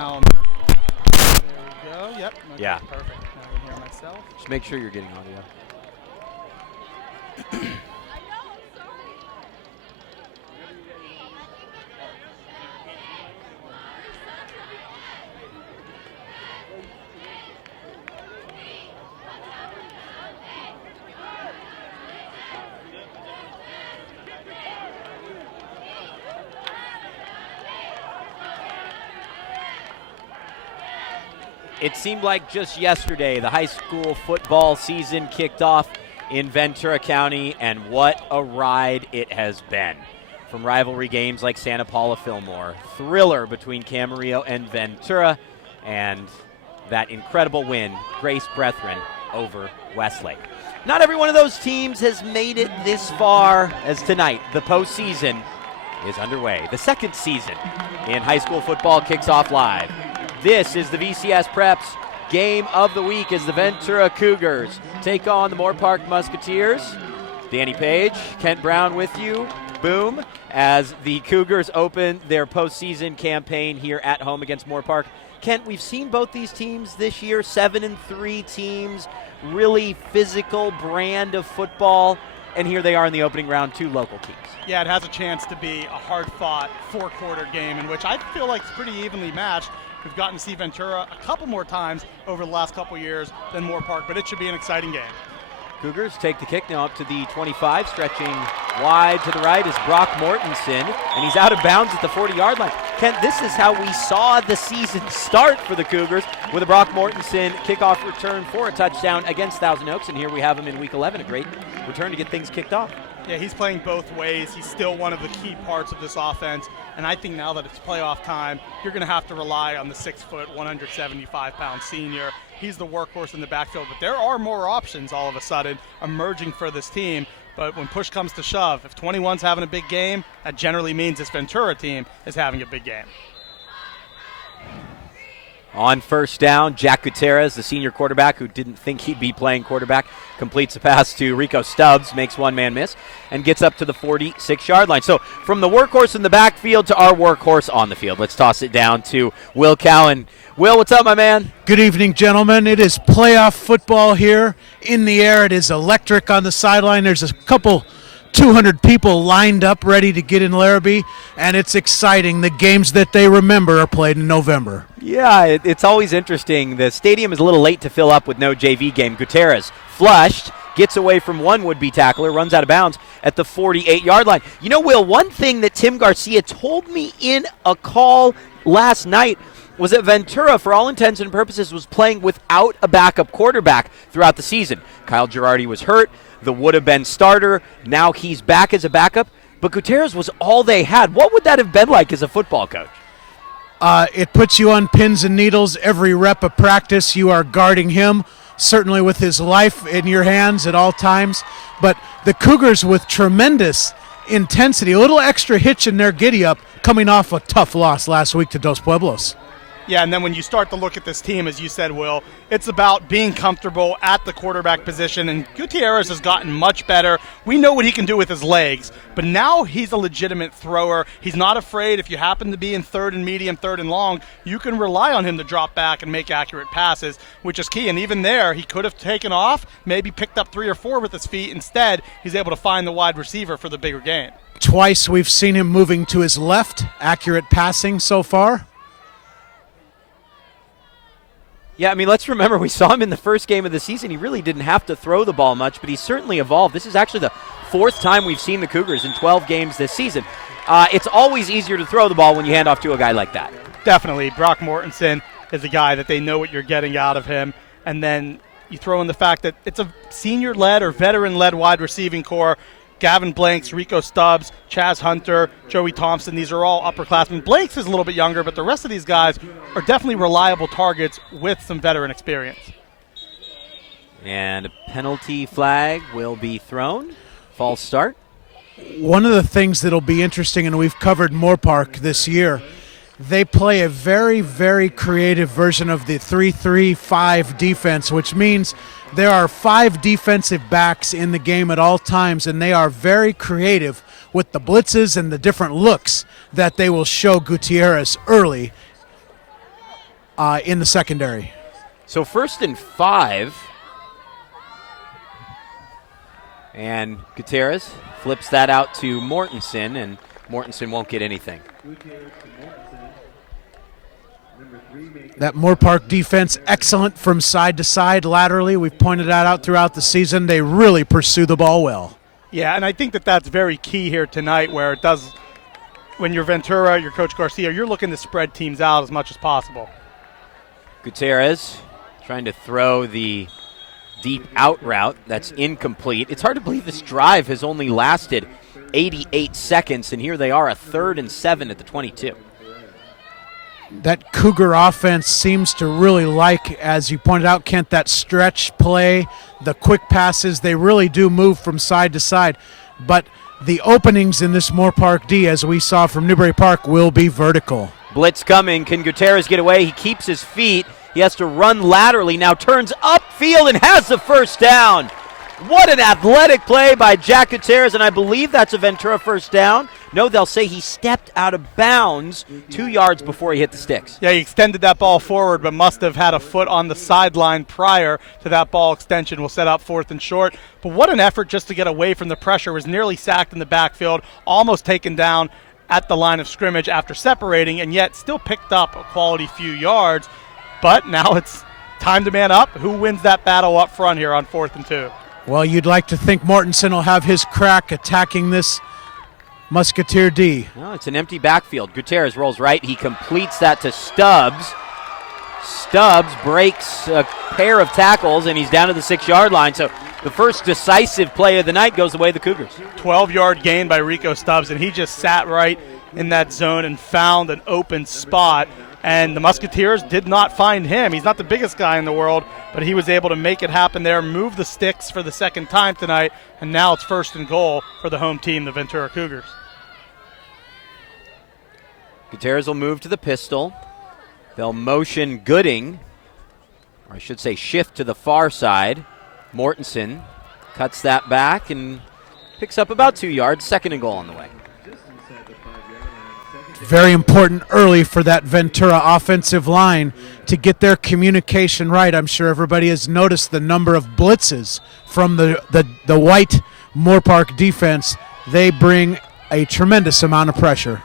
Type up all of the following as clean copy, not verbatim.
down. There we go. Yep. Okay, Yeah. Perfect. Now I can hear myself. Just make sure you're getting audio. It seemed like just yesterday the high school football season kicked off in Ventura County, and what a ride it has been. From rivalry games like Santa Paula Fillmore, thriller between Camarillo and Ventura, and that incredible win, Grace Brethren over Westlake. Not every one of those teams has made it this far as tonight. The postseason is underway. The second season in high school football kicks off live. This is the VCS Preps game of the week as the Ventura Cougars take on the Moorpark Musketeers. Danny Page, Kent Brown with you. Boom, as the Cougars open their postseason campaign here at home against Moorpark. Kent, we've seen both these teams this year, 7-3 teams, really physical brand of football, and here they are in the opening round, two local teams. Yeah, it has a chance to be a hard-fought four-quarter game in which I feel like it's pretty evenly matched. We've gotten to see Ventura a couple more times over the last couple years than Moorpark, but it should be an exciting game. Cougars take the kick now up to the 25, stretching wide to the right is Brock Mortensen, and he's out of bounds at the 40-yard line. Kent, this is how we saw the season start for the Cougars with a Brock Mortensen kickoff return for a touchdown against Thousand Oaks, and here we have him in Week 11, a great return to get things kicked off. Yeah, he's playing both ways. He's still one of the key parts of this offense, and I think now that it's playoff time, you're going to have to rely on the 6-foot, 175-pound senior. He's the workhorse in the backfield, but there are more options all of a sudden emerging for this team. But when push comes to shove, if 21's having a big game, that generally means this Ventura team is having a big game. On first down, Jack Gutierrez, the senior quarterback who didn't think he'd be playing quarterback, completes a pass to Rico Stubbs, makes one man miss, and gets up to the 46-yard line. So from the workhorse in the backfield to our workhorse on the field, let's toss it down to Will Cowan. Will, what's up, my man? Good evening, gentlemen. It is playoff football here in the air. It is electric on the sideline. There's a couple 200 people lined up ready to get in Larrabee, and it's exciting. The games that they remember are played in November. Yeah, it's always interesting. The stadium is a little late to fill up with no JV game. Gutierrez flushed, gets away from one would-be tackler, runs out of bounds at the 48-yard line. You know, Will, one thing that Tim Garcia told me in a call last night was that Ventura, for all intents and purposes, was playing without a backup quarterback throughout the season. Kyle Girardi was hurt, the would-have-been starter. Now he's back as a backup, but Gutierrez was all they had. What would that have been like as a football coach? It puts you on pins and needles. Every rep of practice, you are guarding him, certainly with his life in your hands at all times. But the Cougars with tremendous intensity, a little extra hitch in their giddy-up, coming off a tough loss last week to Dos Pueblos. Yeah, and then when you start to look at this team, as you said, Will, it's about being comfortable at the quarterback position, and Gutierrez has gotten much better. We know what he can do with his legs, but now he's a legitimate thrower. He's not afraid. If you happen to be in third and medium, third and long, you can rely on him to drop back and make accurate passes, which is key. And even there, he could have taken off, maybe picked up 3 or 4 with his feet. Instead, he's able to find the wide receiver for the bigger gain. Twice we've seen him moving to his left, accurate passing so far. Yeah, I mean, let's remember, we saw him in the first game of the season. He really didn't have to throw the ball much, but he's certainly evolved. This is actually the 4th time we've seen the Cougars in 12 games this season. It's always easier to throw the ball when you hand off to a guy like that. Definitely. Brock Mortensen is a guy that they know what you're getting out of him. And then you throw in the fact that it's a senior-led or veteran-led wide receiving core. Gavin Blanks, Rico Stubbs, Chaz Hunter, Joey Thompson, these are all upperclassmen. Blanks is a little bit younger, but the rest of these guys are definitely reliable targets with some veteran experience. And a penalty flag will be thrown. False start. One of the things that'll be interesting, and we've covered Moorpark this year, they play a very, very creative version of the 3-3-5 defense, which means there are 5 defensive backs in the game at all times, and they are very creative with the blitzes and the different looks that they will show Gutierrez early. in the secondary. So 1st and 5. And Gutierrez flips that out to Mortensen, and Mortensen won't get anything. That Moorpark defense, excellent from side to side laterally. We've pointed that out throughout the season. They really pursue the ball well. Yeah, and I think that that's very key here tonight, where it does, when you're Ventura, you're Coach Garcia, you're looking to spread teams out as much as possible. Gutierrez trying to throw the deep out route. That's incomplete. It's hard to believe this drive has only lasted 88 seconds, and here they are, a 3rd and 7 at the 22. That Cougar offense seems to really like, as you pointed out, Kent, that stretch play, the quick passes. They really do move from side to side. But the openings in this Moorpark D, as we saw from Newbury Park, will be vertical. Blitz coming. Can Gutierrez get away? He keeps his feet. He has to run laterally, now turns upfield and has the first down. What an athletic play by Jack Gutierrez, and I believe that's a Ventura first down. No, they'll say he stepped out of bounds 2 yards before he hit the sticks. Yeah, he extended that ball forward, but must have had a foot on the sideline prior to that ball extension. Will set up 4th and short. But what an effort just to get away from the pressure. Was nearly sacked in the backfield, almost taken down at the line of scrimmage after separating, and yet still picked up a quality few yards. But now it's time to man up. Who wins that battle up front here on 4th and 2? Well, you'd like to think Mortensen will have his crack attacking this Musketeer D. No, it's an empty backfield. Gutierrez rolls right. He completes that to Stubbs. Stubbs breaks a pair of tackles, and he's down to the 6-yard line. So the first decisive play of the night goes the way of the Cougars. 12-yard gain by Rico Stubbs, and he just sat right in that zone and found an open spot. And the Musketeers did not find him. He's not the biggest guy in the world, but he was able to make it happen there, move the sticks for the second time tonight, and now it's 1st and goal for the home team, the Ventura Cougars. Gutierrez will move to the pistol. They'll motion Gooding, or I should say shift to the far side. Mortensen cuts that back and picks up about 2 yards, 2nd and goal on the way. Very important early for that Ventura offensive line to get their communication right. I'm sure everybody has noticed the number of blitzes from the white Moorpark defense. They bring a tremendous amount of pressure.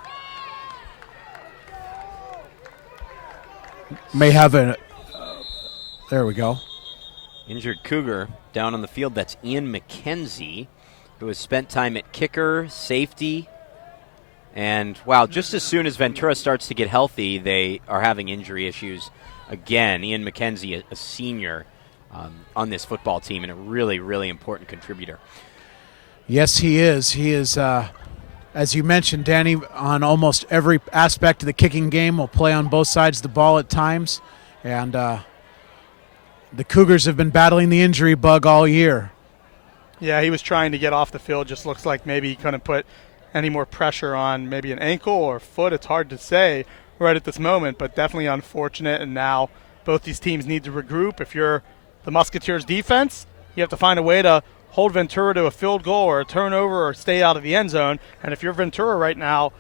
May have a there we go. Injured Cougar down on the field. That's Ian McKenzie, who has spent time at kicker, safety. And, wow, just as soon as Ventura starts to get healthy, they are having injury issues again. Ian McKenzie, a senior on this football team and a really, really important contributor. Yes, he is. He is, as you mentioned, Danny, on almost every aspect of the kicking game. Will play on both sides of the ball at times. And the Cougars have been battling the injury bug all year. Yeah, he was trying to get off the field. Just looks like maybe he couldn't put any more pressure on maybe an ankle or foot. It's hard to say right at this moment, but definitely unfortunate. And now both these teams need to regroup. If you're the Musketeers defense, you have to find a way to hold Ventura to a field goal or a turnover or stay out of the end zone. And if you're Ventura right now,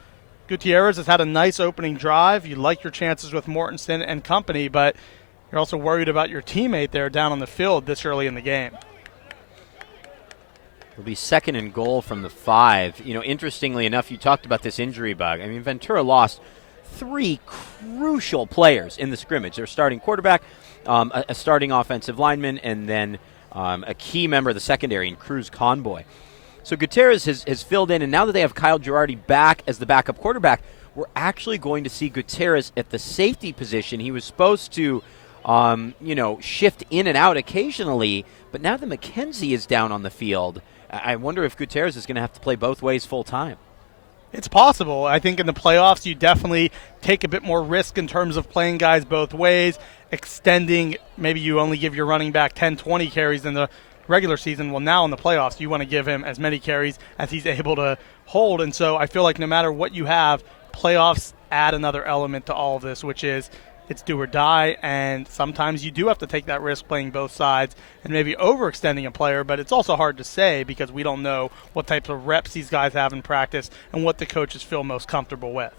Gutierrez has had a nice opening drive. You like your chances with Mortensen and company, but you're also worried about your teammate there down on the field this early in the game. It'll be 2nd and goal from the 5. You know, interestingly enough, you talked about this injury bug. I mean, Ventura lost 3 crucial players in the scrimmage. Their starting quarterback, a starting offensive lineman, and then a key member of the secondary in Cruz Conboy. So Gutierrez has filled in, and now that they have Kyle Girardi back as the backup quarterback, we're actually going to see Gutierrez at the safety position. He was supposed to, shift in and out occasionally, but now that McKenzie is down on the field, I wonder if Gutierrez is going to have to play both ways full time. It's possible. I think in the playoffs you definitely take a bit more risk in terms of playing guys both ways, extending. Maybe you only give your running back 10, 20 carries in the regular season. Well, now in the playoffs you want to give him as many carries as he's able to hold. And so I feel like no matter what you have, playoffs add another element to all of this, which is it's do or die, and sometimes you do have to take that risk playing both sides and maybe overextending a player, but it's also hard to say because we don't know what types of reps these guys have in practice and what the coaches feel most comfortable with.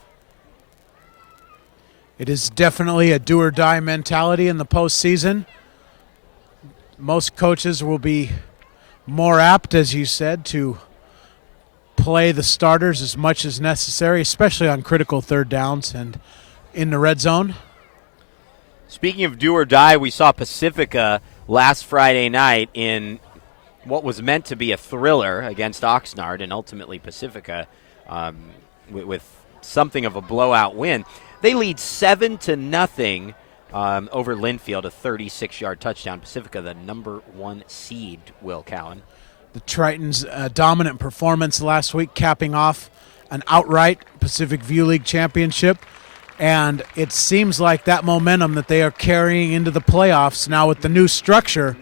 It is definitely a do-or-die mentality in the postseason. Most coaches will be more apt, as you said, to play the starters as much as necessary, especially on critical third downs and in the red zone. Speaking of do or die, we saw Pacifica last Friday night in what was meant to be a thriller against Oxnard, and ultimately Pacifica with something of a blowout win. They lead 7-0 over Linfield, a 36-yard touchdown. Pacifica, the number 1 seed, Will Cowan. The Tritons' dominant performance last week, capping off an outright Pacific View League championship. And it seems like that momentum that they are carrying into the playoffs now with the new structure,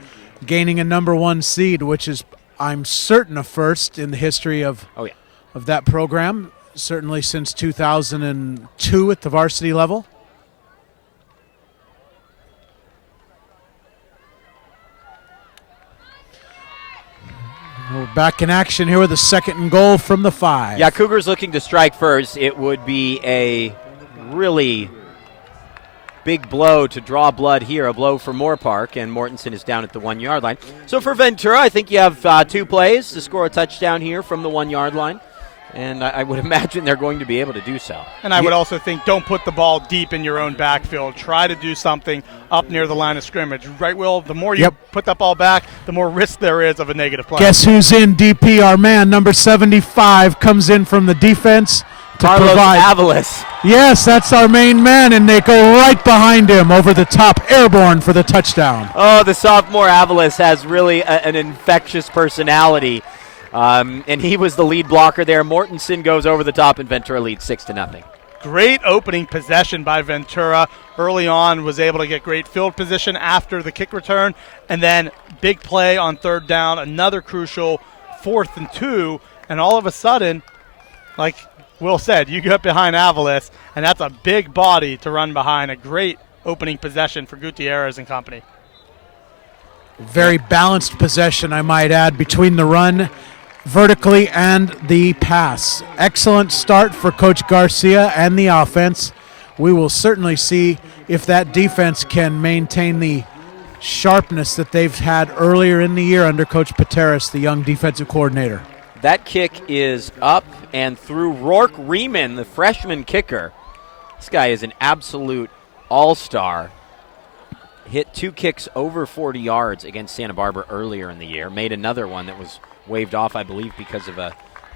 gaining a number 1 seed, which is, I'm certain, a first in the history of that program, certainly since 2002 at the varsity level. We're back in action here with a 2nd and goal from the 5. Yeah, Cougars looking to strike first. It would be a really big blow to draw blood here, a blow for Moorpark, and Mortensen is down at the 1-yard line. So for Ventura, I think you have 2 plays to score a touchdown here from the 1-yard line, and I would imagine they're going to be able to do so. And I would also think don't put the ball deep in your own backfield. Try to do something up near the line of scrimmage. Right, Will? The more you put that ball back, the more risk there is of a negative play. Guess who's in DP? Our man, number 75, comes in from the defense to Carlos provide. Avalos. Yes, that's our main man, and they go right behind him over the top, airborne for the touchdown. Oh, the sophomore Avalos has really an infectious personality. And he was the lead blocker there. Mortensen goes over the top, and Ventura leads 6-0. Great opening possession by Ventura. Early on was able to get great field position after the kick return. And then big play on 3rd down, another crucial 4th and 2. And all of a sudden, like Will said, you get behind Avalos, and that's a big body to run behind. A great opening possession for Gutierrez and company. Very balanced possession, I might add, between the run vertically and the pass. Excellent start for Coach Garcia and the offense. We will certainly see if that defense can maintain the sharpness that they've had earlier in the year under Coach Pateras, the young defensive coordinator. That kick is up and through. Rourke Riemann, the freshman kicker. This guy is an absolute all-star. Hit 2 kicks over 40 yards against Santa Barbara earlier in the year. Made another one that was waved off, I believe, because of a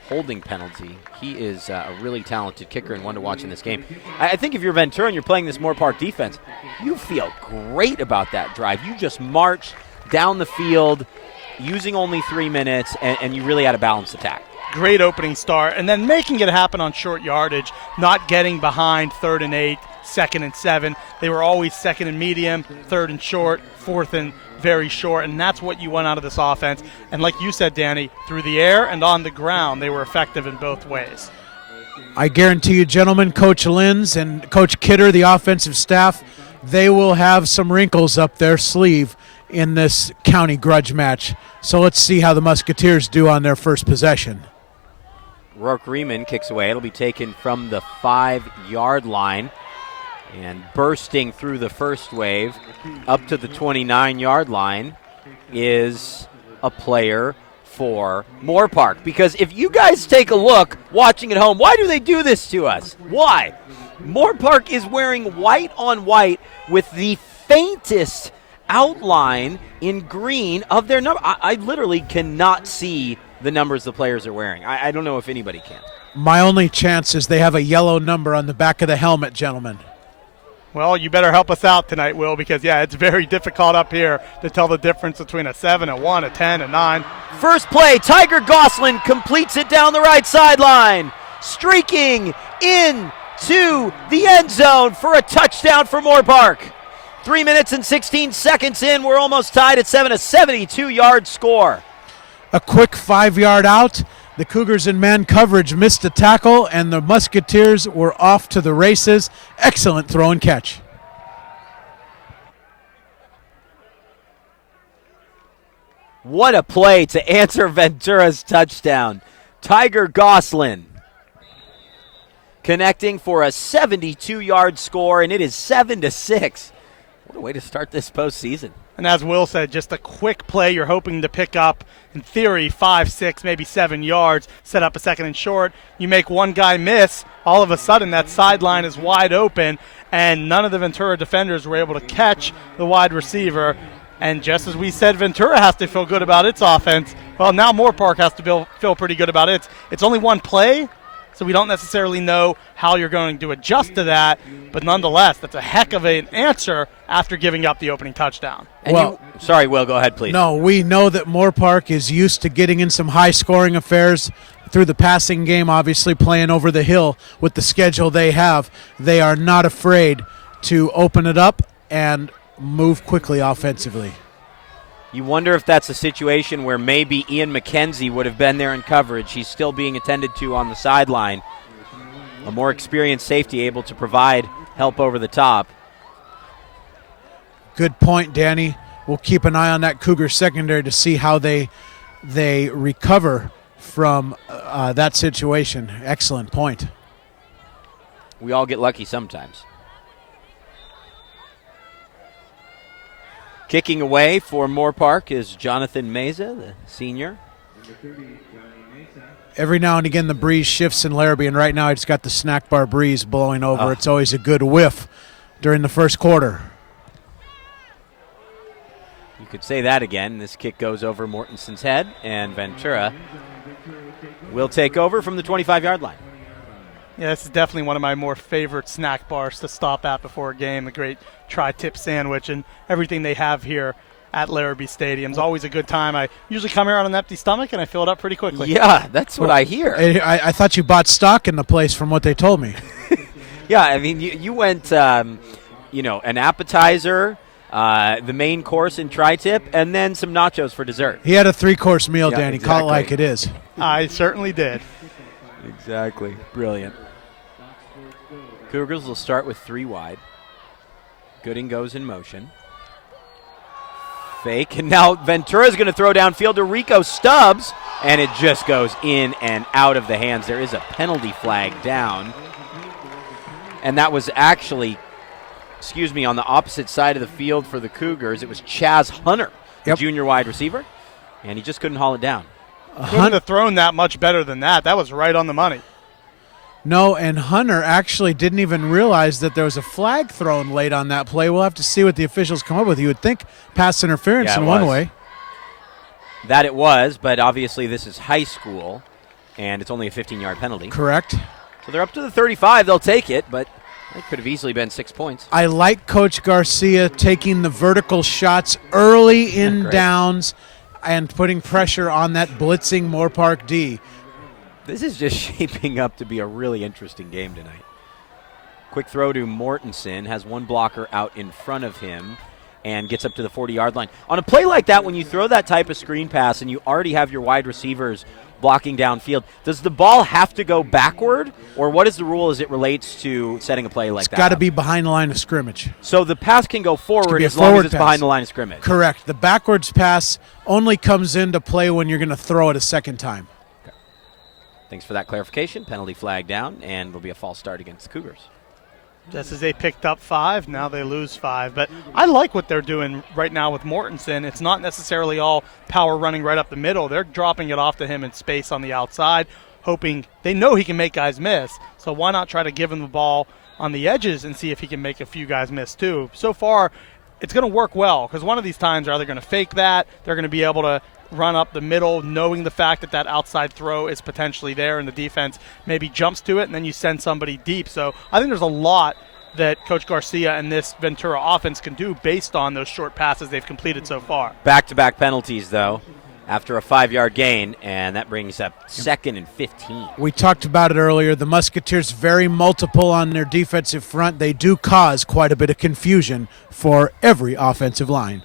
holding penalty. He is a really talented kicker and one to watch in this game. I think if you're Ventura and you're playing this Moorpark defense, you feel great about that drive. You just marched down the field using only 3 minutes, and you really had a balanced attack. Great opening start, and then making it happen on short yardage, not getting behind 3rd and 8, 2nd and 7. They were always 2nd and medium, 3rd and short, 4th and very short, and that's what you want out of this offense. And like you said, Danny, through the air and on the ground, they were effective in both ways. I guarantee you, gentlemen, Coach Linz and Coach Kidder, the offensive staff, they will have some wrinkles up their sleeve in this county grudge match. So let's see how the Musketeers do on their first possession. Rourke Riemann kicks away. It'll be taken from the 5-yard line. And bursting through the first wave up to the 29-yard line is a player for Moorpark. Because if you guys take a look watching at home, why do they do this to us? Why? Moorpark is wearing white on white with the faintest outline in green of their number. I literally cannot see the numbers the players are wearing. I don't know if anybody can. My only chance is they have a yellow number on the back of the helmet, gentlemen. Well, you better help us out tonight, Will, because, it's very difficult up here to tell the difference between a 7, a 1, a 10, a 9. First play, Tiger Gosselin completes it down the right sideline, streaking into the end zone for a touchdown for Moorpark. 3 minutes and 16 seconds in, we're almost tied at 7, a 72-yard score. A quick 5-yard out. The Cougars in man coverage missed a tackle, and the Musketeers were off to the races. Excellent throw and catch. What a play to answer Ventura's touchdown. Tiger Gosselin connecting for a 72-yard score, and it is 7-6. What a way to start this postseason. And as Will said, just a quick play you're hoping to pick up, in theory, 5, 6, maybe 7 yards, set up a second and short. You make one guy miss, all of a sudden that sideline is wide open, and none of the Ventura defenders were able to catch the wide receiver. And just as we said, Ventura has to feel good about its offense. Well, now Moorpark has to feel pretty good about it. It's only one play, so we don't necessarily know how you're going to adjust to that. But nonetheless, that's a heck of an answer after giving up the opening touchdown. And sorry, Will, go ahead, please. No, we know that Moorpark is used to getting in some high-scoring affairs through the passing game, obviously playing over the hill with the schedule they have. They are not afraid to open it up and move quickly offensively. You wonder if that's a situation where maybe Ian McKenzie would have been there in coverage. He's still being attended to on the sideline. A more experienced safety able to provide help over the top. Good point, Danny. We'll keep an eye on that Cougar secondary to see how they recover from that situation. Excellent point. We all get lucky sometimes. Kicking away for Moorpark is Jonathan Meza, the senior. Every now and again the breeze shifts in Larrabee, and right now it's got the snack bar breeze blowing over. It's always a good whiff during the first quarter. You could say that again. This kick goes over Mortenson's head, and Ventura will take over from the 25-yard line. Yeah, this is definitely one of my more favorite snack bars to stop at before a game, the great tri-tip sandwich and everything they have here at Larrabee Stadium. It's always a good time. I usually come here on an empty stomach, and I fill it up pretty quickly. Yeah, that's what I hear. I thought you bought stock in the place from what they told me. Yeah, I mean, you went, an appetizer, the main course in tri-tip, and then some nachos for dessert. He had a 3-course meal, Yeah, Danny. exactly. Call it like it is. I certainly did. Exactly. Brilliant. Cougars will start with 3 wide. Gooding goes in motion. Fake, and now Ventura's going to throw downfield to Rico Stubbs, and it just goes in and out of the hands. There is a penalty flag down, and that was actually, on the opposite side of the field for the Cougars. It was Chaz Hunter, the junior wide receiver, and he just couldn't haul it down. Couldn't have thrown that much better than that. That was right on the money. No, and Hunter actually didn't even realize that there was a flag thrown late on that play. We'll have to see what the officials come up with. You would think pass interference in one way. That it was, but obviously this is high school, and it's only a 15-yard penalty. Correct. So they're up to the 35. They'll take it, but it could have easily been 6 points. I like Coach Garcia taking the vertical shots early in downs and putting pressure on that blitzing Moorpark D. This is just shaping up to be a really interesting game tonight. Quick throw to Mortensen, has one blocker out in front of him and gets up to the 40-yard line. On a play like that, when you throw that type of screen pass and you already have your wide receivers blocking downfield, does the ball have to go backward, or what is the rule as it relates to setting a play like that? It's got to be behind the line of scrimmage. So the pass can go forward as long as it's behind the line of scrimmage. Correct. The backwards pass only comes into play when you're going to throw it a second time. Thanks for that clarification. Penalty flag down, and it'll be a false start against the Cougars. Just as they picked up 5, now they lose 5. But I like what they're doing right now with Mortensen. It's not necessarily all power running right up the middle. They're dropping it off to him in space on the outside, hoping they know he can make guys miss. So why not try to give him the ball on the edges and see if he can make a few guys miss too? So far, it's going to work well because one of these times they're either going to fake that, they're going to be able to run up the middle, knowing the fact that that outside throw is potentially there and the defense maybe jumps to it, and then you send somebody deep. So I think there's a lot that Coach Garcia and this Ventura offense can do based on those short passes they've completed so far. Back-to-back penalties, though, after a 5-yard gain, and that brings up 2nd and 15. We talked about it earlier. The Musketeers very multiple on their defensive front. They do cause quite a bit of confusion for every offensive line.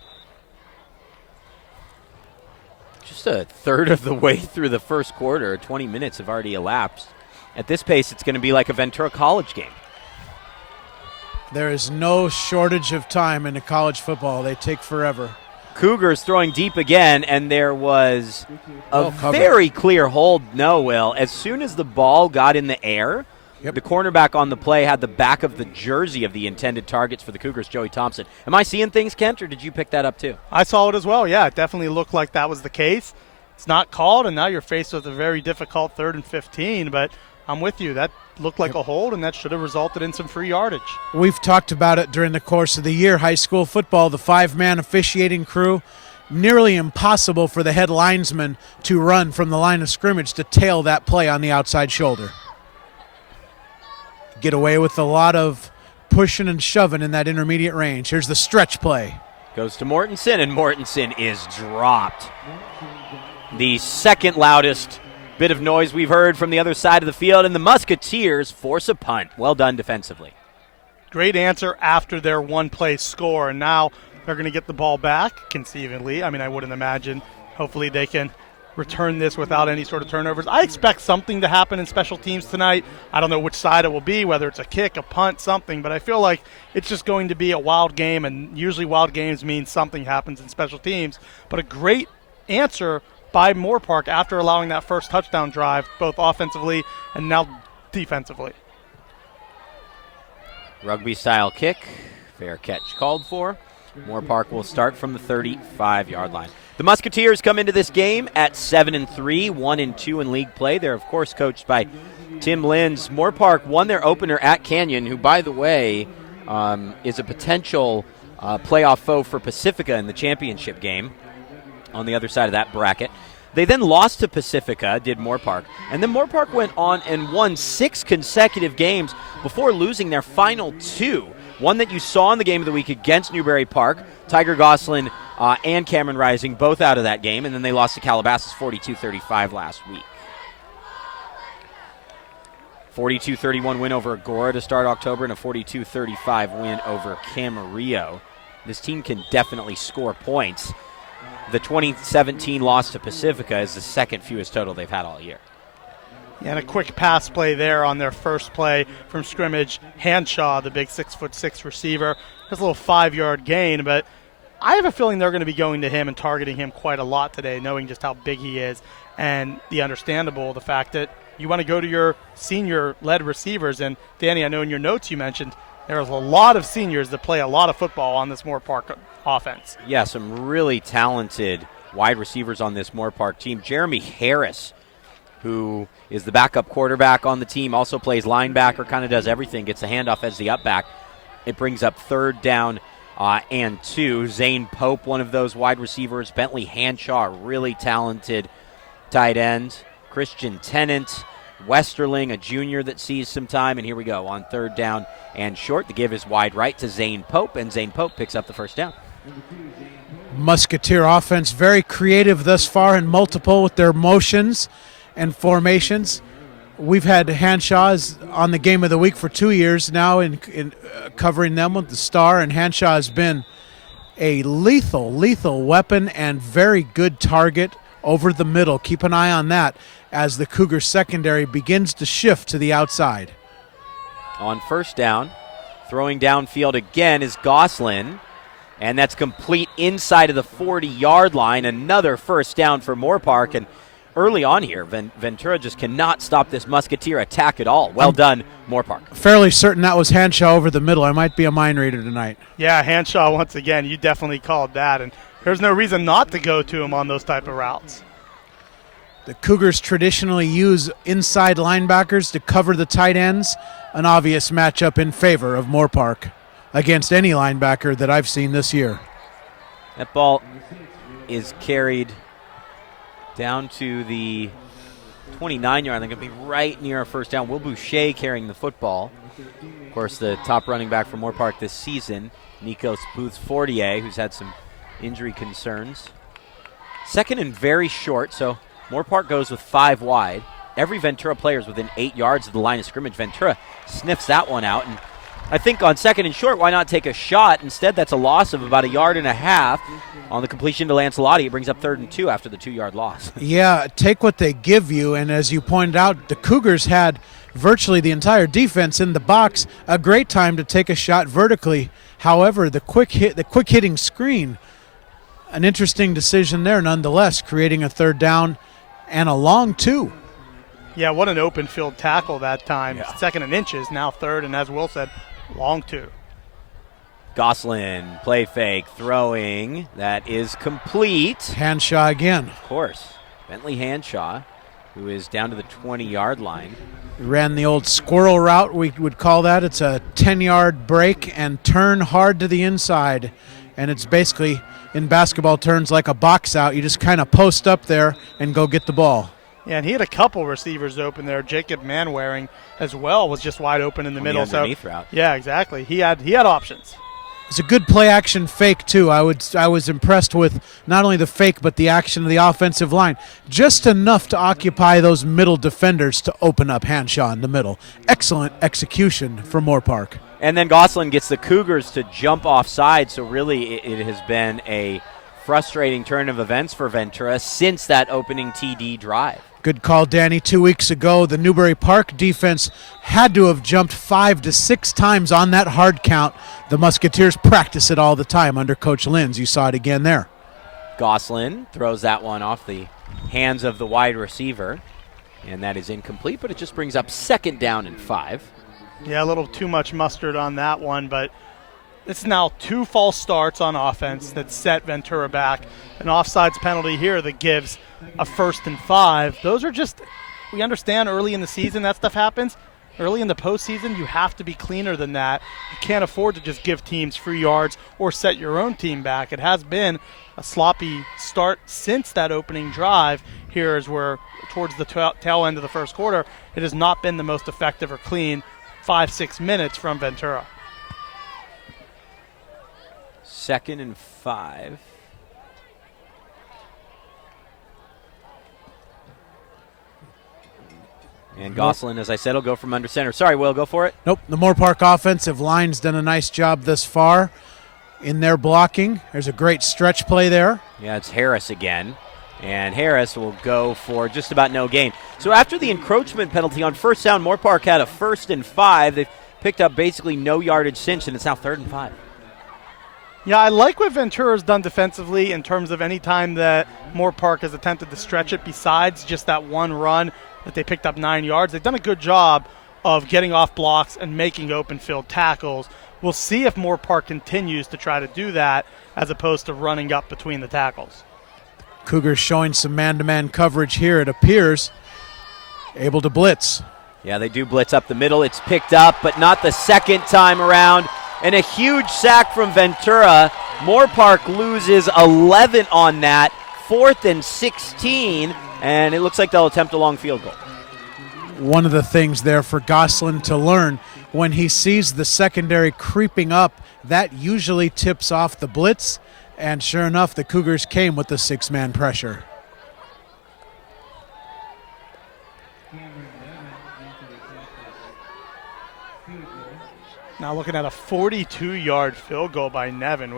Just a third of the way through the first quarter. 20 minutes have already elapsed. At this pace, it's going to be like a Ventura College game. There is no shortage of time in college football. They take forever. Cougars throwing deep again, and there was a very clear hold. No, Will. As soon as the ball got in the air, Yep. The cornerback on the play had the back of the jersey of the intended targets for the Cougars, Joey Thompson. Am I seeing things, Kent, or did you pick that up too? I saw it as well. Yeah, it definitely looked like that was the case. It's not called, and now you're faced with a very difficult 3rd and 15, but I'm with you. That looked like a hold, and that should have resulted in some free yardage. We've talked about it during the course of the year. High school football, the 5-man officiating crew, nearly impossible for the head linesman to run from the line of scrimmage to tail that play on the outside shoulder. Get away with a lot of pushing and shoving in that intermediate range. Here's the stretch play. Goes to Mortensen, and Mortensen is dropped. The second loudest bit of noise we've heard from the other side of the field, and the Musketeers force a punt. Well done defensively. Great answer after their one-play score, and now they're going to get the ball back, conceivably. I mean, I wouldn't imagine. Hopefully they can return this without any sort of turnovers. I expect something to happen in special teams tonight. I don't know which side it will be, whether it's a kick, a punt, something, but I feel like it's just going to be a wild game, and usually wild games mean something happens in special teams. But a great answer by Moorpark after allowing that first touchdown drive, both offensively and now defensively. Rugby-style kick. Fair catch called for. Moorpark will start from the 35-yard line. The Musketeers come into this game at 7-3, 1-2 in league play. They're, of course, coached by Tim Lins. Moorpark won their opener at Canyon, who, by the way, is a potential playoff foe for Pacifica in the championship game on the other side of that bracket. They then lost to Pacifica, did Moorpark, and then Moorpark went on and won 6 consecutive games before losing their final 2. One that you saw in the game of the week against Newbury Park, Tiger Gosselin and Cameron Rising both out of that game, and then they lost to Calabasas 42-35 last week. 42-31 win over Agora to start October, and a 42-35 win over Camarillo. This team can definitely score points. The 2017 loss to Pacifica is the second fewest total they've had all year. Yeah, and a quick pass play there on their first play from scrimmage. Hanshaw, the big 6'6" receiver, has a little 5-yard gain, but I have a feeling they're going to be going to him and targeting him quite a lot today, knowing just how big he is, and the fact that you want to go to your senior-led receivers. And, Danny, I know in your notes you mentioned there's a lot of seniors that play a lot of football on this Moorpark offense. Yeah, some really talented wide receivers on this Moorpark team. Jeremy Harris, who is the backup quarterback on the team, also plays linebacker, kind of does everything, gets the handoff as the up back. It brings up 3rd down and 2. Zane Pope, one of those wide receivers. Bentley Hanshaw, really talented tight end. Christian Tennant, Westerling, a junior that sees some time. And here we go on 3rd down and short. The give is wide right to Zane Pope, and Zane Pope picks up the first down. Musketeer offense very creative thus far and multiple with their motions and formations. We've had Hanshaw on the game of the week for 2 years now in covering them with the star, and Hanshaw has been a lethal weapon and very good target over the middle. Keep an eye on that as the Cougars secondary begins to shift to the outside. On first down, throwing downfield again is Gosselin, and that's complete inside of the 40-yard line. Another first down for Moorpark, and early on here, Ventura just cannot stop this Musketeer attack at all. Well done, Moorpark. Fairly certain that was Hanshaw over the middle. I might be a mind reader tonight. Yeah, Hanshaw, once again, you definitely called that, and there's no reason not to go to him on those type of routes. The Cougars traditionally use inside linebackers to cover the tight ends, an obvious matchup in favor of Moorpark against any linebacker that I've seen this year. That ball is carried down to the 29-yard line. Going to be right near a first down. Will Boucher carrying the football. Of course, the top running back for Moorpark this season, Nikos Booth-Fortier, who's had some injury concerns. Second and very short, so Moorpark goes with 5 wide. Every Ventura player is within 8 yards of the line of scrimmage. Ventura sniffs that one out, and I think on second and short, why not take a shot? Instead, that's a loss of about 1.5 yards. On the completion to Lancelotti, it brings up 3rd and 2 after the 2-yard loss. Yeah, take what they give you, and as you pointed out, the Cougars had virtually the entire defense in the box. A great time to take a shot vertically. However, the quick hitting screen, an interesting decision there nonetheless, creating a 3rd down and a long 2. Yeah, what an open field tackle that time. Yeah. Second and inches, now third, and as Will said, long two. Goslin, play fake, throwing. That is complete. Hanshaw again. Of course. Bentley Hanshaw, who is down to the 20-yard line. Ran the old squirrel route, we would call that. It's a 10-yard break and turn hard to the inside. And it's basically, in basketball terms, like a box out. You just kind of post up there and go get the ball. Yeah, and he had a couple receivers open there. Jacob Manwaring as well was just wide open in the middle. The underneath route. Yeah, exactly. He had options. It's a good play action fake too. I was impressed with not only the fake but the action of the offensive line. Just enough to occupy those middle defenders to open up Hanshaw in the middle. Excellent execution from Moorpark. And then Goslin gets the Cougars to jump offside, so really it has been a frustrating turn of events for Ventura since that opening TD drive. Good call, Danny. 2 weeks ago, the Newbury Park defense had to have jumped 5 to 6 times on that hard count. The Musketeers practice it all the time under Coach Linz. You saw it again there. Goslin throws that one off the hands of the wide receiver, and that is incomplete, but it just brings up 2nd down and 5. Yeah, a little too much mustard on that one, but it's now 2 false starts on offense that set Ventura back. An offsides penalty here that gives a 1st and 5. Those are just, we understand early in the season that stuff happens. Early in the postseason, you have to be cleaner than that. You can't afford to just give teams free yards or set your own team back. It has been a sloppy start since that opening drive. Here is where, towards the tail end of the first quarter, it has not been the most effective or clean 5-6 minutes from Ventura. 2nd and 5. And Goslin, as I said, will go from under center. Sorry, Will, go for it. Nope, the Moorpark offensive line's done a nice job thus far in their blocking. There's a great stretch play there. Yeah, it's Harris again. And Harris will go for just about no gain. So after the encroachment penalty on 1st down, Moorpark had a 1st and 5. They've picked up basically no yardage since, and it's now 3rd and 5. Yeah, I like what Ventura's done defensively in terms of any time that Moorpark has attempted to stretch it besides just that one run that they picked up 9 yards. They've done a good job of getting off blocks and making open field tackles. We'll see if Moorpark continues to try to do that as opposed to running up between the tackles. Cougars showing some man-to-man coverage here, it appears. Able to blitz. Yeah, they do blitz up the middle. It's picked up, but not the second time around. And a huge sack from Ventura. Moorpark loses 11 on that. 4th and 16, and it looks like they'll attempt a long field goal. One of the things there for Goslin to learn, when he sees the secondary creeping up, that usually tips off the blitz, and sure enough, the Cougars came with the 6-man pressure. Now looking at a 42-yard field goal by Nevin,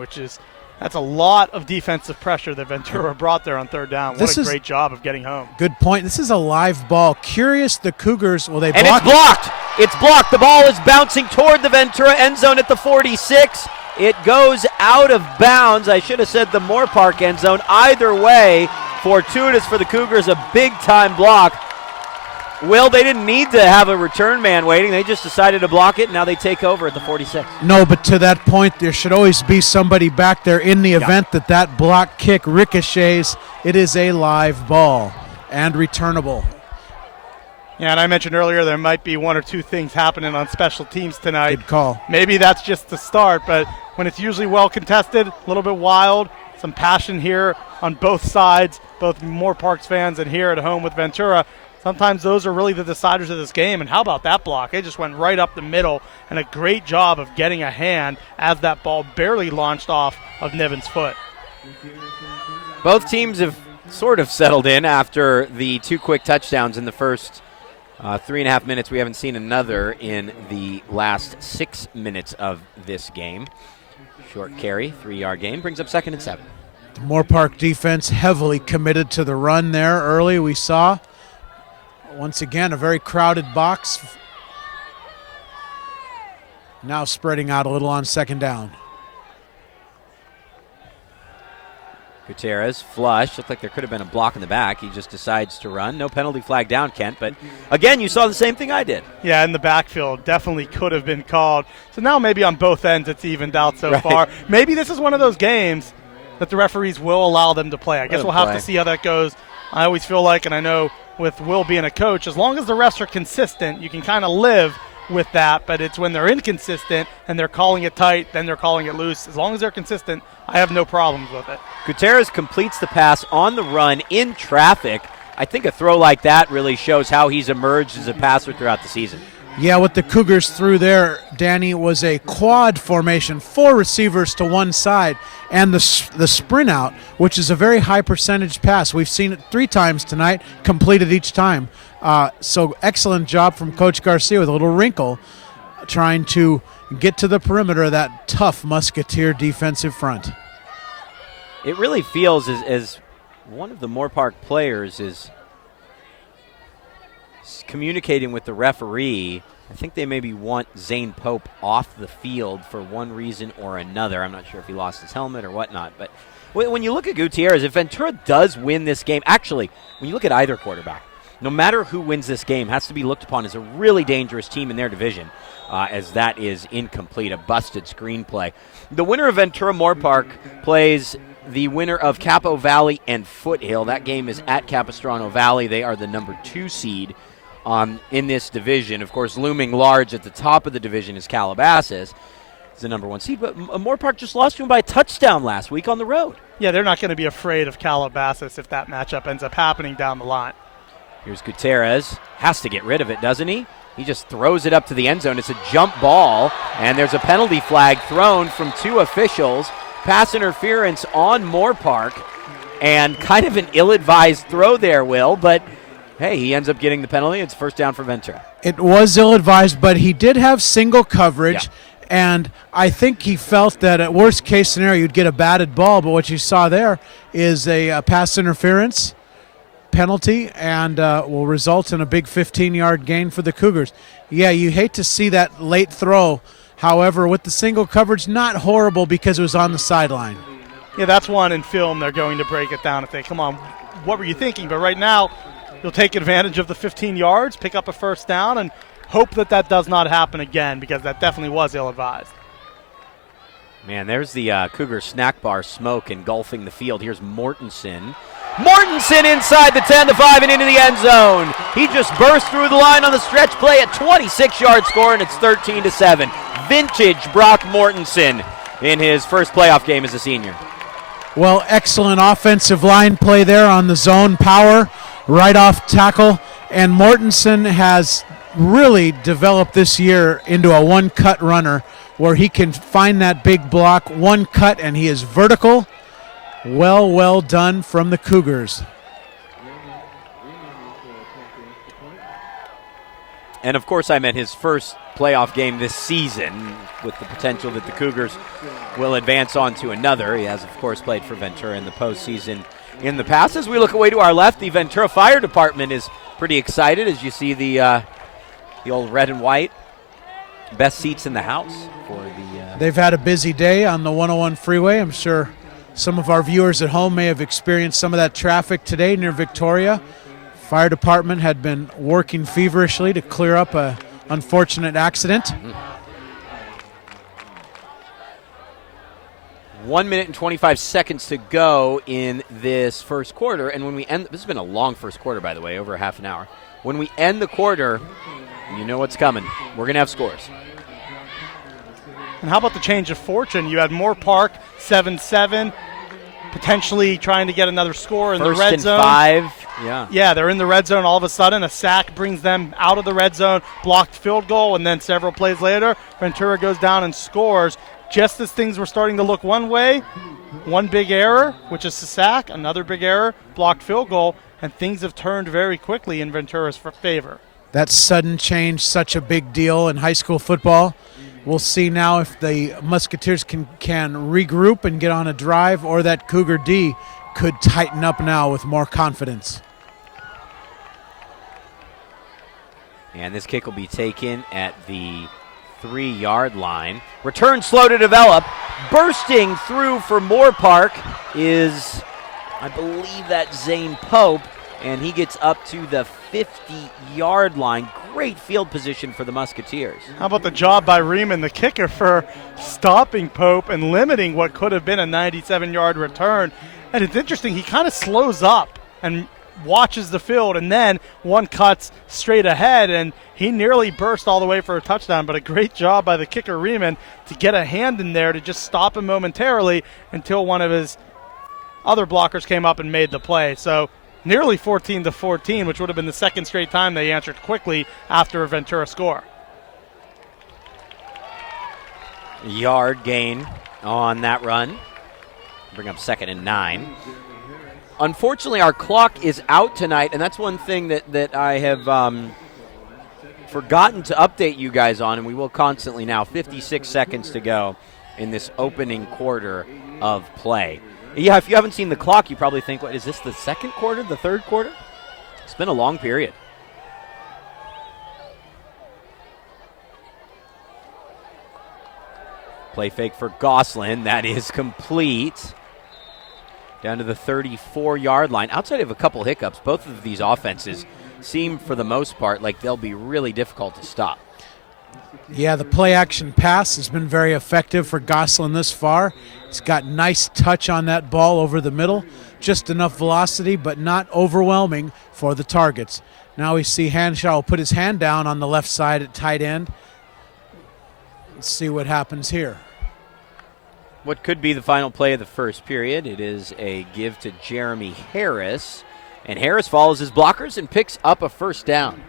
that's a lot of defensive pressure that Ventura brought there on 3rd down. What a great job of getting home. Good point. This is a live ball. Curious, the Cougars, will they block? And it's blocked. It's blocked. The ball is bouncing toward the Ventura end zone at the 46. It goes out of bounds. I should have said the Moorpark end zone. Either way, fortuitous for the Cougars, a big-time block. Will, they didn't need to have a return man waiting. They just decided to block it, and now they take over at the 46. No, but to that point, there should always be somebody back there in the event that block kick ricochets. It is a live ball and returnable. Yeah, and I mentioned earlier there might be 1 or 2 things happening on special teams tonight. Good call. Maybe that's just the start, but when it's usually well contested, a little bit wild, some passion here on both sides, both Moorpark's fans and here at home with Ventura, sometimes those are really the deciders of this game. And how about that block? It just went right up the middle, and a great job of getting a hand as that ball barely launched off of Nevin's foot. Both teams have sort of settled in after the 2 quick touchdowns in the first 3.5 minutes. We haven't seen another in the last 6 minutes of this game. Short carry, 3-yard gain, brings up 2nd and 7. The Moorpark defense heavily committed to the run there early, we saw. Once again, a very crowded box. Now spreading out a little on 2nd down. Gutierrez, flush. Looked like there could have been a block in the back. He just decides to run. No penalty flag down, Kent. But, again, you saw the same thing I did. Yeah, in the backfield. Definitely could have been called. So now maybe on both ends it's evened out so far. Maybe this is one of those games that the referees will allow them to play. I guess we'll have to see how that goes. I always feel like, and I know with Will being a coach, as long as the refs are consistent, you can kind of live with that, but it's when they're inconsistent and they're calling it tight, then they're calling it loose. As long as they're consistent, I have no problems with it. Gutierrez completes the pass on the run in traffic. I think a throw like that really shows how he's emerged as a passer throughout the season. Yeah, what the Cougars threw there, Danny, was a quad formation, 4 receivers to one side, and the sprint out, which is a very high percentage pass. We've seen it 3 times tonight, completed each time. So excellent job from Coach Garcia with a little wrinkle, trying to get to the perimeter of that tough Musketeer defensive front. It really feels as one of the Moorpark players is communicating with the referee. I think they maybe want Zane Pope off the field for one reason or another. I'm not sure if he lost his helmet or whatnot. But when you look at Gutierrez, if Ventura does win this game, actually, when you look at either quarterback, no matter who wins this game, has to be looked upon as a really dangerous team in their division, as that is incomplete, a busted screenplay. The winner of Ventura Moorpark plays the winner of Capo Valley and Foothill. That game is at Capistrano Valley. They are the number 2 seed in this division. Of course, looming large at the top of the division is Calabasas. It's the number 1 seed, but Moorpark just lost to him by a touchdown last week on the road. Yeah, they're not going to be afraid of Calabasas if that matchup ends up happening down the line. Here's Gutierrez. Has to get rid of it, doesn't he? He just throws it up to the end zone. It's a jump ball, and there's a penalty flag thrown from 2 officials. Pass interference on Moorpark, and kind of an ill-advised throw there, Will, but hey, he ends up getting the penalty. It's first down for Ventura. It was ill-advised, but he did have single coverage, and I think he felt that at worst-case scenario you'd get a batted ball, but what you saw there is a pass interference penalty and will result in a big 15-yard gain for the Cougars. Yeah, you hate to see that late throw. However, with the single coverage, not horrible because it was on the sideline. Yeah, that's one in film they're going to break it down if they, come on, what were you thinking? But right now, you'll take advantage of the 15 yards, pick up a first down, and hope that that does not happen again because that definitely was ill-advised. Man, there's the Cougar snack bar smoke engulfing the field. Here's Mortensen. Mortensen inside the 10-5 and into the end zone. He just burst through the line on the stretch play at 26-yard score, and it's 13-7. Vintage Brock Mortensen in his first playoff game as a senior. Well, excellent offensive line play there on the zone power, right off tackle, and Mortensen has really developed this year into a one-cut runner where he can find that big block, one cut, and he is vertical. Well done from the Cougars. And, of course, I meant his first playoff game this season with the potential that the Cougars will advance on to another. He has, of course, played for Ventura in the postseason in the past. As we look away to our left, the Ventura Fire Department is pretty excited as you see the old red and white. Best seats in the house for the. They've had a busy day on the 101 freeway. I'm sure some of our viewers at home may have experienced some of that traffic today near Victoria. Fire department had been working feverishly to clear up a unfortunate accident. Mm-hmm. 1 minute and 25 seconds to go in this first quarter, and when we end, this has been a long first quarter, by the way, over half an hour. When we end the quarter, you know what's coming. We're going to have scores. And how about the change of fortune? You had Moorpark 7-7, potentially trying to get another score in the red zone. First and 5, Yeah, they're in the red zone. All of a sudden, a sack brings them out of the red zone, blocked field goal, and then several plays later, Ventura goes down and scores. Just as things were starting to look one way, one big error, which is a sack, another big error, blocked field goal, and things have turned very quickly in Ventura's favor. That sudden change, such a big deal in high school football. We'll see now if the Musketeers can regroup and get on a drive, or that Cougar D could tighten up now with more confidence. And this kick will be taken at the 3-yard line. Return slow to develop. Bursting through for Moorpark is I believe that's Zane Pope, and he gets up to the 50-yard line. Great field position for the Musketeers. How about the job by Riemann, the kicker, for stopping Pope and limiting what could have been a 97-yard return. And it's interesting, he kind of slows up and watches the field, and then one cuts straight ahead, and he nearly burst all the way for a touchdown. But a great job by the kicker, Riemann, to get a hand in there to just stop him momentarily until one of his other blockers came up and made the play. So nearly 14-14, which would have been the second straight time they answered quickly after a Ventura score. Yard gain on that run. Bring up 2nd and 9. Unfortunately, our clock is out tonight, and that's one thing that I have forgotten to update you guys on, and we will constantly now. 56 seconds to go in this opening quarter of play. Yeah, if you haven't seen the clock, you probably think, what, is this the second quarter, the third quarter? It's been a long period. Play fake for Gosselin. That is complete. Down to the 34-yard line. Outside of a couple hiccups, both of these offenses seem, for the most part, like they'll be really difficult to stop. Yeah, the play-action pass has been very effective for Gosselin this far. He's got nice touch on that ball over the middle. Just enough velocity, but not overwhelming for the targets. Now we see Hanshaw will put his hand down on the left side at tight end. Let's see what happens here. What could be the final play of the first period. It is a give to Jeremy Harris. And Harris follows his blockers and picks up a first down.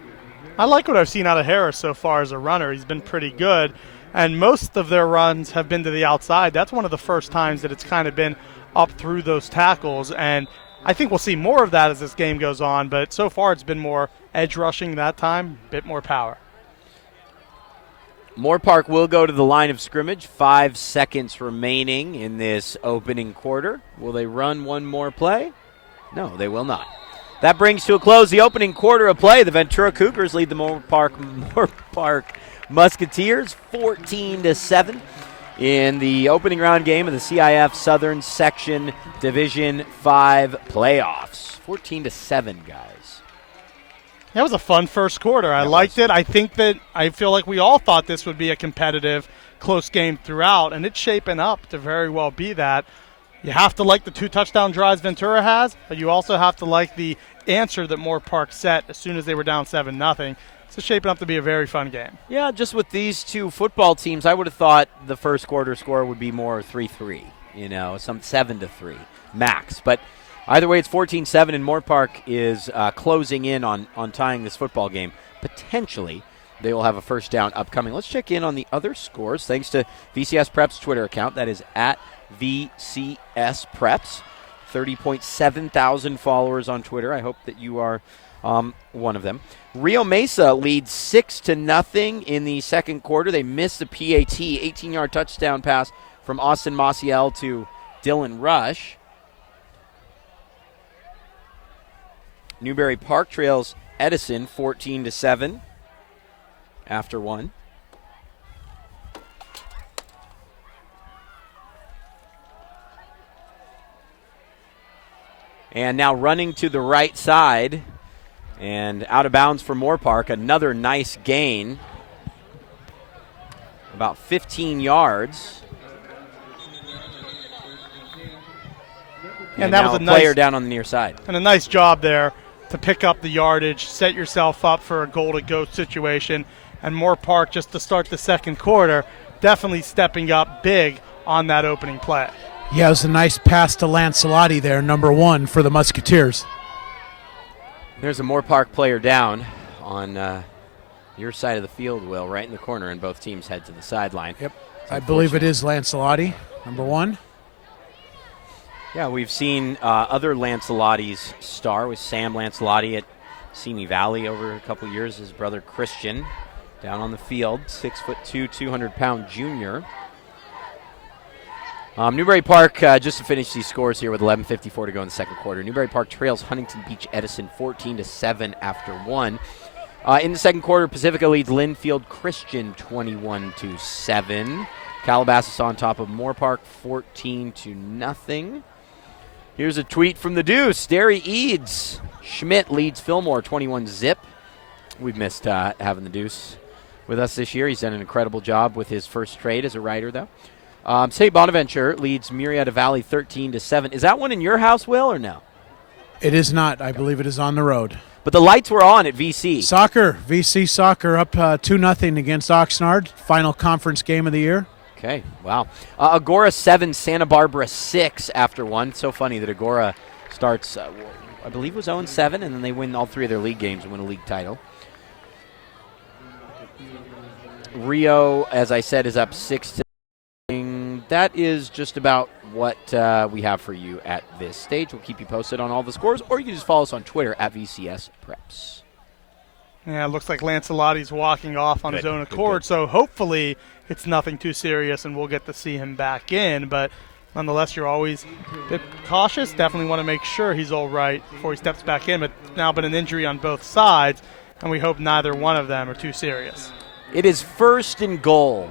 I like what I've seen out of Harris so far as a runner. He's been pretty good, and most of their runs have been to the outside. That's one of the first times that it's kind of been up through those tackles, and I think we'll see more of that as this game goes on, but so far it's been more edge rushing that time, a bit more power. Moorpark will go to the line of scrimmage. 5 seconds remaining in this opening quarter. Will they run one more play? No, they will not. That brings to a close the opening quarter of play. The Ventura Cougars lead the Moorpark Musketeers 14-7 in the opening round game of the CIF Southern Section Division 5 playoffs. 14-7, guys. That was a fun first quarter. I liked it. I feel like we all thought this would be a competitive, close game throughout, and it's shaping up to very well be that. You have to like the 2 touchdown drives Ventura has, but you also have to like the answer that Moorpark set as soon as they were down 7-0. It's shaping up to be a very fun game. Yeah, just with these two football teams, I would have thought the first quarter score would be more 3-3, some 7-3 max. But either way, it's 14-7, and Moorpark is closing in on tying this football game. Potentially, they will have a first down upcoming. Let's check in on the other scores, thanks to VCS Prep's Twitter account. That is at VCS Preps. 30.7 thousand followers on Twitter. I hope that you are one of them. Rio Mesa leads 6-0 in the second quarter. They missed the PAT, 18-yard touchdown pass from Austin Maciel to Dylan Rush. Newberry Park trails Edison 14-7 after one. And now running to the right side and out of bounds for Moorpark. Another nice gain. About 15 yards. And that was a player down on the near side. And a nice job there to pick up the yardage, set yourself up for a goal-to-go situation. And Moorpark, just to start the second quarter, definitely stepping up big on that opening play. Yeah, it was a nice pass to Lancelotti there, number 1 for the Musketeers. There's a Moorpark player down on your side of the field, Will, right in the corner, and both teams head to the sideline. Yep, I believe it is Lancelotti, number 1. Yeah, we've seen other Lancelotti's star with Sam Lancelotti at Simi Valley over a couple years. His brother Christian down on the field, 6'2", 200-pound junior. Newberry Park, just to finish these scores here with 11:54 to go in the second quarter. Newberry Park trails Huntington Beach Edison 14-7 after one. In the second quarter, Pacifica leads Linfield Christian 21-7. Calabasas on top of Moorpark 14-0. Here's a tweet from the Deuce. Derry Eads. Schmidt leads Fillmore 21-zip. We've missed having the Deuce with us this year. He's done an incredible job with his first trade as a writer, though. St. Bonaventure leads Murrieta Valley 13-7. Is that one in your house, Will, or no? It is not. I believe it is on the road. But the lights were on at VC. Soccer, VC soccer up 2-0 against Oxnard. Final conference game of the year. Okay, wow. Agora 7, Santa Barbara 6 after one. So funny that Agora starts, I believe it was 0-7, and then they win all three of their league games and win a league title. Rio, as I said, is up 6-0. That is just about what we have for you at this stage. We'll keep you posted on all the scores, or you can just follow us on Twitter at VCS Preps. Yeah, it looks like Lancelotti's walking off on his own accord, so hopefully it's nothing too serious and we'll get to see him back in. But nonetheless, you're always a bit cautious. Definitely want to make sure he's all right before he steps back in. But it's now been an injury on both sides, and we hope neither one of them are too serious. It is 1st and goal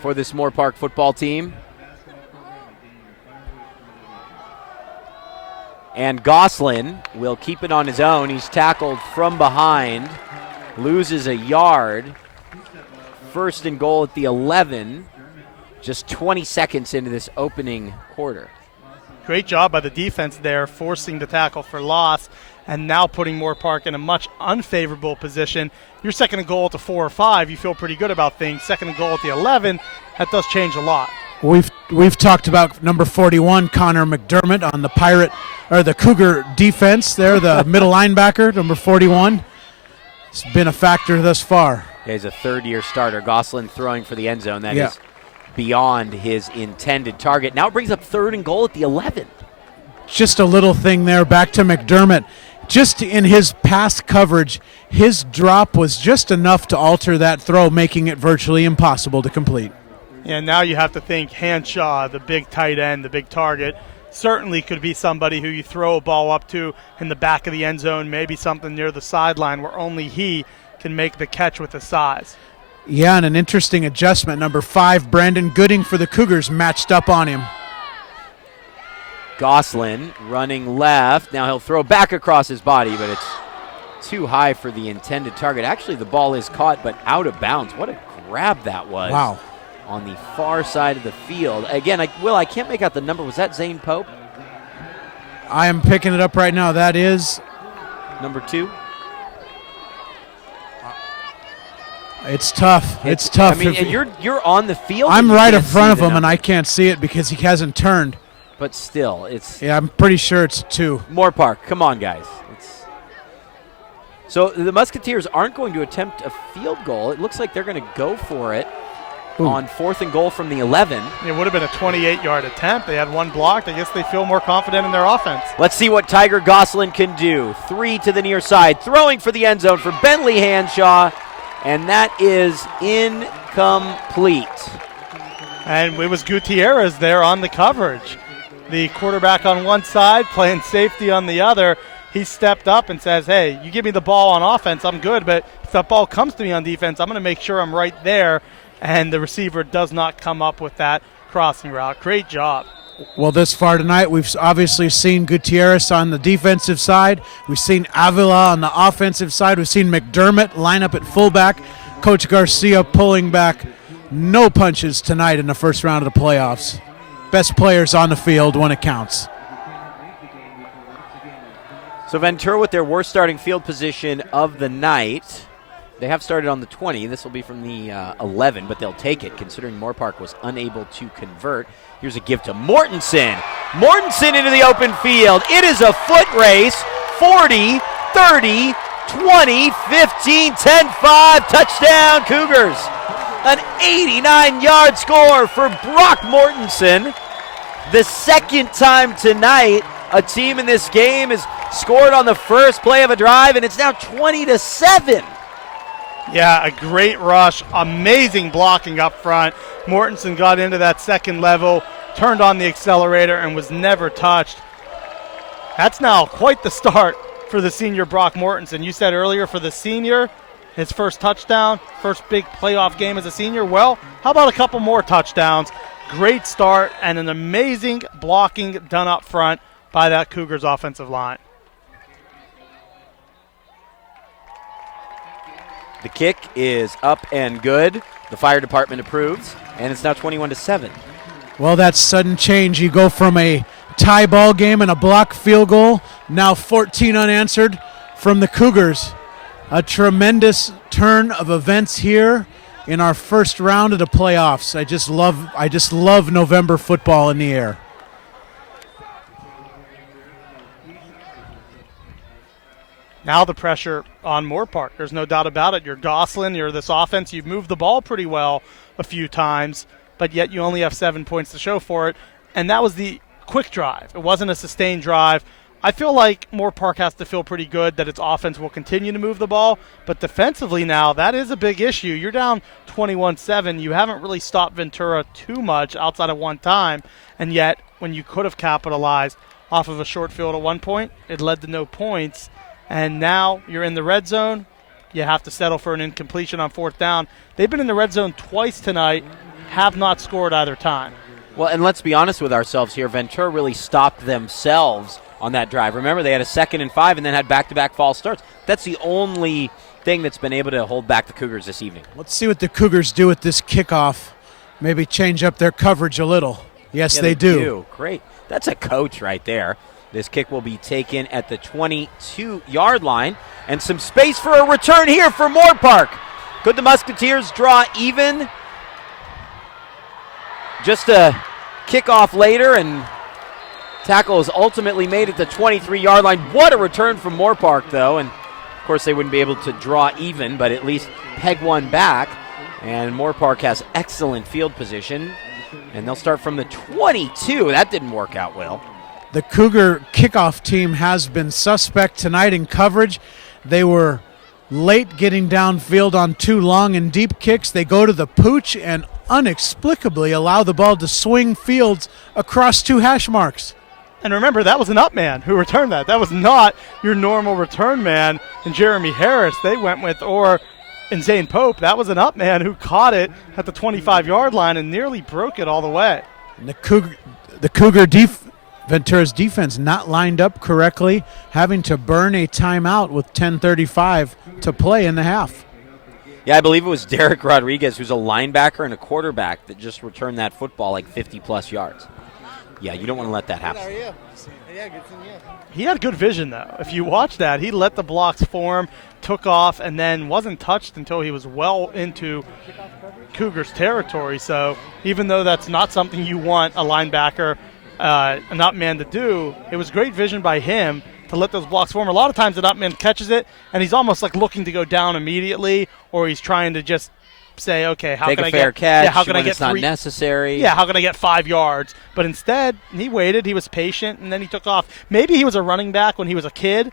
for this Moorpark football team. And Goslin will keep it on his own. He's tackled from behind, loses a yard. 1st and goal at the 11, just 20 seconds into this opening quarter. Great job by the defense there, forcing the tackle for loss, and now putting Moorpark in a much unfavorable position. Your 2nd and goal at the 4 or 5, you feel pretty good about things. 2nd and goal at the 11, that does change a lot. We've talked about number 41, Connor McDermott, on the Cougar defense there, the middle linebacker, number 41. It's been a factor thus far. Yeah, he's a 3rd-year starter. Goslin throwing for the end zone. That is beyond his intended target. Now it brings up 3rd and goal at the 11. Just a little thing there, back to McDermott. Just in his pass coverage, his drop was just enough to alter that throw, making it virtually impossible to complete. Yeah, now you have to think Hanshaw, the big tight end, the big target, certainly could be somebody who you throw a ball up to in the back of the end zone, maybe something near the sideline where only he can make the catch with his size. Yeah, and an interesting adjustment. Number 5, Brandon Gooding for the Cougars, matched up on him. Goslin running left. Now he'll throw back across his body, but it's too high for the intended target. Actually, the ball is caught, but out of bounds. What a grab that was. Wow. On the far side of the field. Again, I can't make out the number. Was that Zane Pope? I am picking it up right now. That is number 2. It's tough. It's tough. I mean, you're on the field. I'm right in front of him, and I can't see it because he hasn't turned. But still, it's... Yeah, I'm pretty sure it's 2. Moorpark, come on, guys. So the Musketeers aren't going to attempt a field goal. It looks like they're going to go for it. Ooh. On 4th and goal from the 11. It would have been a 28-yard attempt. They had one blocked. I guess they feel more confident in their offense. Let's see what Tiger Goslin can do. 3 to the near side, throwing for the end zone for Bentley Hanshaw, and that is incomplete. And it was Gutierrez there on the coverage. The quarterback on one side, playing safety on the other. He stepped up and says, hey, you give me the ball on offense, I'm good, but if that ball comes to me on defense, I'm going to make sure I'm right there. And the receiver does not come up with that crossing route. Great job. Well, this far tonight, we've obviously seen Gutierrez on the defensive side. We've seen Avila on the offensive side. We've seen McDermott line up at fullback. Coach Garcia pulling back. No punches tonight in the first round of the playoffs. Best players on the field when it counts. So Ventura with their worst starting field position of the night. They have started on the 20. This will be from the 11, but they'll take it considering Moorpark was unable to convert. Here's a give to Mortensen. Mortensen into the open field. It is a foot race. 40, 30, 20, 15, 10, 5. Touchdown Cougars. An 89-yard score for Brock Mortensen. The 2nd time tonight a team in this game has scored on the first play of a drive, and it's now 20-7. Yeah, a great rush, amazing blocking up front. Mortensen got into that second level, turned on the accelerator, and was never touched. That's now quite the start for the senior Brock Mortensen. You said earlier for the senior, his first touchdown, first big playoff game as a senior. Well, how about a couple more touchdowns? Great start and an amazing blocking done up front by that Cougars offensive line. The kick is up and good. The fire department approves, and it's now 21-7. Well, that's sudden change. You go from a tie ball game and a blocked field goal, now 14 unanswered from the Cougars. A tremendous turn of events here in our first round of the playoffs. I just love November football in the air. Now the pressure on Moorpark. There's no doubt about it. You're Gosselin. You're this offense. You've moved the ball pretty well a few times, but yet you only have 7 points to show for it. And that was the quick drive. It wasn't a sustained drive. I feel like Moorpark has to feel pretty good that its offense will continue to move the ball. But defensively now, that is a big issue. You're down 21-7. You haven't really stopped Ventura too much outside of one time. And yet, when you could have capitalized off of a short field at one point, it led to no points. And now you're in the red zone. You have to settle for an incompletion on fourth down. They've been in the red zone twice tonight, have not scored either time. Well, and let's be honest with ourselves here. Ventura really stopped themselves on that drive. Remember, they had a 2nd and 5 and then had back-to-back false starts. That's the only thing that's been able to hold back the Cougars this evening. Let's see what the Cougars do with this kickoff. Maybe change up their coverage a little. Yes, they do. Great. That's a coach right there. This kick will be taken at the 22-yard line. And some space for a return here for Moorpark. Could the Musketeers draw even? Just a kickoff later, and tackle is ultimately made at the 23-yard line. What a return from Moorpark, though. And, of course, they wouldn't be able to draw even, but at least peg one back. And Moorpark has excellent field position. And they'll start from the 22. That didn't work out well. The Cougar kickoff team has been suspect tonight in coverage. They were late getting downfield on 2 long and deep kicks. They go to the pooch and inexplicably allow the ball to swing fields across 2 hash marks. And remember, that was an up man who returned that. That was not your normal return man in Jeremy Harris. They went with, or in Zane Pope, that was an up man who caught it at the 25-yard line and nearly broke it all the way. And the Cougar Ventura's defense not lined up correctly, having to burn a timeout with 10:35 to play in the half. Yeah, I believe it was Derek Rodriguez, who's a linebacker and a quarterback, that just returned that football like 50-plus yards. Yeah, you don't want to let that happen. He had good vision, though. If you watch that, he let the blocks form, took off, and then wasn't touched until he was well into Cougars territory. So even though that's not something you want a linebacker, an up man to do, it was great vision by him to let those blocks form. A lot of times an up man catches it, and he's almost like looking to go down immediately, or he's trying to just say, okay, how take can a I fair get catch? Yeah, how can I get it's not necessary? Yeah, how can I get 5 yards? But instead, he waited, he was patient, and then he took off. Maybe he was a running back when he was a kid,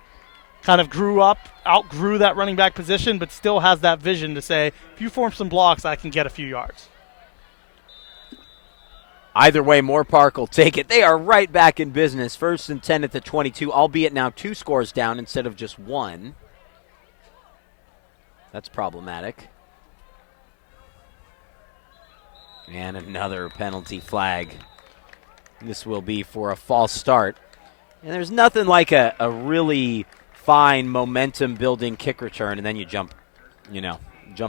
kind of grew up, outgrew that running back position, but still has that vision to say, if you form some blocks, I can get a few yards. Either way, Moorpark will take it. They are right back in business. 1st and 10 at the 22, albeit now 2 scores down instead of just 1. That's problematic. And another penalty flag. This will be for a false start. And there's nothing like a really fine momentum-building kick return, and then you jump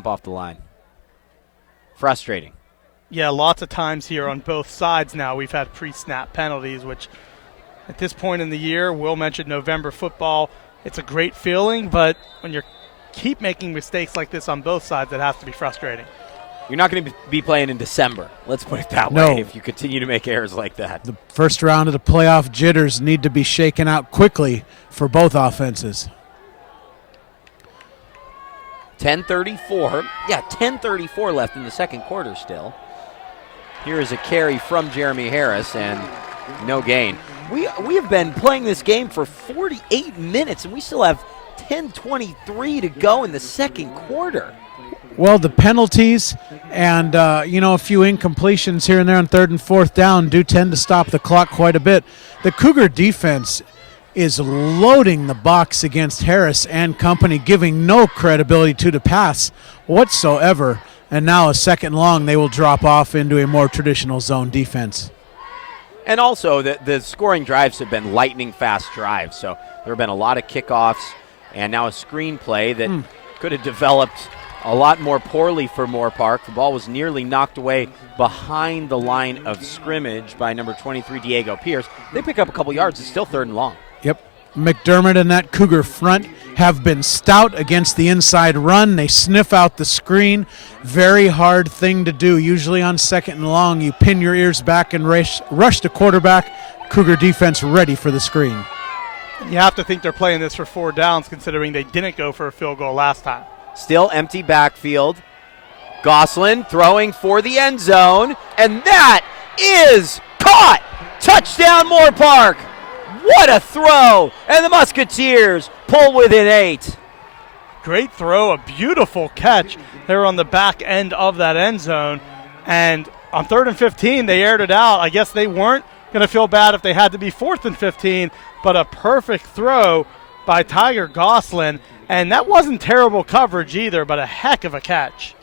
off the line. Frustrating. Yeah, lots of times here on both sides now we've had pre-snap penalties, which at this point in the year, Will mentioned November football, it's a great feeling, but when you keep making mistakes like this on both sides, it has to be frustrating. You're not going to be playing in December, let's put it that way, if you continue to make errors like that. The first round of the playoff jitters need to be shaken out quickly for both offenses. 10:34. Yeah, 10:34 left in the second quarter still. Here is a carry from Jeremy Harris, and no gain. We have been playing this game for 48 minutes, and we still have 10:23 to go in the second quarter. Well, the penalties and, a few incompletions here and there on 3rd and 4th down do tend to stop the clock quite a bit. The Cougar defense is loading the box against Harris and company, giving no credibility to the pass whatsoever. And now a 2nd long, they will drop off into a more traditional zone defense. And also, the scoring drives have been lightning-fast drives. So there have been a lot of kickoffs and now a screenplay that could have developed a lot more poorly for Moorpark. The ball was nearly knocked away behind the line of scrimmage by number 23, Diego Pierce. They pick up a couple yards. It's still 3rd and long. Yep. McDermott and that Cougar front have been stout against the inside run. They sniff out the screen. Very hard thing to do. Usually on 2nd and long, you pin your ears back and rush the quarterback. Cougar defense ready for the screen. You have to think they're playing this for 4 downs, considering they didn't go for a field goal last time. Still empty backfield. Gosselin throwing for the end zone, and that is caught! Touchdown Moorpark! What a throw! And the Musketeers pull within 8. Great throw, a beautiful catch. They were on the back end of that end zone, and on 3rd and 15, they aired it out. I guess they weren't going to feel bad if they had to be 4th and 15, but a perfect throw by Tiger Gosselin, and that wasn't terrible coverage either, but a heck of a catch.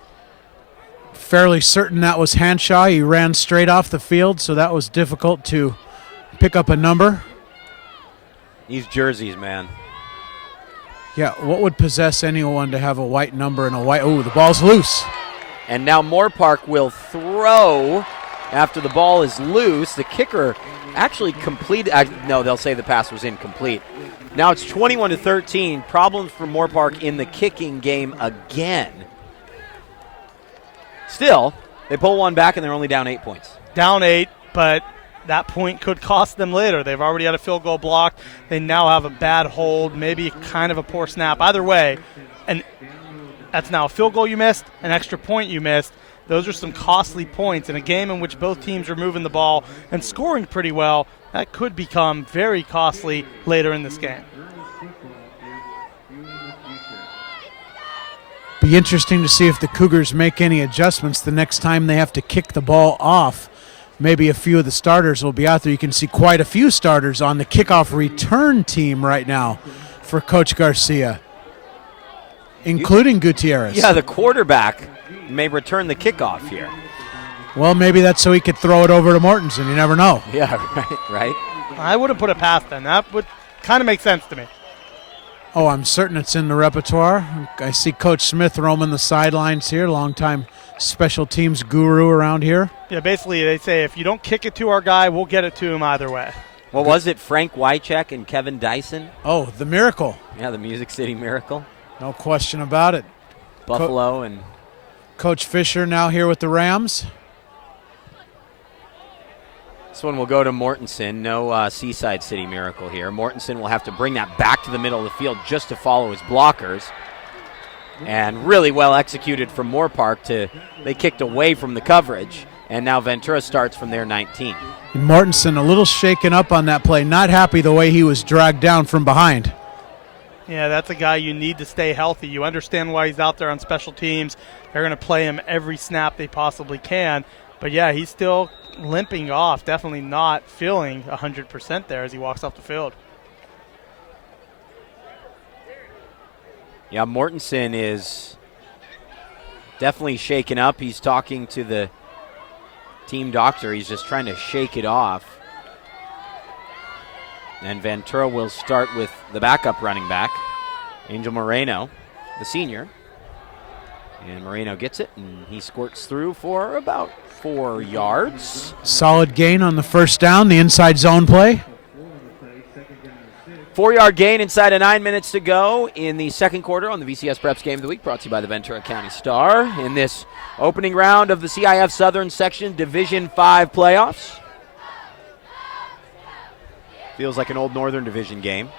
Fairly certain that was Hanshaw. He ran straight off the field, so that was difficult to pick up a number. These jerseys, man. Yeah, what would possess anyone to have a white number and a white... Oh, the ball's loose. And now Moorpark will throw after the ball is loose. The kicker actually completed... no, they'll say the pass was incomplete. Now it's 21-13. Problems for Moorpark in the kicking game again. Still, they pull one back and they're only down 8 points. Down 8, but that point could cost them later. They've already had a field goal blocked. They now have a bad hold, maybe kind of a poor snap. Either way, and that's now a field goal you missed, an extra point you missed. Those are some costly points in a game in which both teams are moving the ball and scoring pretty well. That could become very costly later in this game. Be interesting to see if the Cougars make any adjustments the next time they have to kick the ball off. Maybe a few of the starters will be out there. You can see quite a few starters on the kickoff return team right now for Coach Garcia, including Gutierrez. Yeah, the quarterback may return the kickoff here. Well, maybe that's so he could throw it over to Mortensen. You never know. Yeah, right. I wouldn't put it past them. That would kind of make sense to me. Oh, I'm certain it's in the repertoire. I see Coach Smith roaming the sidelines here, longtime special teams guru around here. Yeah, basically they say if you don't kick it to our guy, we'll get it to him either way. What was it, Frank Wycheck and Kevin Dyson? Oh, the Miracle. Yeah, the Music City Miracle. No question about it. Buffalo and Coach Fisher now here with the Rams. this one will go to Mortensen. No Seaside City Miracle here. Mortensen will have to bring that back to the middle of the field just to follow his blockers. And really well executed from Moorpark. They kicked away from the coverage, and now Ventura starts from their 19. And Mortensen a little shaken up on that play, not happy the way he was dragged down from behind. Yeah, that's a guy you need to stay healthy. You understand why he's out there on special teams. They're going to play him every snap they possibly can. But, yeah, he's still limping off, definitely not feeling 100% there as he walks off the field. Yeah, Mortensen is definitely shaken up. He's talking to the team doctor. He's just trying to shake it off. And Ventura will start with the backup running back, Angel Moreno, the senior. And Moreno gets it, and he squirts through for about 4 yards. Solid gain on the first down, the inside zone play. 4-yard gain inside of 9 minutes to go in the second quarter on the VCS Preps Game of the Week, brought to you by the Ventura County Star in this opening round of the CIF Southern Section Division 5 playoffs. Feels like an old Northern Division game.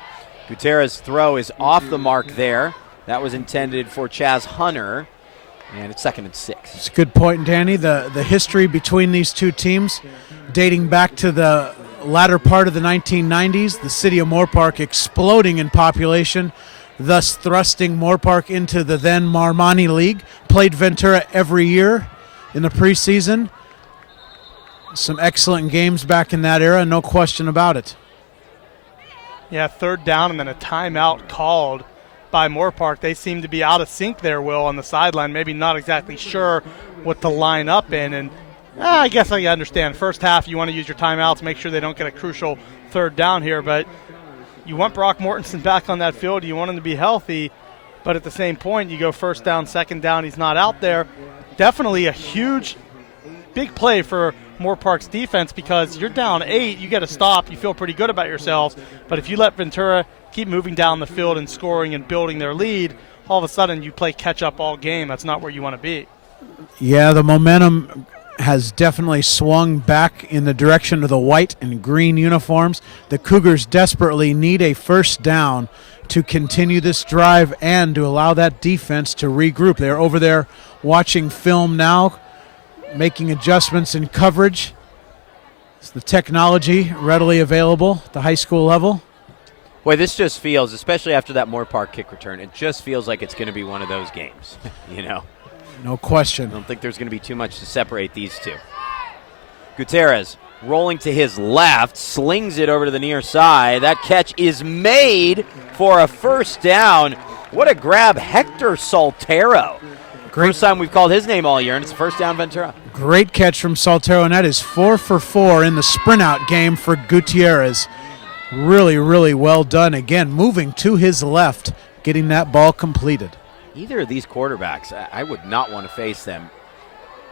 Gutierrez's throw is off the mark there. That was intended for Chaz Hunter, and it's 2nd and 6. It's a good point, Danny. The history between these two teams dating back to the latter part of the 1990s, the city of Moorpark exploding in population, thus thrusting Moorpark into the then Marmani League. Played Ventura every year in the preseason. Some excellent games back in that era, no question about it. Yeah, 3rd down and then a timeout called by Moorpark. They seem to be out of sync there, Will, on the sideline, maybe not exactly sure what to line up in. And I guess I understand. First half, you want to use your timeouts, make sure they don't get a crucial third down here, but you want Brock Mortensen back on that field. You want him to be healthy, but at the same point, you go first down, second down, he's not out there. Definitely a huge, big play for Moorpark's defense because you're down 8, you get a stop, you feel pretty good about yourselves, but if you let Ventura keep moving down the field and scoring and building their lead, all of a sudden you play catch-up all game. That's not where you want to be. Yeah, the momentum has definitely swung back in the direction of the white and green uniforms. The Cougars desperately need a first down to continue this drive and to allow that defense to regroup. They're over there watching film now, making adjustments in coverage. It's the technology readily available at the high school level. Boy, this just feels, especially after that Moorpark kick return, it just feels like it's going to be one of those games, you know. No question. I don't think there's going to be too much to separate these two. Gutierrez rolling to his left, slings it over to the near side. That catch is made for a first down. What a grab, Hector Soltero. First time we've called his name all year, and it's a first down, Ventura. Great catch from Soltero, and that is 4 for 4 in the sprint-out game for Gutierrez. Really, really well done. Again, moving to his left, getting that ball completed. Either of these quarterbacks, I would not want to face them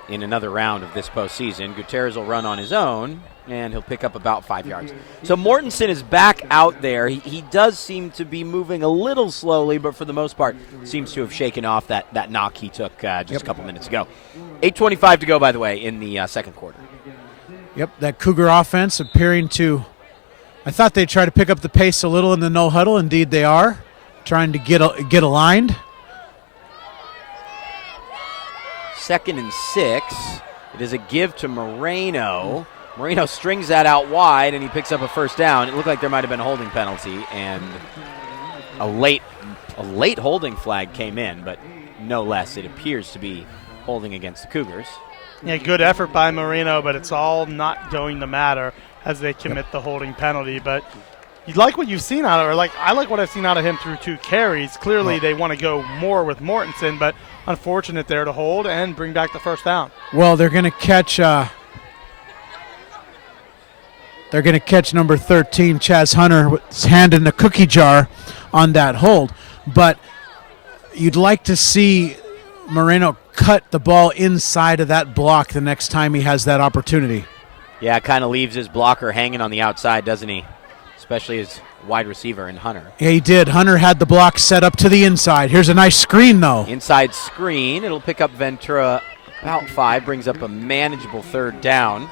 in another round of this postseason. Gutierrez will run on his own, and he'll pick up about 5 yards. So Mortensen is back out there. He does seem to be moving a little slowly, but for the most part seems to have shaken off that knock he took just a couple minutes ago. 8:25 to go, by the way, in the second quarter. Yep, that Cougar offense appearing to, I thought they'd try to pick up the pace a little in the no huddle. Indeed they are, trying to get aligned. 2nd and 6. It is a give to Moreno. Moreno strings that out wide, and he picks up a first down. It looked like there might have been a holding penalty, and a late holding flag came in, but no less. It appears to be holding against the Cougars. Yeah, good effort by Moreno, but it's all not going to matter as they commit the holding penalty. But you like what you've seen out of her. I like what I've seen out of him through 2 carries. Clearly, they want to go more with Mortensen, but unfortunate there to hold and bring back the first down. Well, they're going to catch. They're going to catch number 13, Chaz Hunter, with his hand in the cookie jar on that hold. But you'd like to see Moreno cut the ball inside of that block the next time he has that opportunity. Yeah, kind of leaves his blocker hanging on the outside, doesn't he? Especially his wide receiver in Hunter. Yeah, he did. Hunter had the block set up to the inside. Here's a nice screen, though. Inside screen. It'll pick up Ventura about 5, brings up a manageable third down.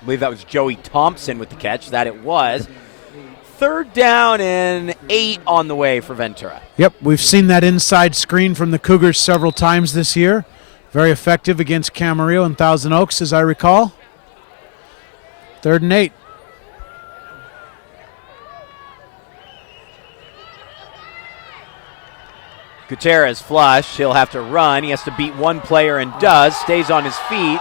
I believe that was Joey Thompson with the catch. That it was. 3rd down and 8 on the way for Ventura. Yep, we've seen that inside screen from the Cougars several times this year. Very effective against Camarillo and Thousand Oaks, as I recall. 3rd and 8. Gutierrez flush. He'll have to run. He has to beat one player and does. Stays on his feet.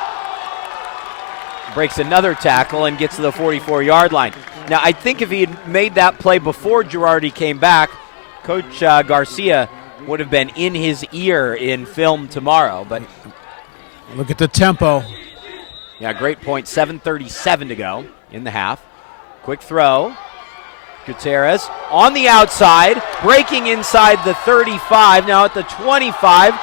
Breaks another tackle and gets to the 44-yard line. Now, I think if he had made that play before Girardi came back, Coach Garcia would have been in his ear in film tomorrow. But look at the tempo. Yeah, great point. 7:37 to go in the half. Quick throw. Gutierrez on the outside, breaking inside the 35. Now at the 25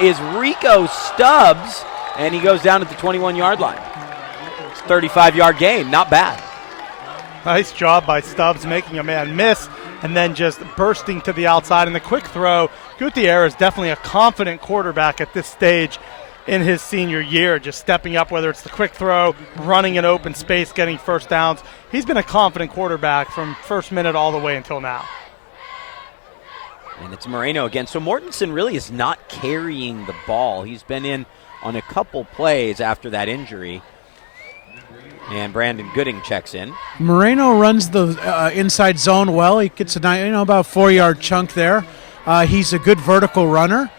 is Rico Stubbs, and he goes down at the 21-yard line. It's a 35-yard gain. Not bad. Nice job by Stubbs making a man miss and then just bursting to the outside. And the quick throw, Gutierrez definitely a confident quarterback at this stage in his senior year, just stepping up, whether it's the quick throw, running in open space, getting first downs. He's been a confident quarterback from first minute all the way until now. And it's Moreno again. So Mortensen really is not carrying the ball. He's been in on a couple plays after that injury. And Brandon Gooding checks in. Moreno runs the inside zone well. He gets about a 4-yard chunk there. He's a good vertical runner.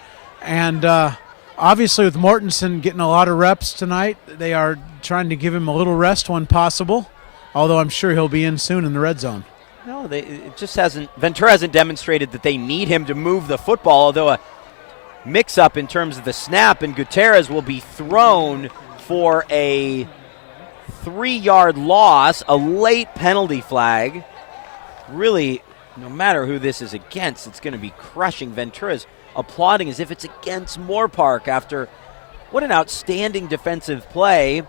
And obviously with Mortensen getting a lot of reps tonight, they are trying to give him a little rest when possible, although I'm sure he'll be in soon in the red zone. No, Ventura hasn't demonstrated that they need him to move the football, although a mix-up in terms of the snap, and Gutierrez will be thrown for a 3-yard loss, a late penalty flag. Really, no matter who this is against, it's going to be crushing. Ventura's applauding as if it's against Moorpark after what an outstanding defensive play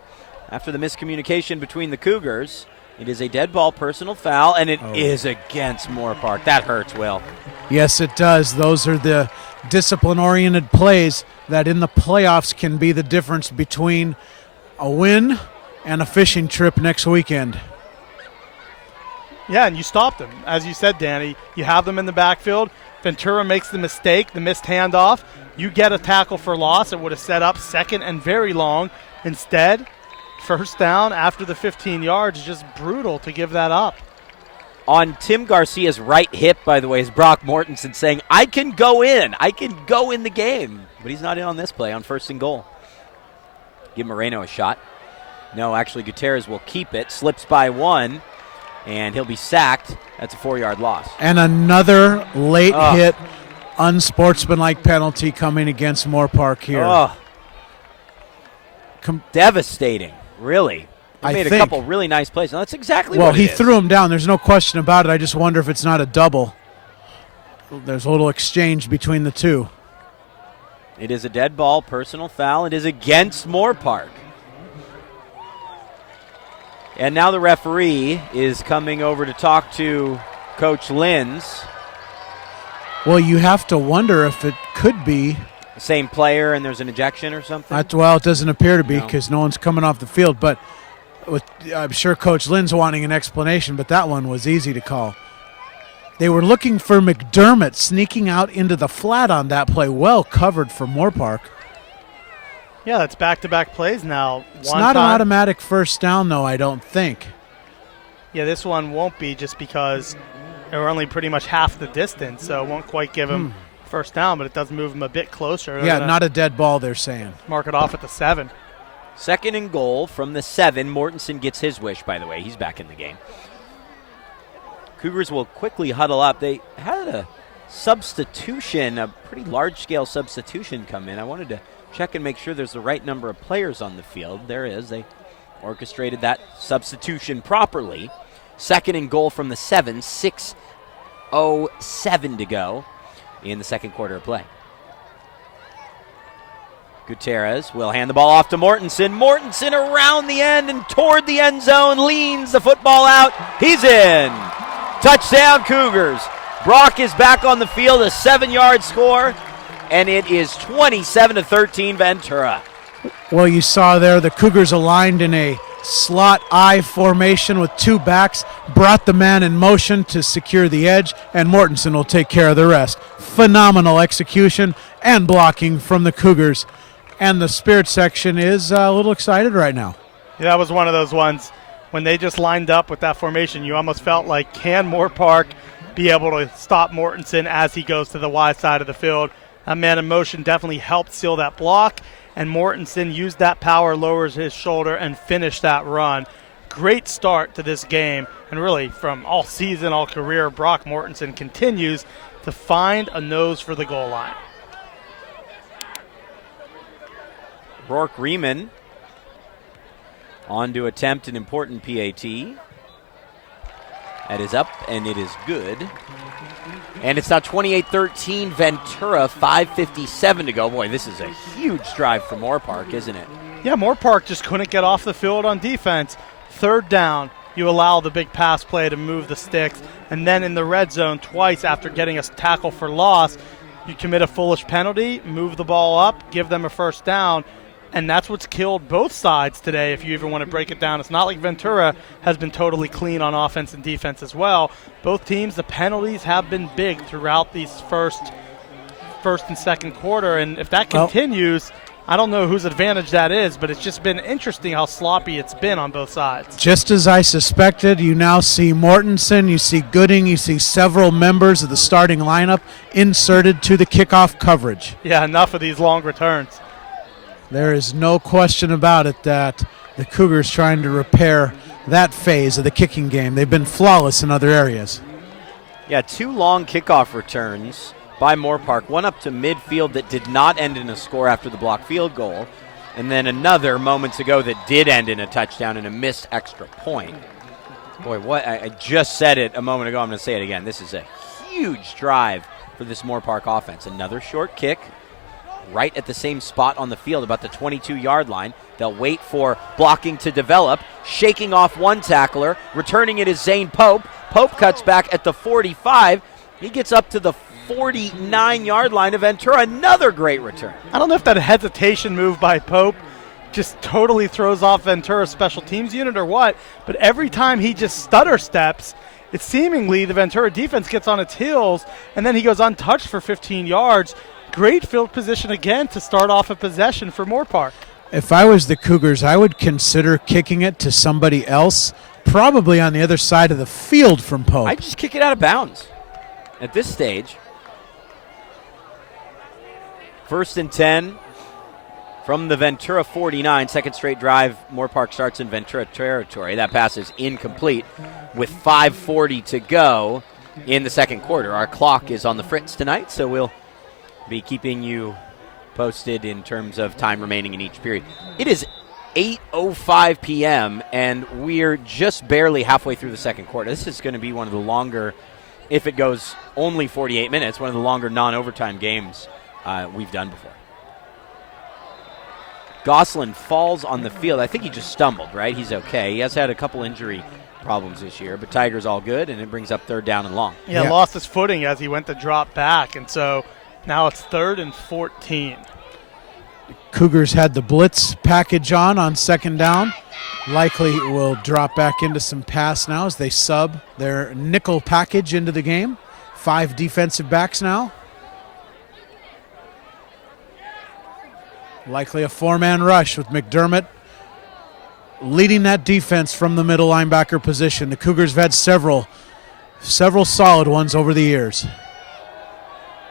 after the miscommunication between the Cougars. It is a dead ball personal foul, and it is against Moorpark. That hurts, Will. Yes, it does. Those are the discipline-oriented plays that in the playoffs can be the difference between a win and a fishing trip next weekend. Yeah, and you stopped them. As you said, Danny, you have them in the backfield. Ventura makes the mistake, the missed handoff. You get a tackle for loss. It would have set up second and very long. Instead, first down after the 15 yards. Just brutal to give that up. On Tim Garcia's right hip, by the way, is Brock Mortensen saying, I can go in. I can go in the game. But he's not in on this play on 1st and goal. Give Moreno a shot. No, actually, Gutierrez will keep it. Slips by 1, and he'll be sacked. That's a 4-yard loss. And another late hit, unsportsmanlike penalty coming against Moorpark here. Devastating, really. He made a couple really nice plays. Now, that's exactly what it is. Well, he threw him down. There's no question about it. I just wonder if it's not a double. There's a little exchange between the two. It is a dead ball, personal foul. It is against Moorpark. And now the referee is coming over to talk to Coach Linz. Well, you have to wonder if it could be the same player and there's an ejection or something. Well, it doesn't appear to be because no one's coming off the field. But I'm sure Coach Lynn's wanting an explanation, but that one was easy to call. They were looking for McDermott sneaking out into the flat on that play. Well covered for Moorpark. Yeah, that's back-to-back plays now. It's not an automatic first down, though, I don't think. Yeah, this one won't be just because they're only pretty much half the distance, so it won't quite give him first down, but it does move him a bit closer. Yeah, not a dead ball, they're saying. Mark it off at the 7. 2nd and goal from the 7. Mortensen gets his wish, by the way. He's back in the game. Cougars will quickly huddle up. They had a substitution, a pretty large-scale substitution come in. I wanted to check and make sure there's the right number of players on the field. There is. They orchestrated that substitution properly. 2nd and goal from the 7, 6:07 to go in the second quarter of play. Gutierrez will hand the ball off to Mortensen. Mortensen around the end and toward the end zone, leans the football out. He's in. Touchdown, Cougars. Brock is back on the field, a 7-yard score, and it is 27-13 Ventura. Well, you saw there the Cougars aligned in a slot I formation with 2 backs, brought the man in motion to secure the edge, and Mortensen will take care of the rest. Phenomenal execution and blocking from the Cougars. And the Spirit section is a little excited right now. Yeah, that was one of those ones when they just lined up with that formation. You almost felt like, can Moorpark be able to stop Mortensen as he goes to the wide side of the field? That man in motion definitely helped seal that block, and Mortensen used that power, lowers his shoulder, and finished that run. Great start to this game, and really from all season, all career, Brock Mortensen continues to find a nose for the goal line. Rourke Riemann on to attempt an important PAT. That is up, and it is good. And it's now 28-13 Ventura, 5:57 to go. Boy, this is a huge drive for Moorpark, isn't it? Yeah, Moorpark just couldn't get off the field on defense. 3rd down, you allow the big pass play to move the sticks. And then in the red zone twice after getting a tackle for loss, you commit a foolish penalty, move the ball up, give them a first down. And that's what's killed both sides today, if you even want to break it down. It's not like Ventura has been totally clean on offense and defense as well. Both teams, the penalties have been big throughout these first and second quarter. And if that continues, I don't know whose advantage that is, but it's just been interesting how sloppy it's been on both sides. Just as I suspected, you now see Mortensen, you see Gooding, you see several members of the starting lineup inserted to the kickoff coverage. Yeah, enough of these long returns. There is no question about it that the Cougars trying to repair that phase of the kicking game. They've been flawless in other areas. Yeah, 2 long kickoff returns by Moorpark. One up to midfield that did not end in a score after the blocked field goal. And then another moments ago that did end in a touchdown and a missed extra point. Boy, what I just said it a moment ago. I'm going to say it again. This is a huge drive for this Moorpark offense. Another short kick right at the same spot on the field, about the 22-yard line. They'll wait for blocking to develop, shaking off one tackler. Returning it is Zane Pope. Pope cuts back at the 45. He gets up to the 49-yard line of Ventura. Another great return. I don't know if that hesitation move by Pope just totally throws off Ventura's special teams unit or what, but every time he just stutter steps, it's seemingly the Ventura defense gets on its heels, and then he goes untouched for 15 yards. Great field position again to start off a possession for Moorpark. If I was the Cougars, I would consider kicking it to somebody else, probably on the other side of the field from Pope. I'd just kick it out of bounds at this stage. 1st and 10 from the Ventura 49. Second straight drive. Moorpark starts in Ventura territory. That pass is incomplete with 5:40 to go in the second quarter. Our clock is on the fritz tonight, so we'll be keeping you posted in terms of time remaining in each period. It is 8:05 p.m., and we're just barely halfway through the second quarter. This is going to be one of the longer, if it goes only 48 minutes, one of the longer non-overtime games we've done before. Gosselin falls on the field. I think he just stumbled, right? He's okay. He has had a couple injury problems this year, but Tiger's all good, and it brings up 3rd down and long. Yeah, lost his footing as he went to drop back, and so now it's 3rd and 14. Cougars had the blitz package on 2nd down. Likely will drop back into some pass now as they sub their nickel package into the game. 5 defensive backs now. Likely a 4-man rush with McDermott leading that defense from the middle linebacker position. The Cougars have had several solid ones over the years.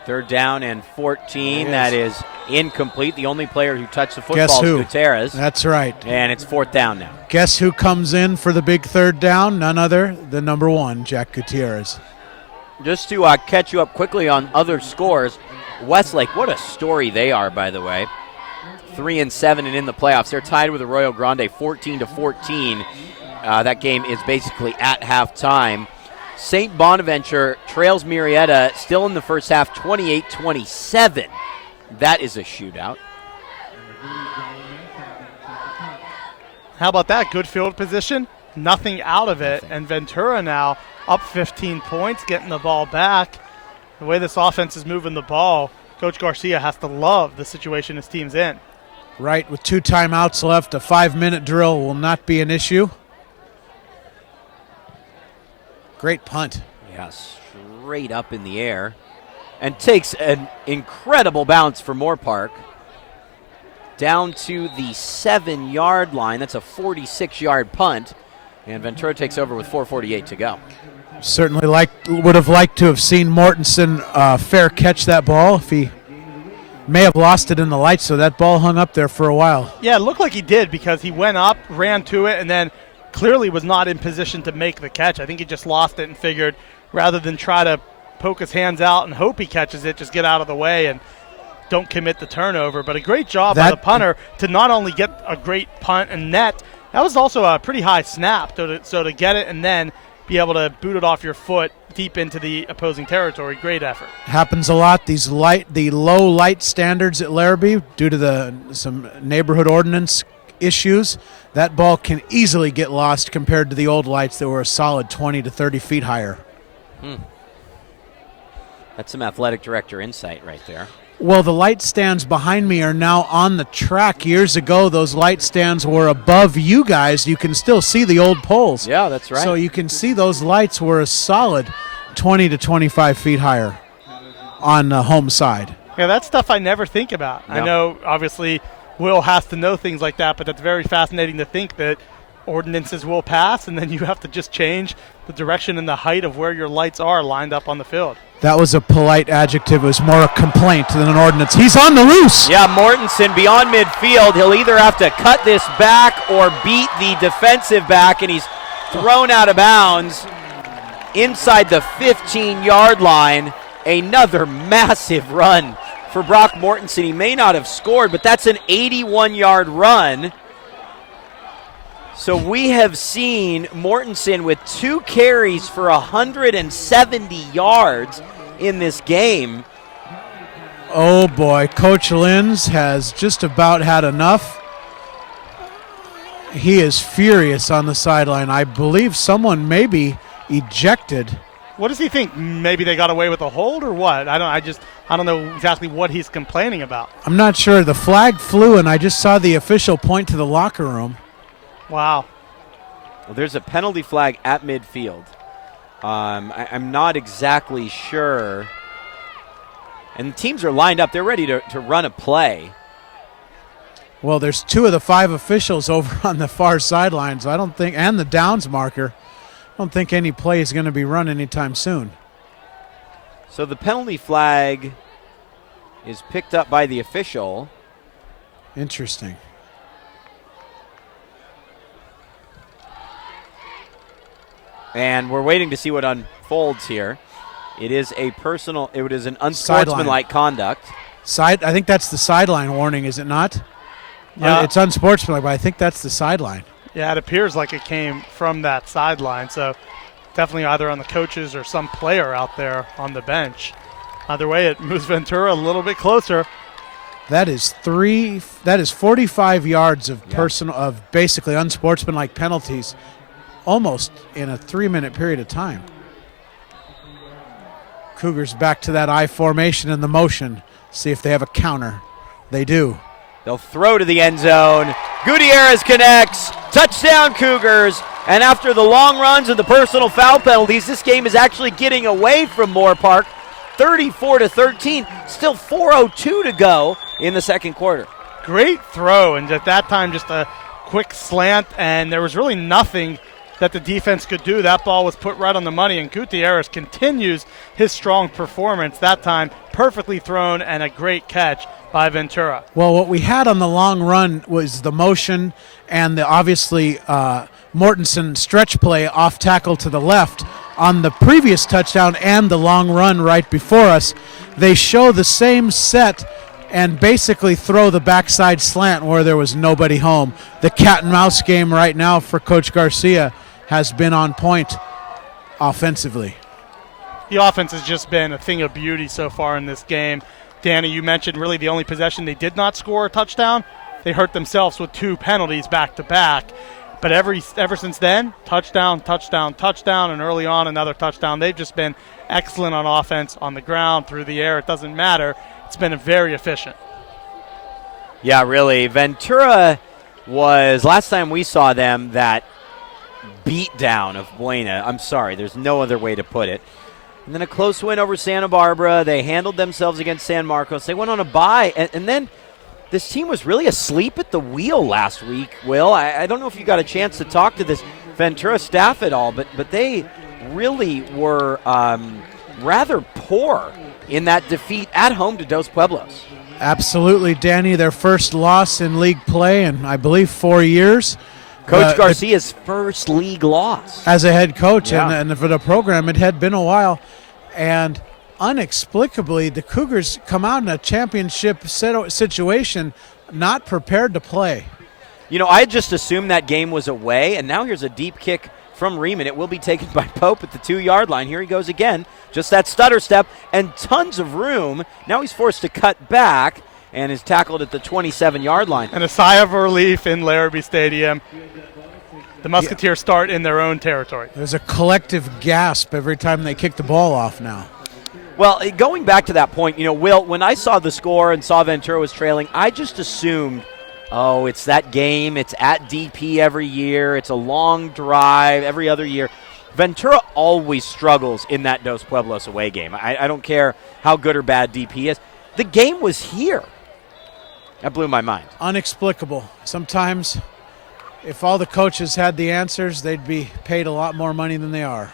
3rd down and 14. That is incomplete. The only player who touched the football is Gutierrez. That's right. And it's 4th down now. Guess who comes in for the big 3rd down? None other than number 1, Jack Gutierrez. Just to catch you up quickly on other scores, Westlake, what a story they are, by the way. 3-7 and in the playoffs. They're tied with Arroyo Grande 14-14. That game is basically at halftime. St. Bonaventure trails Murrieta still in the first half 28-27. That is a shootout. How about that? Good field position, nothing out of it, and Ventura now up 15 points, getting the ball back. The way this offense is moving the ball, Coach Garcia has to love the situation his team's in. Right, with 2 timeouts left, a 5-minute drill will not be an issue. Great punt. Yeah, straight up in the air. And takes an incredible bounce for Moorpark. Down to the 7-yard line. That's a 46-yard punt. And Ventura takes over with 4:48 to go. Certainly would have liked to have seen Mortensen fair catch that ball. If he may have lost it in the lights, so that ball hung up there for a while. Yeah, it looked like he did because he went up, ran to it, and then clearly was not in position to make the catch. I think he just lost it and figured rather than try to poke his hands out and hope he catches it, just get out of the way and don't commit the turnover. But a great job by the punter to not only get a great punt and net, that was also a pretty high snap. So to get it and then be able to boot it off your foot deep into the opposing territory, great effort. Happens a lot. The low light standards at Larrabee, due to some neighborhood ordinance issues, that ball can easily get lost compared to the old lights that were a solid 20 to 30 feet higher. That's some athletic director insight right there. Well, the light stands behind me are now on the track. Years ago, those light stands were above you guys. You can still see the old poles. Yeah, that's right. So you can see those lights were a solid 20 to 25 feet higher on the home side. Yeah, that's stuff I never think about. No. I know, obviously, Will has to know things like that, but that's very fascinating to think that ordinances will pass, and then you have to just change the direction and the height of where your lights are lined up on the field. That was a polite adjective. It was more a complaint than an ordinance. He's on the loose. Yeah, Mortensen beyond midfield. He'll either have to cut this back or beat the defensive back, and he's thrown out of bounds inside the 15-yard line. Another massive run for Brock Mortensen. He may not have scored, but that's an 81-yard run. So we have seen Mortensen with 2 carries for 170 yards in this game. Oh boy, Coach Linz has just about had enough. He is furious on the sideline. I believe someone may be ejected. What does he think? Maybe they got away with a hold or what? I don't know exactly what he's complaining about. I'm not sure. The flag flew, and I just saw the official point to the locker room. Wow. Well, there's a penalty flag at midfield. I'm not exactly sure. And the teams are lined up. They're ready to run a play. Well, there's 2 of the 5 officials over on the far sidelines. I don't think, and the downs marker. I don't think any play is going to be run anytime soon. So the penalty flag is picked up by the official. Interesting. And we're waiting to see what unfolds here. It is an unsportsmanlike conduct. I think that's the sideline warning, is it not? Yeah. It's unsportsmanlike, but I think that's the sideline. Yeah, it appears like it came from that sideline. So definitely either on the coaches or some player out there on the bench. Either way, it moves Ventura a little bit closer. That is 45 yards of of basically unsportsmanlike penalties, almost in a 3-minute period of time. Cougars back to that I formation in the motion. See if they have a counter. They do. They'll throw to the end zone. Gutierrez connects. Touchdown Cougars. And after the long runs and the personal foul penalties, this game is actually getting away from Moorpark. 34-13. Still 4:02 to go in the second quarter. Great throw, and at that time just a quick slant, and there was really nothing that the defense could do. That ball was put right on the money, and Gutierrez continues his strong performance. That time, perfectly thrown and a great catch by Ventura. Well, what we had on the long run was the motion and the obviously Mortensen stretch play off tackle to the left. On the previous touchdown and the long run right before us, they show the same set and basically throw the backside slant where there was nobody home. The cat and mouse game right now for Coach Garcia has been on point offensively. The offense has just been a thing of beauty so far in this game. Danny, you mentioned really the only possession they did not score a touchdown. They hurt themselves with 2 penalties back to back. But ever since then, touchdown, touchdown, touchdown, and early on another touchdown. They've just been excellent on offense, on the ground, through the air. It doesn't matter. It's been very efficient. Yeah, really. Ventura was, last time we saw them, that beat down of Buena. I'm sorry, there's no other way to put it. And then a close win over Santa Barbara. They handled themselves against San Marcos. They went on a bye, and then this team was really asleep at the wheel last week, Will. I don't know if you got a chance to talk to this Ventura staff at all, but they really were rather poor in that defeat at home to Dos Pueblos. Absolutely, Danny. Their first loss in league play in, I believe, 4 years. Coach Garcia's first league loss. As a head coach, Yeah. and for the program, it had been a while. And inexplicably, the Cougars come out in a championship situation not prepared to play. You know, I just assumed that game was away, and now here's a deep kick from Riemann. It will be taken by Pope at the 2-yard line. Here he goes again. Just that stutter step and tons of room. Now he's forced to cut back and is tackled at the 27-yard line. And a sigh of relief in Larrabee Stadium. The Musketeers start in their own territory. There's a collective gasp every time they kick the ball off now. Well, going back to that point, you know, Will, when I saw the score and saw Ventura was trailing, I just assumed, oh, it's that game. It's at DP every year. It's a long drive every other year. Ventura always struggles in that Dos Pueblos away game. I don't care how good or bad DP is. The game was here. That blew my mind. Inexplicable. Sometimes, if all the coaches had the answers, they'd be paid a lot more money than they are.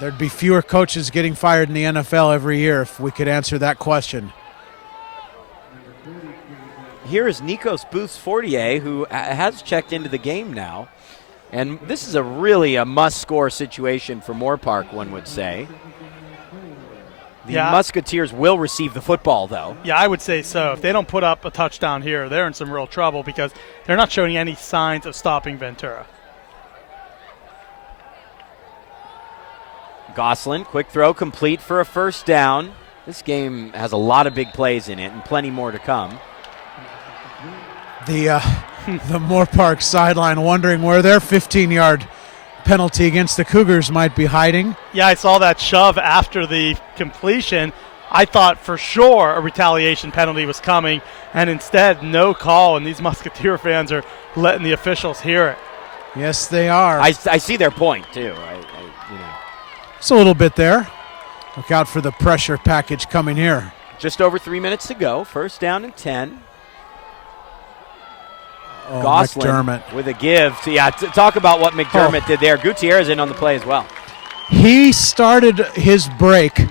There'd be fewer coaches getting fired in the NFL every year if we could answer that question. Here is Nikos Booths-Fortier, who has checked into the game now. And this is really a must-score situation for Moorpark, one would say. The Musketeers will receive the football, though. Yeah, I would say so. If they don't put up a touchdown here, they're in some real trouble because they're not showing any signs of stopping Ventura. Gosselin, quick throw, complete for a first down. This game has a lot of big plays in it and plenty more to come. The Moorpark sideline wondering where their 15-yard penalty against the Cougars might be hiding. Yeah, I saw that shove after the completion. I thought for sure a retaliation penalty was coming, and instead no call, and these Musketeer fans are letting the officials hear it. Yes, they are. I see their point, too. It's a little bit there. Look out for the pressure package coming here. Just over 3 minutes to go. First down and 10. Oh, Gosselin McDermott with a give. Talk about what McDermott did there. Gutierrez in on the play as well. He started his break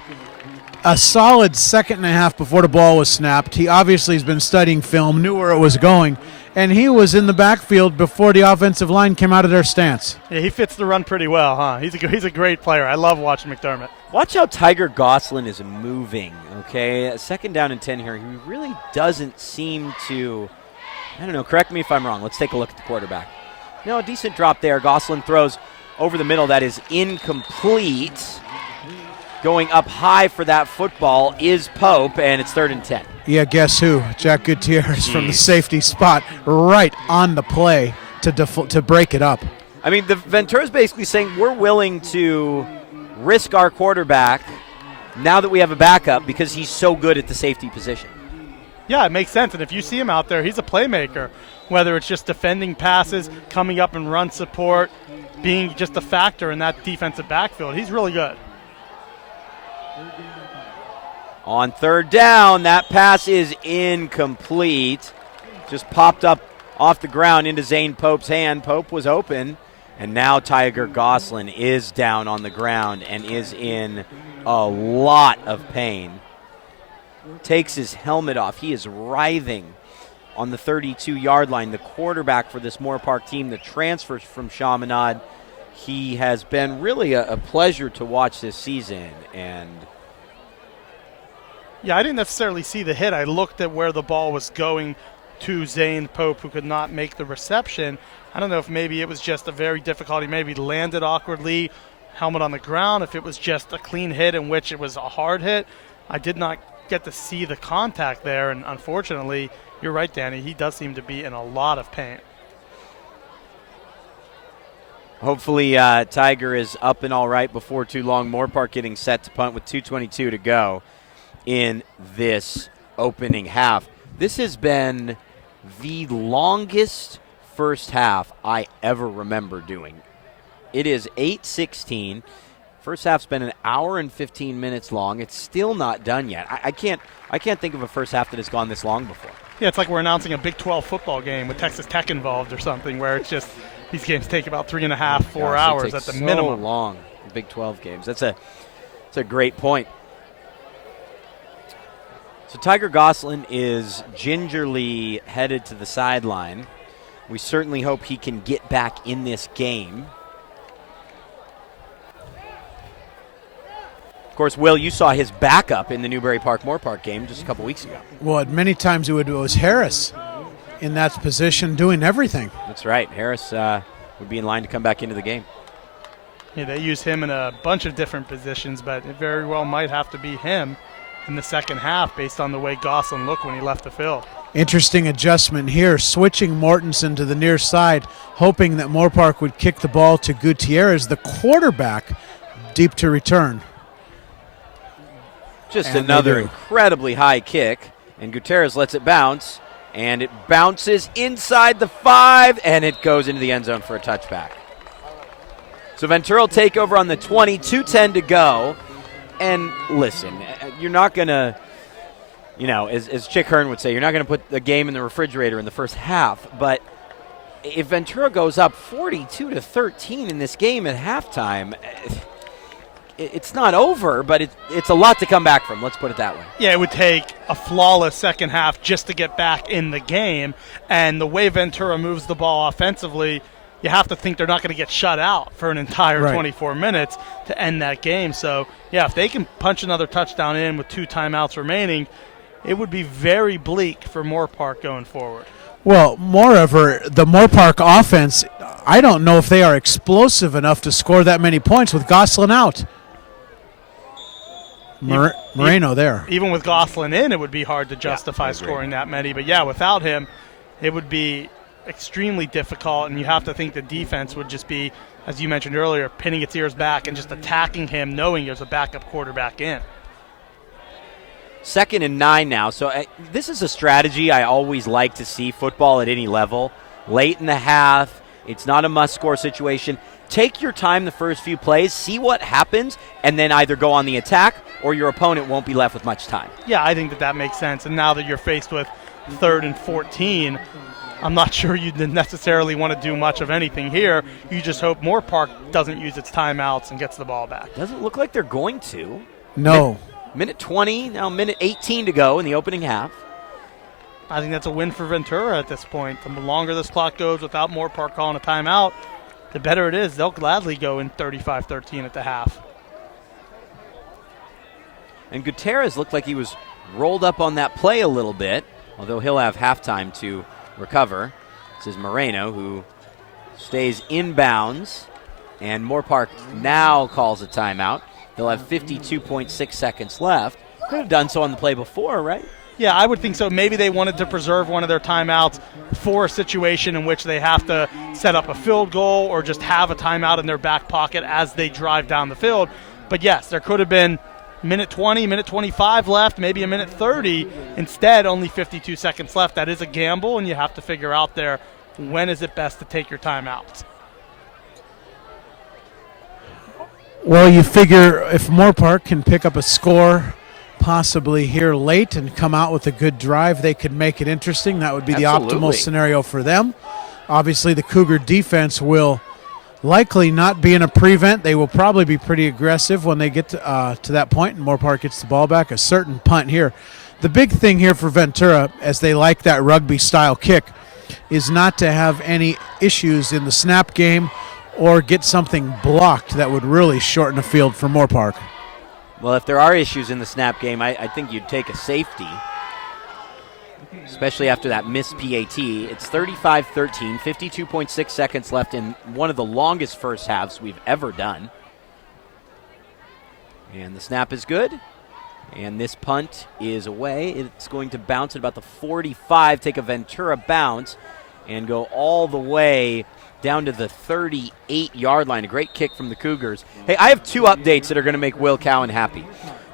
a solid second and a half before the ball was snapped. He obviously has been studying film, knew where it was going, and he was in the backfield before the offensive line came out of their stance. Yeah, he fits the run pretty well, huh? He's a great player. I love watching McDermott. Watch how Tiger Gosselin is moving, okay? Second down and 10 here. He really doesn't seem to, I don't know, correct me if I'm wrong. Let's take a look at the quarterback. No, a decent drop there. Gosselin throws over the middle. That is incomplete. Going up high for that football is Pope, and it's 3rd and 10. Yeah, guess who? Jack Gutierrez from the safety spot right on the play to break it up. I mean, the Ventura's basically saying we're willing to risk our quarterback now that we have a backup because he's so good at the safety position. Yeah, it makes sense. And if you see him out there, he's a playmaker, whether it's just defending passes, coming up and run support, being just a factor in that defensive backfield. He's really good. On 3rd down, that pass is incomplete. Just popped up off the ground into Zane Pope's hand. Pope was open, and now Tiger Gosselin is down on the ground and is in a lot of pain. Takes his helmet off. He is writhing on the 32-yard line. The quarterback for this Moorpark team, the transfers from Chaminade, he has been really a pleasure to watch this season. And yeah, I didn't necessarily see the hit. I looked at where the ball was going to Zane Pope, who could not make the reception. I don't know if maybe it was just a very difficult, he maybe landed awkwardly, helmet on the ground, if it was just a clean hit in which it was a hard hit. I did not get to see the contact there, and unfortunately, you're right, Danny, he does seem to be in a lot of pain. Hopefully Tiger is up and all right before too long. Moorpark getting set to punt with 2:22 to go in this opening half. This has been the longest first half I ever remember doing. It is 8:16. First half's been an hour and 15 minutes long. It's still not done yet. I can't think of a first half that has gone this long before. Yeah, it's like we're announcing a Big 12 football game with Texas Tech involved or something, where it's just these games take about 3.5, 4 hours at the minimum. So long, Big 12 games. That's a great point. So Tiger Gosselin is gingerly headed to the sideline. We certainly hope he can get back in this game. Of course, Will, you saw his backup in the Newbury Park Moorpark game just a couple weeks ago. Well, many times it was Harris in that position doing everything. That's right. Harris would be in line to come back into the game. Yeah, they use him in a bunch of different positions, but it very well might have to be him in the second half based on the way Gosselin looked when he left the field. Interesting adjustment here, switching Mortensen to the near side, hoping that Moorpark would kick the ball to Gutierrez, the quarterback, deep to return. Just and another incredibly high kick, and Gutierrez lets it bounce, and it bounces inside the 5, and it goes into the end zone for a touchback. So Ventura will take over on the 20, 2:10 to go. And listen, you're not going to, as Chick Hearn would say, you're not going to put the game in the refrigerator in the first half. But if Ventura goes up 42-13 in this game at halftime, it's not over, but it's a lot to come back from. Let's put it that way. Yeah, it would take a flawless second half just to get back in the game. And the way Ventura moves the ball offensively, you have to think they're not going to get shut out for an entire Right. 24 minutes to end that game. So, yeah, if they can punch another touchdown in with 2 timeouts remaining, it would be very bleak for Moorpark going forward. Well, moreover, the Moorpark offense, I don't know if they are explosive enough to score that many points with Gosselin out. Moreno there. Even with Gosselin in, it would be hard to justify scoring that many. But, yeah, without him, it would be extremely difficult, and you have to think the defense would just be, as you mentioned earlier, pinning its ears back and just attacking him, knowing there's a backup quarterback in. 2nd and 9 now. So this is a strategy I always like to see football at any level. Late in the half, it's not a must-score situation. Take your time the first few plays, see what happens, and then either go on the attack or your opponent won't be left with much time. Yeah, I think that makes sense. And now that you're faced with 3rd and 14, I'm not sure you necessarily want to do much of anything here. You just hope Moorpark doesn't use its timeouts and gets the ball back. Doesn't look like they're going to. No. Minute 20, now minute 18 to go in the opening half. I think that's a win for Ventura at this point. The longer this clock goes without Moorpark calling a timeout, the better it is. They'll gladly go in 35-13 at the half. And Gutierrez looked like he was rolled up on that play a little bit, although he'll have halftime to recover. This is Moreno, who stays inbounds, and Moorpark now calls a timeout. They'll have 52.6 seconds left. Could have done so on the play before, right? Yeah, I would think so. Maybe they wanted to preserve one of their timeouts for a situation in which they have to set up a field goal or just have a timeout in their back pocket as they drive down the field. But yes, there could have been minute 20, minute 25 left, maybe a minute 30. Instead, only 52 seconds left. That is a gamble, and you have to figure out there when is it best to take your timeouts. Well, you figure if Moorpark can pick up a score possibly here late and come out with a good drive, they could make it interesting. That would be the optimal scenario for them. Obviously, the Cougar defense will likely not be in a prevent. They will probably be pretty aggressive when they get to that point, and Moorpark gets the ball back. A certain punt here. The big thing here for Ventura, as they like that rugby-style kick, is not to have any issues in the snap game or get something blocked that would really shorten the field for Moorpark. Well, if there are issues in the snap game, I think you'd take a safety, especially after that missed PAT. It's 35-13, 52.6 seconds left in one of the longest first halves we've ever done. And the snap is good, and this punt is away. It's going to bounce at about the 45, take a Ventura bounce, and go all the way down to the 38-yard line. A great kick from the Cougars. Hey, I have 2 updates that are going to make Will Cowan happy.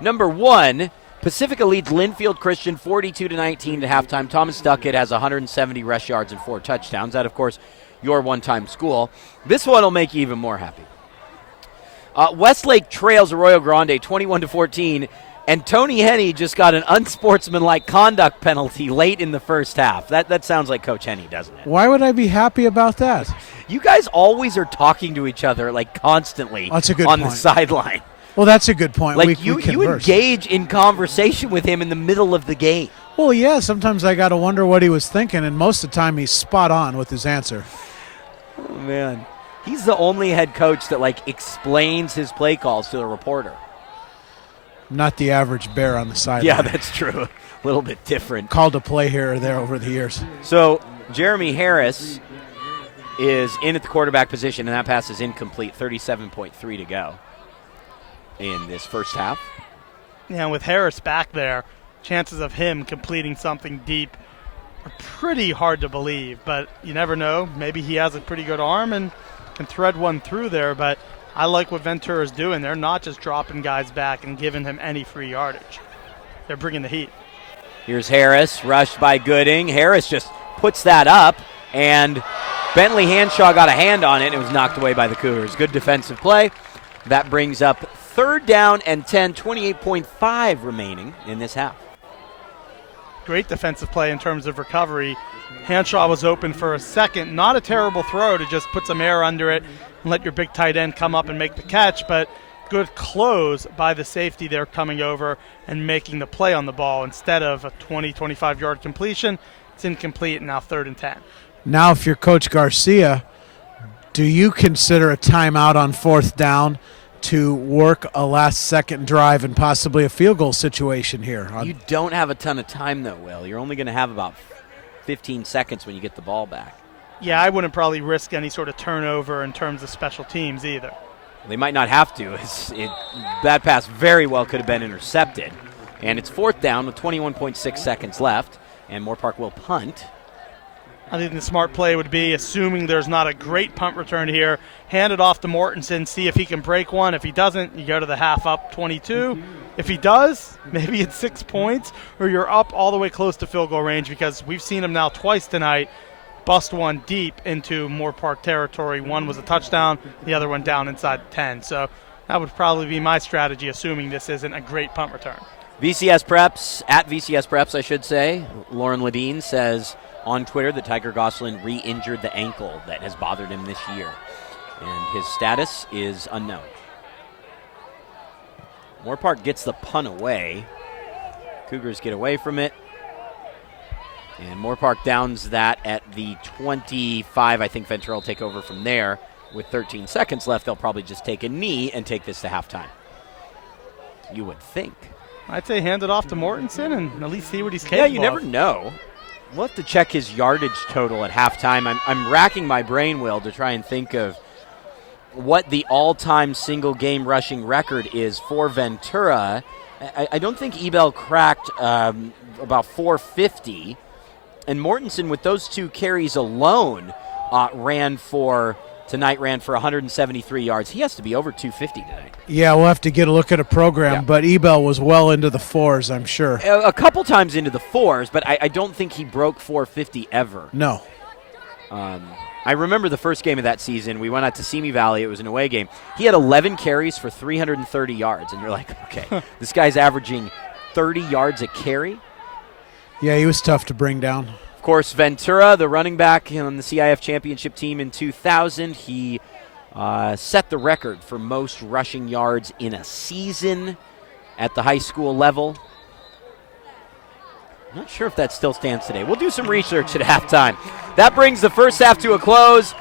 Number 1, Pacifica leads Linfield Christian 42-19 at halftime. Thomas Duckett has 170 rush yards and 4 touchdowns. That, of course, your one-time school. This one will make you even more happy. Westlake trails Arroyo Grande 21-14, and Tony Henney just got an unsportsmanlike conduct penalty late in the first half. That sounds like Coach Henney, doesn't it? Why would I be happy about that? You guys always are talking to each other like constantly That's a good on point. the sideline. Well, that's a good point. Like we you converse. engage in conversation with him in the middle of the game. Well, yeah, sometimes I got to wonder what he was thinking, and most of the time he's spot on with his answer. Oh, man. He's the only head coach that, like, explains his play calls to the reporter. Not the average bear on the sideline. Yeah, that's true. A little bit different. Called a play here or there over the years. So Jeremy Harris is in at the quarterback position, and that pass is incomplete. 37.3 to go in this first half. Yeah, with Harris back there, chances of him completing something deep are pretty hard to believe, but you never know. Maybe he has a pretty good arm and can thread one through there, but I like what Ventura's doing. They're not just dropping guys back and giving him any free yardage. They're bringing the heat. Here's Harris, rushed by Gooding. Harris just puts that up, and Bentley Hanshaw got a hand on it, and it was knocked away by the Cougars. Good defensive play. That brings up 3rd down and 10, 28.5 remaining in this half. Great defensive play in terms of recovery. Hanshaw was open for a second. Not a terrible throw to just put some air under it and let your big tight end come up and make the catch, but good close by the safety there coming over and making the play on the ball. Instead of a 20, 25-yard completion, it's incomplete, and now 3rd and 10. Now if you're Coach Garcia, Do you consider a timeout on 4th down to work a last-second drive and possibly a field goal situation here? You don't have a ton of time, though, Will. You're only going to have about 15 seconds when you get the ball back. Yeah, I wouldn't probably risk any sort of turnover in terms of special teams either. They might not have to. That pass very well could have been intercepted. And it's 4th down with 21.6 seconds left, and Moorpark will punt. I think the smart play would be, assuming there's not a great punt return here, hand it off to Mortensen, see if he can break one. If he doesn't, you go to the half up 22. If he does, maybe it's 6 points, or you're up all the way close to field goal range, because we've seen him now twice tonight bust one deep into Moorpark territory. One was a touchdown, the other one down inside 10. So that would probably be my strategy, assuming this isn't a great punt return. VCS Preps, at VCS Preps, I should say, Lauren Ledeen says on Twitter that Tiger Gosselin re-injured the ankle that has bothered him this year, and his status is unknown. Moorpark gets the punt away. Cougars get away from it, and Moorpark downs that at the 25. I think Ventura will take over from there. With 13 seconds left, they'll probably just take a knee and take this to halftime. You would think. I'd say hand it off to Mortensen and at least see what he's capable Yeah, of. you never know. We'll have to check his yardage total at halftime. I'm racking my brain, Will, to try and think of what the all-time single-game rushing record is for Ventura. I don't think Ebel cracked about 450, and Mortensen, with those 2 carries alone, ran for 173 yards. He has to be over 250 tonight. Yeah, we'll have to get a look at a program, Yeah. but Ebel was well into the 4s, I'm sure. A couple times into the 4s, but I don't think he broke 450 ever. No. I remember the first game of that season. We went out to Simi Valley. It was an away game. He had 11 carries for 330 yards, and you're like, okay, this guy's averaging 30 yards a carry. Yeah, he was tough to bring down. Of course, Ventura, the running back on the CIF championship team in 2000, he set the record for most rushing yards in a season at the high school level. Not sure if that still stands today. We'll do some research at halftime. That brings the first half to a close.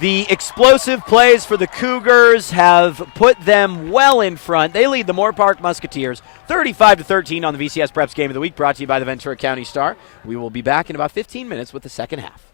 The explosive plays for the Cougars have put them well in front. They lead the Moorpark Musketeers 35-13 on the VCS Preps Game of the Week, brought to you by the Ventura County Star. We will be back in about 15 minutes with the second half.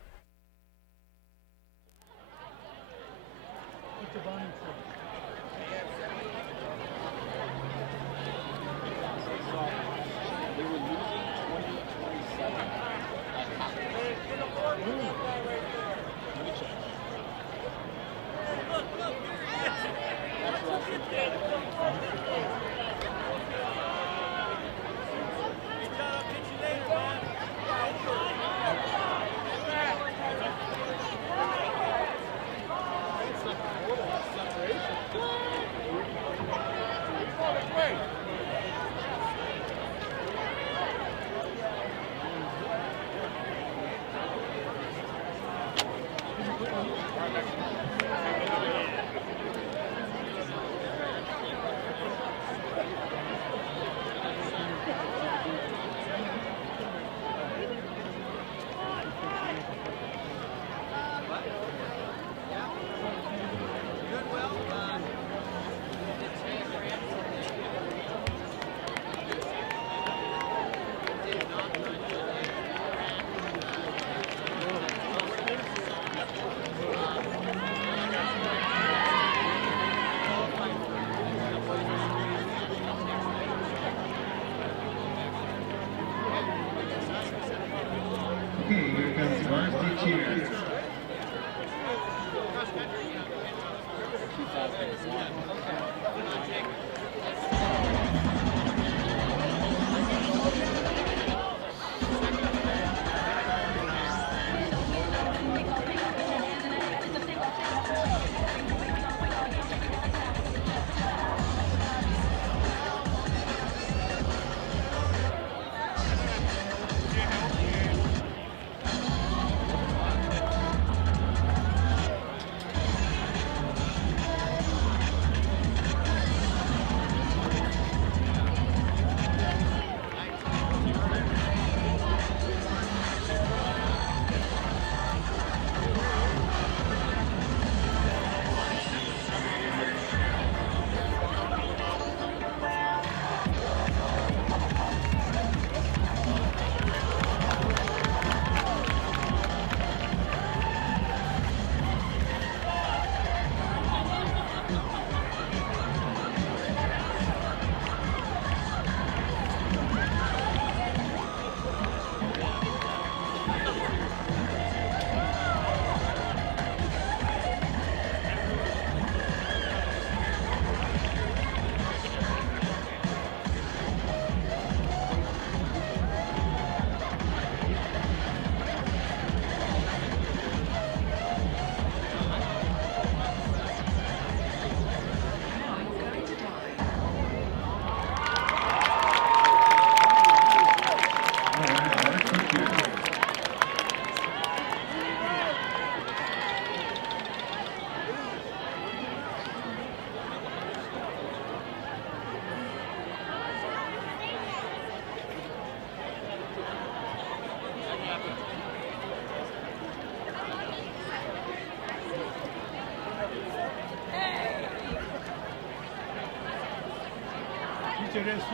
at SC.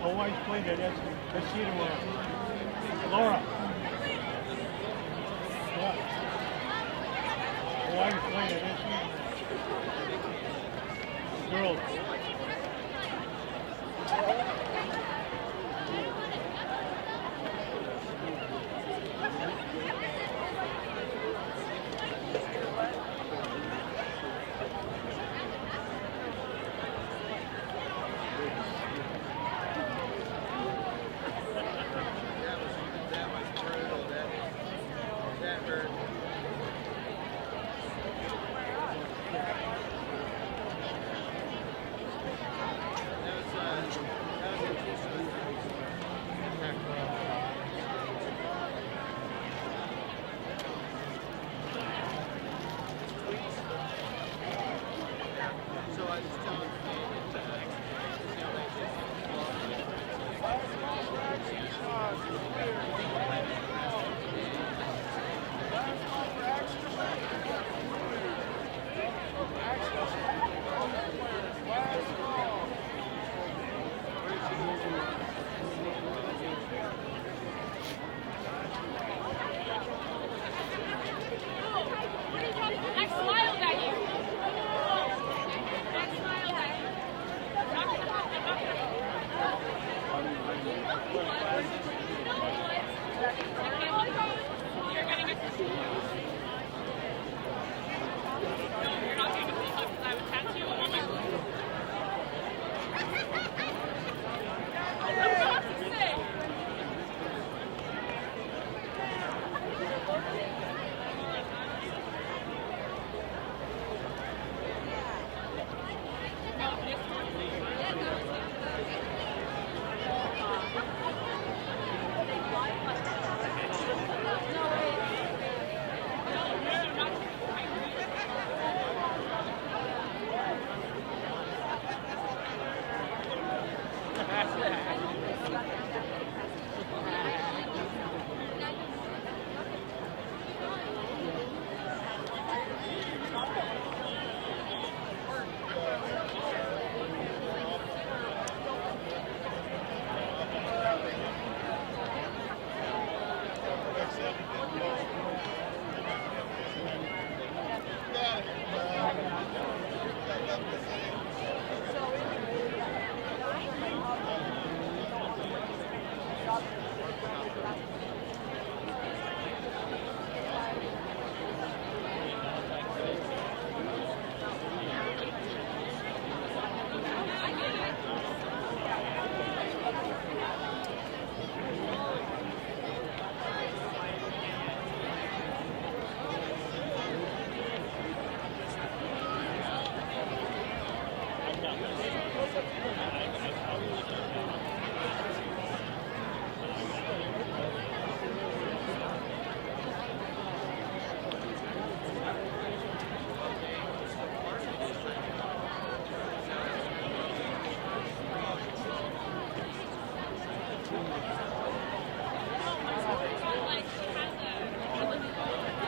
Hawaii's played at SC tomorrow. Laura. Yeah. Hawaii's played at SC. Girls.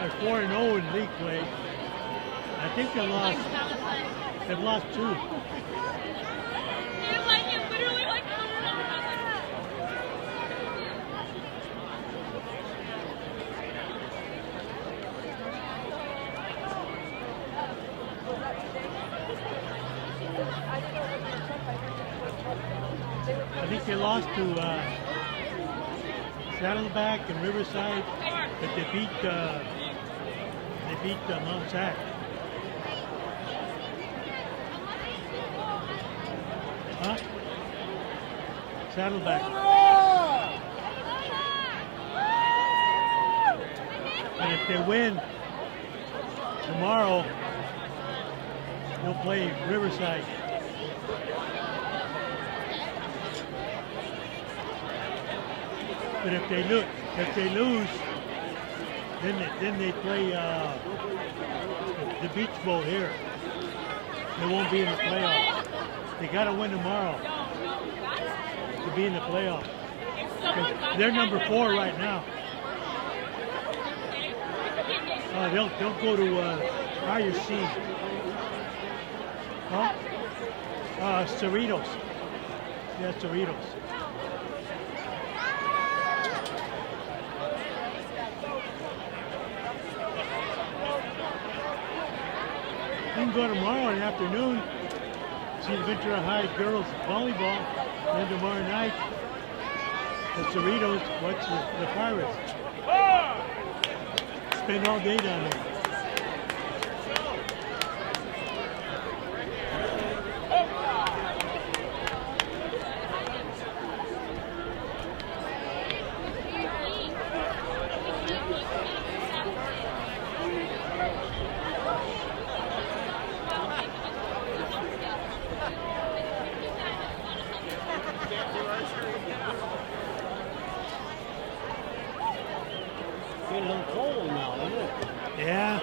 They're 4-0 in league play. I think they've lost 2. I think they lost to Saddleback and Riverside, but they beat Mount Sac. Huh? Saddleback. But if they win tomorrow, they'll play Riverside. But if they lose, then they play the Beach Bowl here. They won't be in the playoffs. They got to win tomorrow to be in the playoffs. They're number 4 right now. They'll go to higher seed. Huh? Cerritos. Yeah, Cerritos. You can go tomorrow in the afternoon, see the Ventura High girls volleyball, then tomorrow night, the Cerritos watch the Pirates. Spend all day down there. Getting a little cold now, isn't it? Yeah.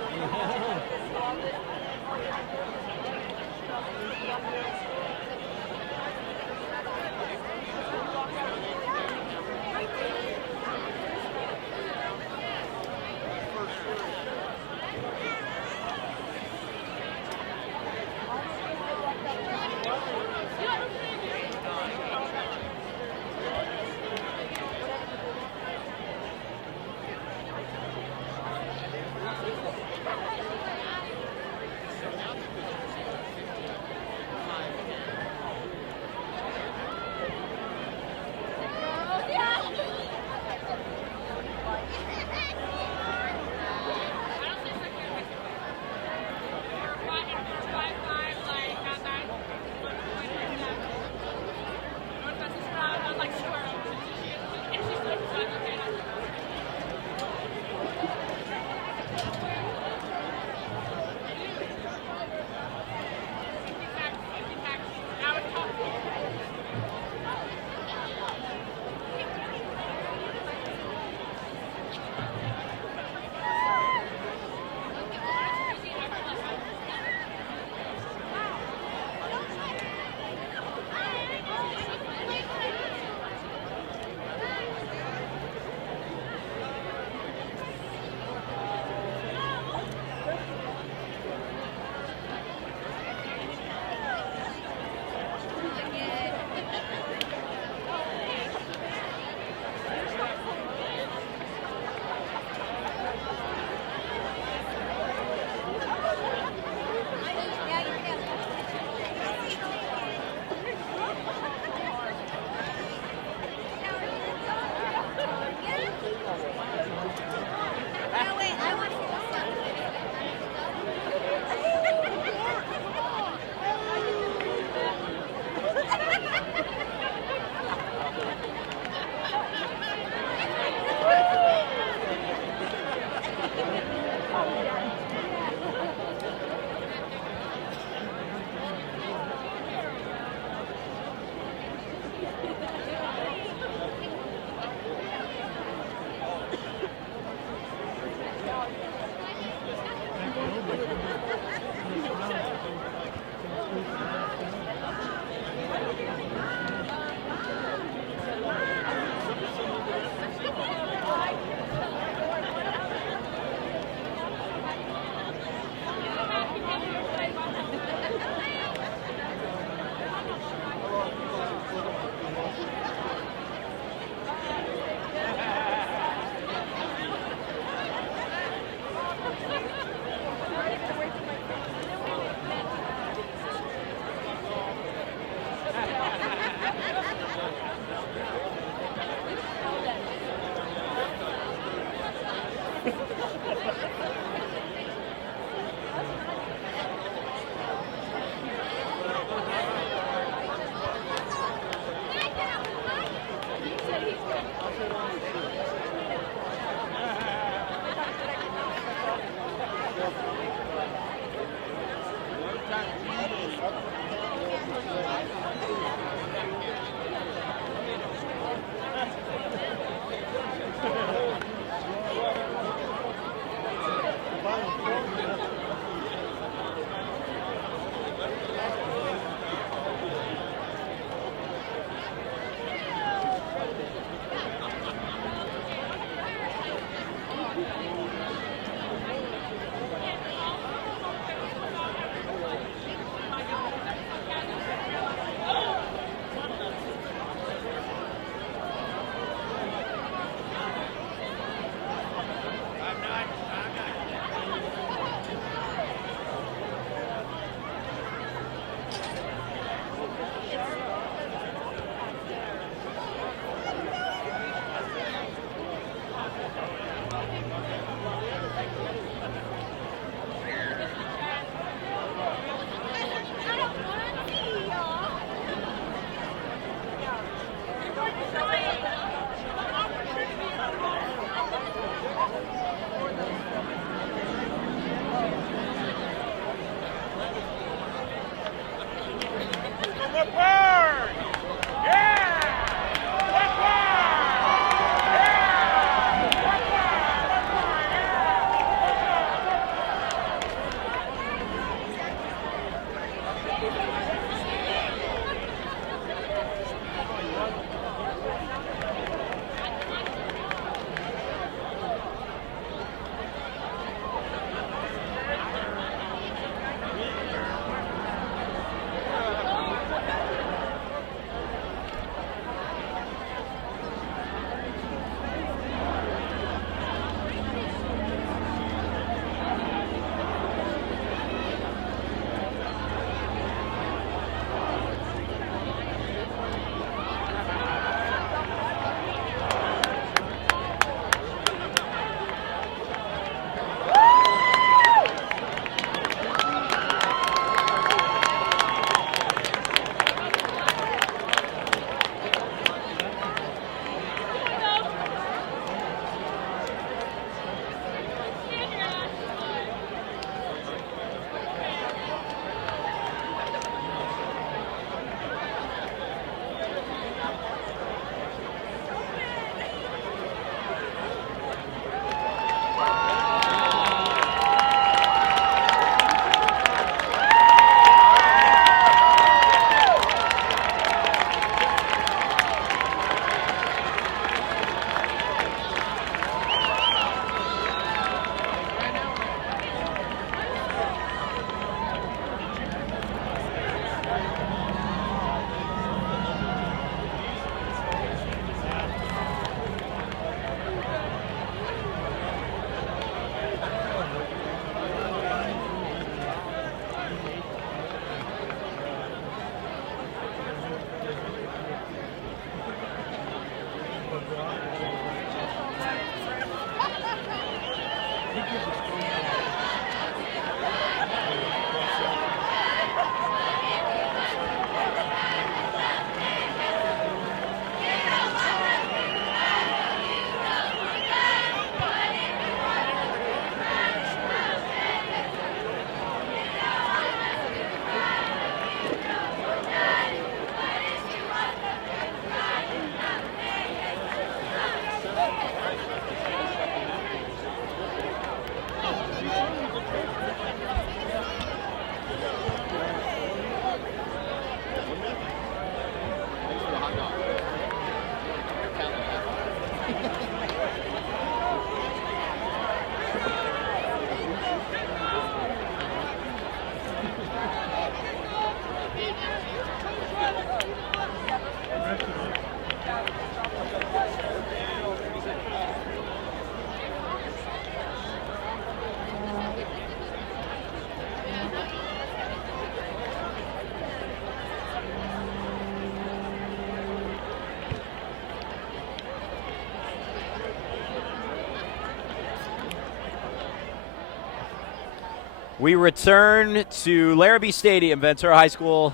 We return to Larrabee Stadium, Ventura High School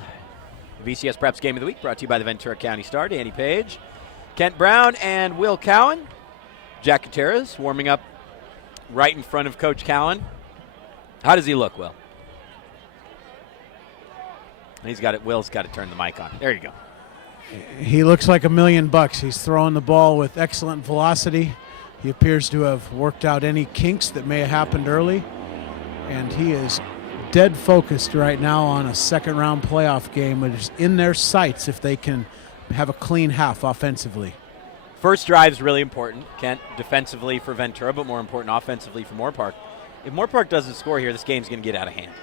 VCS Preps Game of the Week, brought to you by the Ventura County Star. Danny Page, Kent Brown, and Will Cowan. Jack Gutierrez warming up right in front of Coach Cowan. How does he look, Will? He's got it. Will's got to turn the mic on. There you go. He looks like $1,000,000. He's throwing the ball with excellent velocity. He appears to have worked out any kinks that may have happened early. And he is dead focused right now on a second-round playoff game, which is in their sights if they can have a clean half offensively. First drive is really important, Kent, defensively for Ventura, but more important offensively for Moorpark. If Moorpark doesn't score here, this game's going to get out of hand.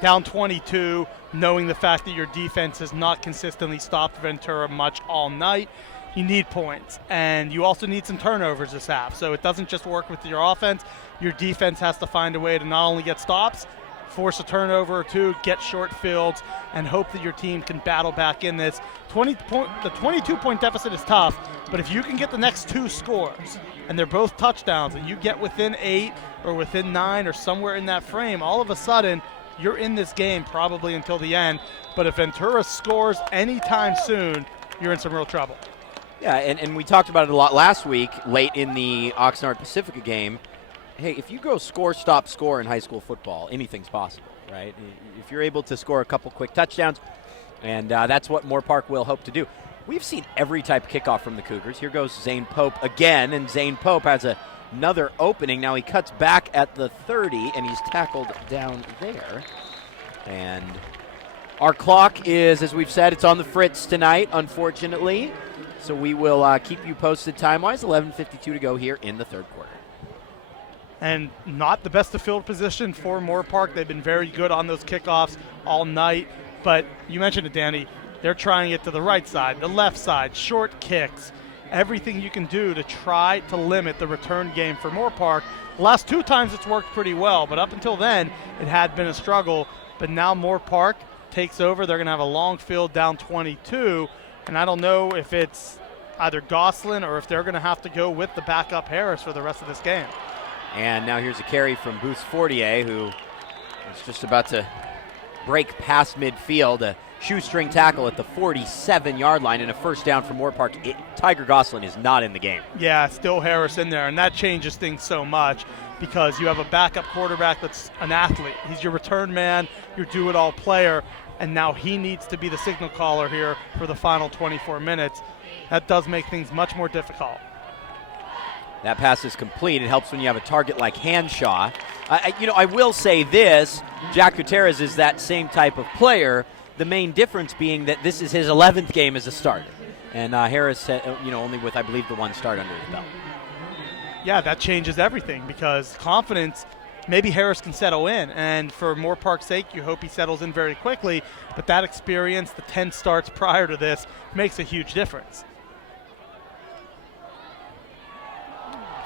Down 22, knowing the fact that your defense has not consistently stopped Ventura much all night, you need points. And you also need some turnovers this half. So it doesn't just work with your offense. Your defense has to find a way to not only get stops, force a turnover or two, get short fields, and hope that your team can battle back in this. The 22-point deficit is tough, but if you can get the next two scores, and they're both touchdowns, and you get within 8 or within 9 or somewhere in that frame, all of a sudden you're in this game probably until the end. But if Ventura scores anytime soon, you're in some real trouble. Yeah, and we talked about it a lot last week, late in the Oxnard Pacifica game. Hey, if you go score, stop, score in high school football, anything's possible, right? If you're able to score a couple quick touchdowns, and that's what Moorpark will hope to do. We've seen every type of kickoff from the Cougars. Here goes Zane Pope again, and Zane Pope has another opening. Now he cuts back at the 30, and he's tackled down there. And our clock is, as we've said, it's on the fritz tonight, unfortunately. So we will keep you posted time-wise. 11:52 to go here in the third quarter. And not the best of field position for Moorpark. They've been very good on those kickoffs all night. But you mentioned it, Danny. They're trying it to the right side, the left side, short kicks, everything you can do to try to limit the return game for Moorpark. The last 2 times it's worked pretty well, but up until then it had been a struggle. But now Moorpark takes over. They're going to have a long field down 22. And I don't know if it's either Gosselin or if they're going to have to go with the backup Harris for the rest of this game. And now here's a carry from Booth Fortier, who is just about to break past midfield. A shoestring tackle at the 47-yard line and a first down for Moorpark. Tiger Gosselin is not in the game. Yeah, still Harris in there, and that changes things so much because you have a backup quarterback that's an athlete. He's your return man, your do-it-all player, and now he needs to be the signal caller here for the final 24 minutes. That does make things much more difficult. That pass is complete. It helps when you have a target like Hanshaw. I will say this, Jack Gutierrez is that same type of player, the main difference being that this is his 11th game as a starter. And Harris, only with, I believe, the one start under his belt. Yeah, that changes everything because confidence, maybe Harris can settle in. And for Moorpark's sake, you hope he settles in very quickly. But that experience, the 10 starts prior to this, makes a huge difference.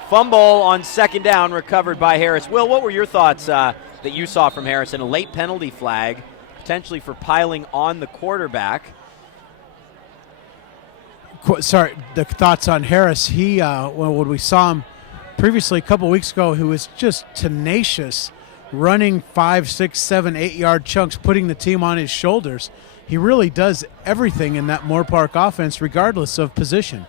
Fumble on second down, recovered by Harris. Will, what were your thoughts that you saw from Harris in a late penalty flag, potentially for piling on the quarterback? Sorry, the thoughts on Harris. He, when we saw him previously, a couple weeks ago, who was just tenacious, running 5, 6, 7, 8-yard chunks, putting the team on his shoulders. He really does everything in that Moorpark offense, regardless of position.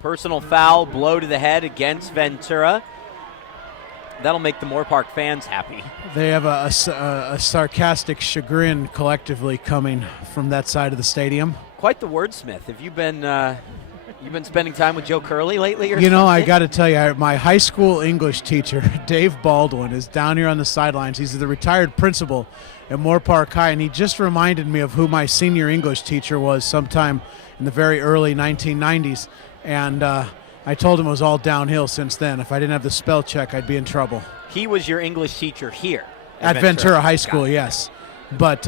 Personal foul, blow to the head against Ventura. That'll make the Moorpark fans happy. They have a sarcastic chagrin collectively coming from that side of the stadium. Quite the wordsmith. Have you been spending time with Joe Curley lately or You know, I something? got to tell you, my high school English teacher, Dave Baldwin, is down here on the sidelines. He's the retired principal at Moorpark High, and he just reminded me of who my senior English teacher was sometime in the very early 1990s. And I told him it was all downhill since then. If I didn't have the spell check, I'd be in trouble. He was your English teacher here At Ventura High School, yes. But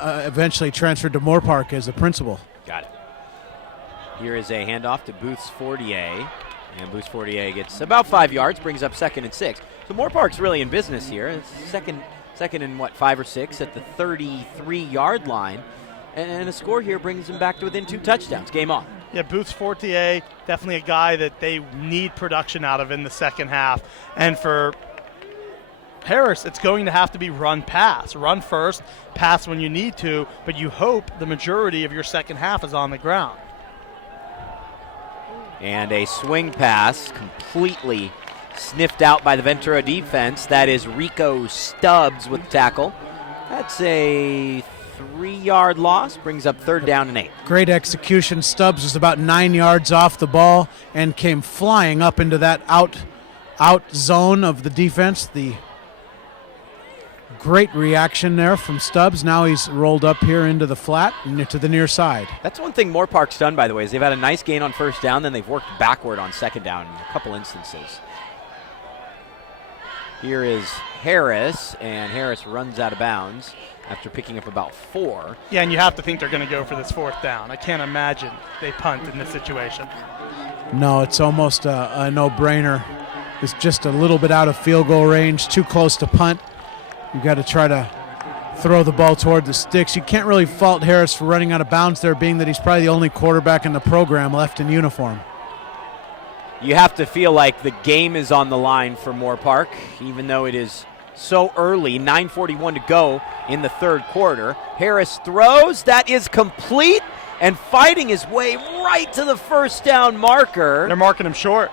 eventually transferred to Moorpark as a principal. Got it. Here is a handoff to Booth's Fortier. And Booth's Fortier gets about 5 yards, brings up 2nd and 6. So Moorpark's really in business here. It's second and 5 or 6 at the 33-yard line. And a score here brings them back to within 2 touchdowns. Game on. Yeah, Booth's Fortier, definitely a guy that they need production out of in the second half. And for Harris, it's going to have to be run-pass. Run first, pass when you need to, but you hope the majority of your second half is on the ground. And a swing pass completely sniffed out by the Ventura defense. That is Rico Stubbs with the tackle. That's a 3-yard loss, brings up 3rd down and 8. Great execution. Stubbs was about 9 yards off the ball and came flying up into that out zone of the defense. The great reaction there from Stubbs. Now he's rolled up here into the flat and to the near side. That's one thing Moorpark's done, by the way, is they've had a nice gain on 1st down, then they've worked backward on 2nd down in a couple instances. Here is Harris, and Harris runs out of bounds after picking up about 4. Yeah, and you have to think they're going to go for this 4th down. I can't imagine they punt in this situation. No, it's almost a no-brainer. It's just a little bit out of field goal range, too close to punt. You've got to try to throw the ball toward the sticks. You can't really fault Harris for running out of bounds there, being that he's probably the only quarterback in the program left in uniform. You have to feel like the game is on the line for Moorpark, even though it is so early. 9:41 to go in the 3rd quarter. Harris throws. That is complete and fighting his way right to the 1st down marker. They're marking him short.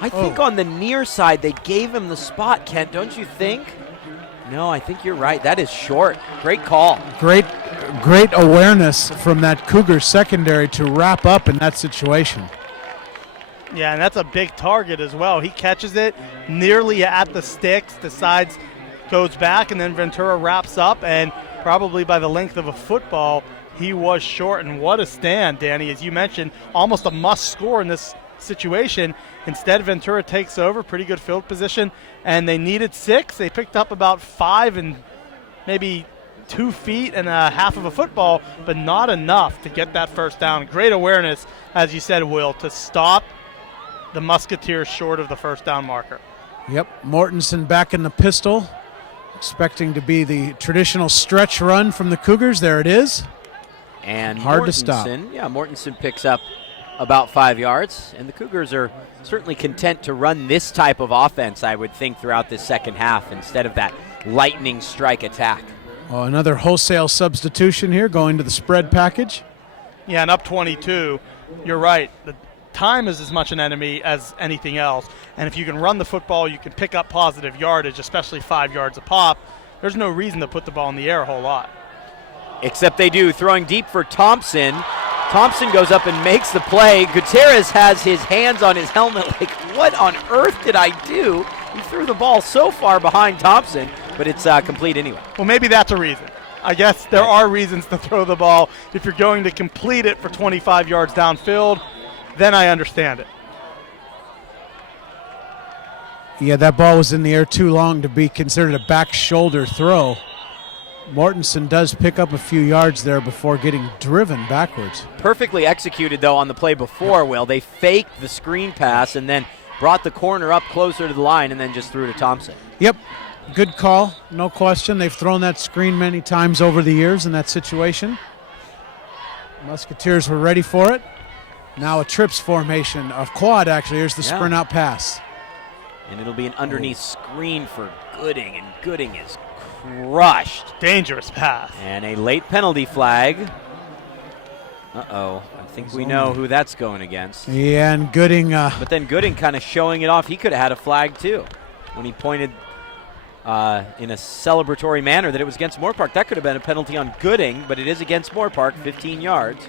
I think on the near side they gave him the spot, Kent, don't you think? No, I think you're right. That is short. Great call. Great awareness from that Cougar secondary to wrap up in that situation. Yeah, and that's a big target as well. He catches it nearly at the sticks, decides, goes back, and then Ventura wraps up, and probably by the length of a football, he was short. And what a stand, Danny. As you mentioned, almost a must score in this situation. Instead, Ventura takes over, pretty good field position, and they needed 6. They picked up about 5 and maybe 2 feet and a half of a football, but not enough to get that 1st down. Great awareness, as you said, Will, to stop the Musketeers short of the 1st down marker. Yep, Mortensen back in the pistol, expecting to be the traditional stretch run from the Cougars. There it is. And hard to stop. Yeah, Mortensen picks up about 5 yards, and the Cougars are certainly content to run this type of offense, I would think, throughout this second half instead of that lightning strike attack. Oh, another wholesale substitution here, going to the spread package. Yeah, and up 22, you're right. The time is as much an enemy as anything else, and if you can run the football, you can pick up positive yardage, especially 5 yards a pop. There's no reason to put the ball in the air a whole lot. Except they do, throwing deep for Thompson. Thompson goes up and makes the play. Gutierrez has his hands on his helmet like, what on earth did I do? He threw the ball so far behind Thompson, but it's complete anyway. Well, maybe that's a reason. I guess there are reasons to throw the ball. If you're going to complete it for 25 yards downfield, then I understand it. Yeah, that ball was in the air too long to be considered a back shoulder throw. Mortensen does pick up a few yards there before getting driven backwards. Perfectly executed, though, on the play before, Will. They faked the screen pass and then brought the corner up closer to the line and then just threw to Thompson. Yep, good call, no question. They've thrown that screen many times over the years in that situation. Musketeers were ready for it. Now a trips formation of quad, actually. Here's the Yeah. sprint out pass. And it'll be an underneath screen for Gooding, and Gooding is crushed. Dangerous pass. And a late penalty flag. Uh-oh. I think we know who that's going against. Yeah, and Gooding. But then Gooding kind of showing it off. He could have had a flag, too, when he pointed in a celebratory manner that it was against Moorpark. That could have been a penalty on Gooding, but it is against Moorpark, 15 yards.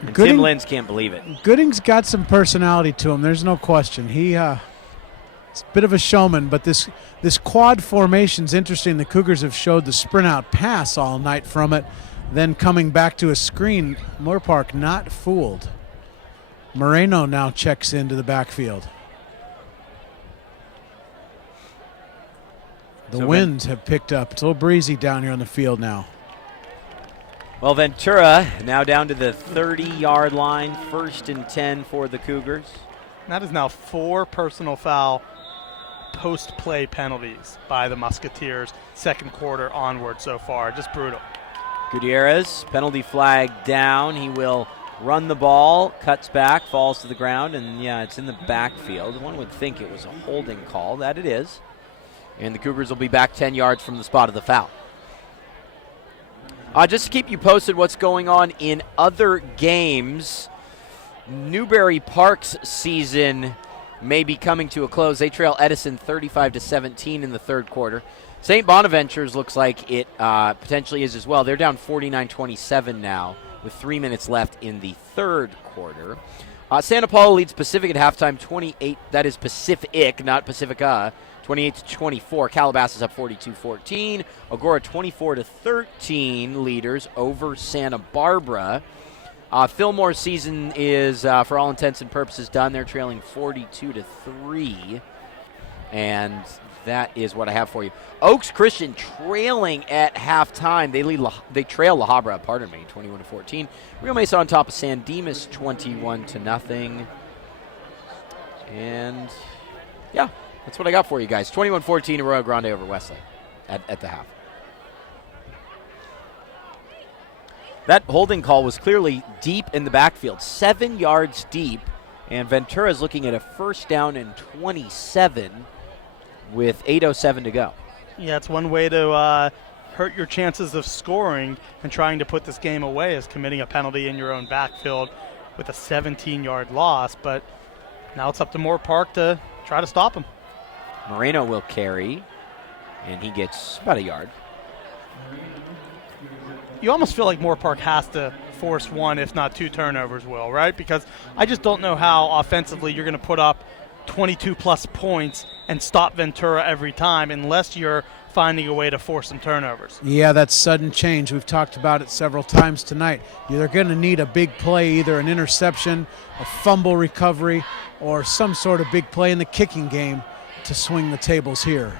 And Gooding, Tim Lenz can't believe it. Gooding's got some personality to him. There's no question. It's a bit of a showman, but this quad formation's interesting. The Cougars have showed the sprint out pass all night from it, then coming back to a screen. Moorpark not fooled. Moreno now checks into the backfield. The winds have picked up. It's a little breezy down here on the field now. Well, Ventura now down to the 30-yard line, 1st and 10 for the Cougars. That is now 4 personal foul post-play penalties by the Musketeers, second quarter onward so far. Just brutal. Gutierrez, penalty flag down. He will run the ball, cuts back, falls to the ground, and yeah, it's in the backfield. One would think it was a holding call. That it is. And the Cougars will be back 10 yards from the spot of the foul. Just to keep you posted what's going on in other games, Newberry Park's season may be coming to a close. They trail Edison 35-17 in the third quarter. St. Bonaventure's looks like it potentially is as well. They're down 49-27 now with 3 minutes left in the third quarter. Santa Paula leads Pacific at halftime 28. That is Pacific, not Pacifica. 28-24. Calabasas up 42-14. Agoura 24-13 leaders over Santa Barbara. Fillmore's season is, for all intents and purposes, done. They're trailing 42-3. And that is what I have for you. Oaks Christian trailing at halftime. They trail La Habra, 21-14. Rio Mesa on top of San Dimas, 21-0. And yeah, that's what I got for you guys. 21-14 Arroyo Grande over Wesley at the half. That holding call was clearly deep in the backfield, 7 yards deep, and Ventura's looking at a 1st down and 27 with 8:07 to go. Yeah, it's one way to hurt your chances of scoring and trying to put this game away is committing a penalty in your own backfield with a 17-yard loss, but now it's up to Moorpark to try to stop him. Moreno will carry, and he gets about a yard. You almost feel like Moorpark has to force 1, if not 2 turnovers, Will, right? Because I just don't know how offensively you're going to put up 22-plus points and stop Ventura every time unless you're finding a way to force some turnovers. Yeah, that's sudden change. We've talked about it several times tonight. They're going to need a big play, either an interception, a fumble recovery, or some sort of big play in the kicking game to swing the tables here.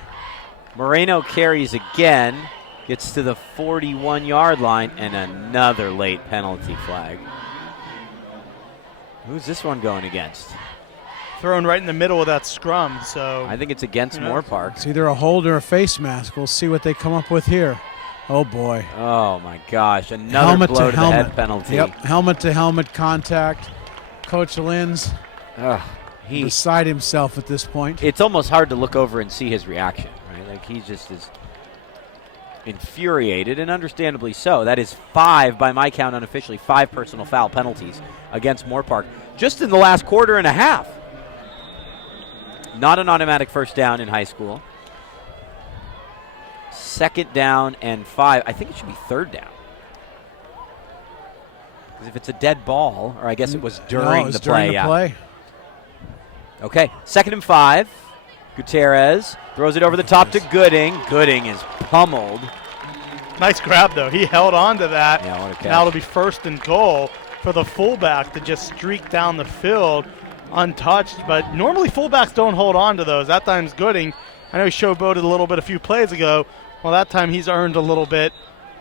Moreno carries again, gets to the 41-yard line, and another late penalty flag. Who's this one going against? Thrown right in the middle of that scrum, so I think it's against Moorpark. It's either a hold or a face mask. We'll see what they come up with here. Oh, boy. Oh, my gosh. Another Helmet blow to to the helmet. head penalty. Yep, helmet-to-helmet contact. Coach Linz beside himself at this point. It's almost hard to look over and see his reaction, right? Like, he just is infuriated, and understandably so. That is 5, by my count unofficially, 5 personal foul penalties against Moorpark just in the last quarter and a half. Not an automatic 1st down in high school. 2nd down and 5. I think it should be 3rd down. Because if it's a dead ball, or I guess it was during the play. Play. Okay, 2nd and 5. Gutierrez throws it over the top to Gooding. Gooding is pummeled. nice grab, though. He held on to that. Yeah, what a catch. Now it'll be 1st and goal for the fullback to just streak down the field untouched, but normally fullbacks don't hold on to those. That time's Gooding. I know he showboated a little bit a few plays ago. Well, that time he's earned a little bit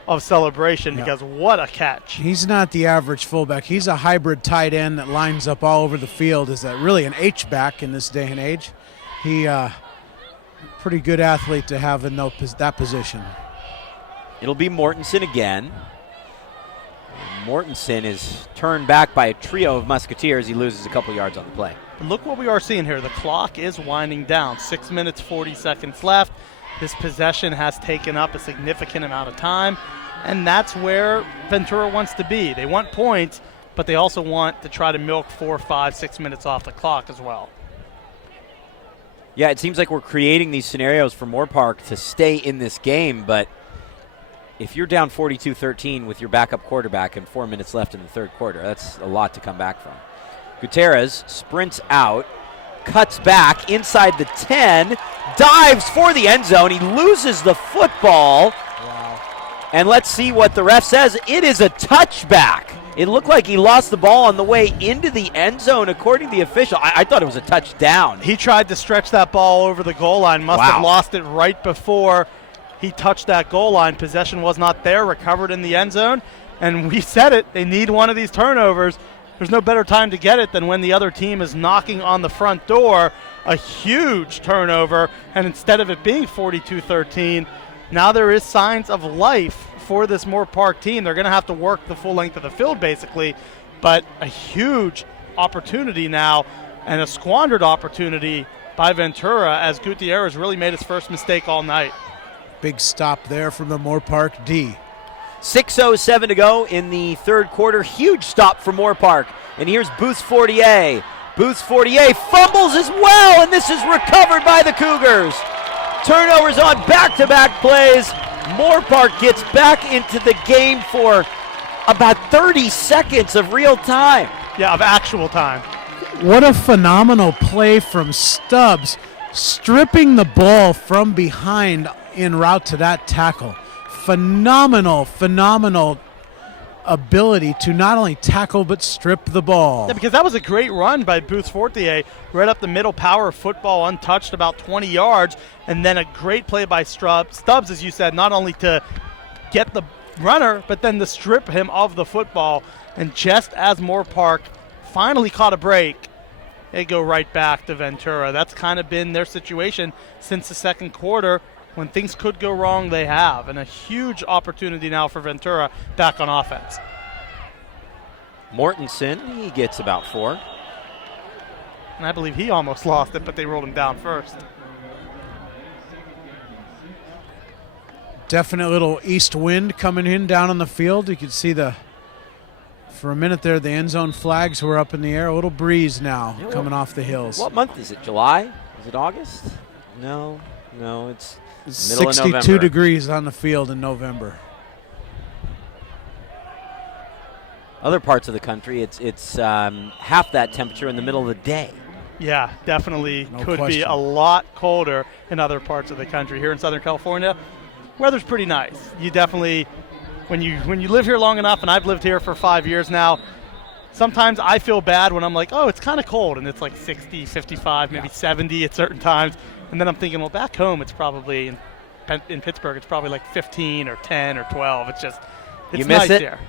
of celebration because what a catch. He's not the average fullback. He's a hybrid tight end that lines up all over the field. Is that really an H-back in this day and age? He pretty good athlete to have in that position. It'll be Mortensen again. Mortensen is turned back by a trio of Musketeers. He loses a couple yards on the play. Look what we are seeing here. The clock is winding down. 6 minutes, 40 seconds left. This possession has taken up a significant amount of time, and that's where Ventura wants to be. They want points, but they also want to try to milk 4, 5, 6 minutes off the clock as well. Yeah, it seems like we're creating these scenarios for Moorpark to stay in this game, but if you're down 42-13 with your backup quarterback and 4 minutes left in the third quarter, that's a lot to come back from. Gutierrez sprints out, cuts back inside the 10, dives for the end zone. He loses the football. Wow. And let's see what the ref says. It is a touchback. It looked like he lost the ball on the way into the end zone, according to the official. I thought it was a touchdown. He tried to stretch that ball over the goal line, must have lost it right before he touched that goal line. Possession was not there, recovered in the end zone. And we said it, they need one of these turnovers. There's no better time to get it than when the other team is knocking on the front door. A huge turnover, and instead of it being 42-13, now there is signs of life for this Moorpark team. They're going to have to work the full length of the field, basically, but a huge opportunity now and a squandered opportunity by Ventura as Gutierrez really made his first mistake all night. Big stop there from the Moorpark D. 6:07 to go in the third quarter. Huge stop for Moorpark. And here's Booth Fortier. Booth Fortier fumbles as well, and this is recovered by the Cougars. Turnovers on back-to-back plays. Moorpark gets back into the game for about 30 seconds of real time. Yeah, of actual time. What a phenomenal play from Stubbs, stripping the ball from behind en route to that tackle. Phenomenal ability to not only tackle but strip the ball. Yeah, because that was a great run by Booth Fortier, right up the middle, power football, untouched, about 20 yards, and then a great play by Stubbs, as you said, not only to get the runner, but then to strip him of the football. And just as Moorpark finally caught a break, they go right back to Ventura. That's kind of been their situation since the second quarter. When things could go wrong, they have. And a huge opportunity now for Ventura back on offense. Mortensen, he gets about 4. And I believe he almost lost it, but they rolled him down first. Definite little east wind coming in down on the field. You could see for a minute there, the end zone flags were up in the air. A little breeze now coming off the hills. What month is it? July? Is it August? No, it's middle of 62 November. degrees on the field in November. Other parts of the country, it's half that temperature in the middle of the day. Yeah, definitely No could be question. a lot colder in other parts of the country. Here in Southern California, weather's pretty nice. You definitely, when you live here long enough, and I've lived here for 5 years now, sometimes I feel bad when I'm like, oh, it's kind of cold, and it's like 60, 55, maybe 70 at certain times. And then I'm thinking, well, back home it's probably, in Pittsburgh, it's probably like 15 or 10 or 12. It's just, it's You miss nice it? here.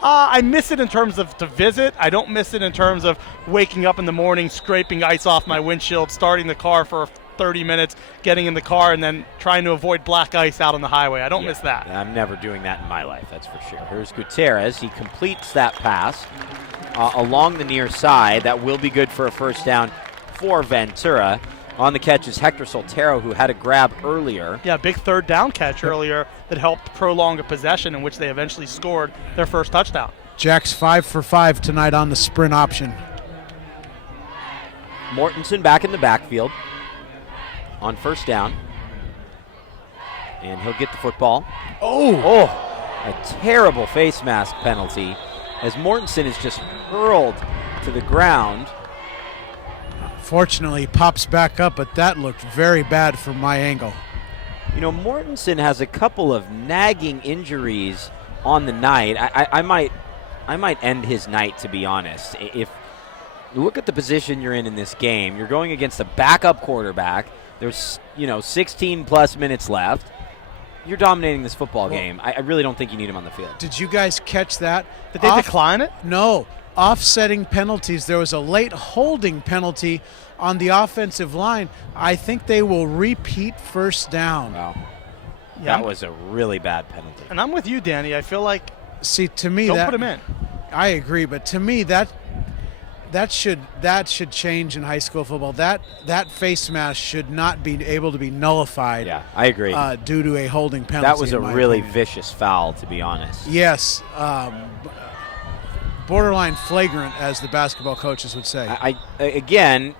I miss it in terms of to visit. I don't miss it in terms of waking up in the morning, scraping ice off my windshield, starting the car for 30 minutes, getting in the car, and then trying to avoid black ice out on the highway. I don't miss that. I'm never doing that in my life, that's for sure. Here's Gutierrez. He completes that pass along the near side. That will be good for a first down for Ventura. On the catch is Hector Soltero, who had a grab earlier. Yeah, big third down catch earlier that helped prolong a possession in which they eventually scored their first touchdown. Jack's 5 for 5 tonight on the sprint option. Mortensen back in the backfield on first down. And he'll get the football. Oh, a terrible face mask penalty as Mortensen is just hurled to the ground. Fortunately, he pops back up, but that looked very bad from my angle. You know, Mortensen has a couple of nagging injuries on the night. I might end his night, to be honest. If you look at the position you're in this game, you're going against a backup quarterback. There's 16 plus minutes left. You're dominating this football game. I really don't think you need him on the field. Did you guys catch that? Did they decline it? No. Offsetting penalties. There was a late holding penalty on the offensive line. I think they will repeat first down. Wow. Yeah, That was a really bad penalty. and I'm with you, Danny. I feel like See, to me, Don't that put him in. I agree, but to me that should change in high school football. That face mask should not be able to be nullified. Yeah, I agree. Due to a holding penalty. That was a in my really opinion. vicious foul, to be honest. Yes, borderline flagrant, as the basketball coaches would say. Again,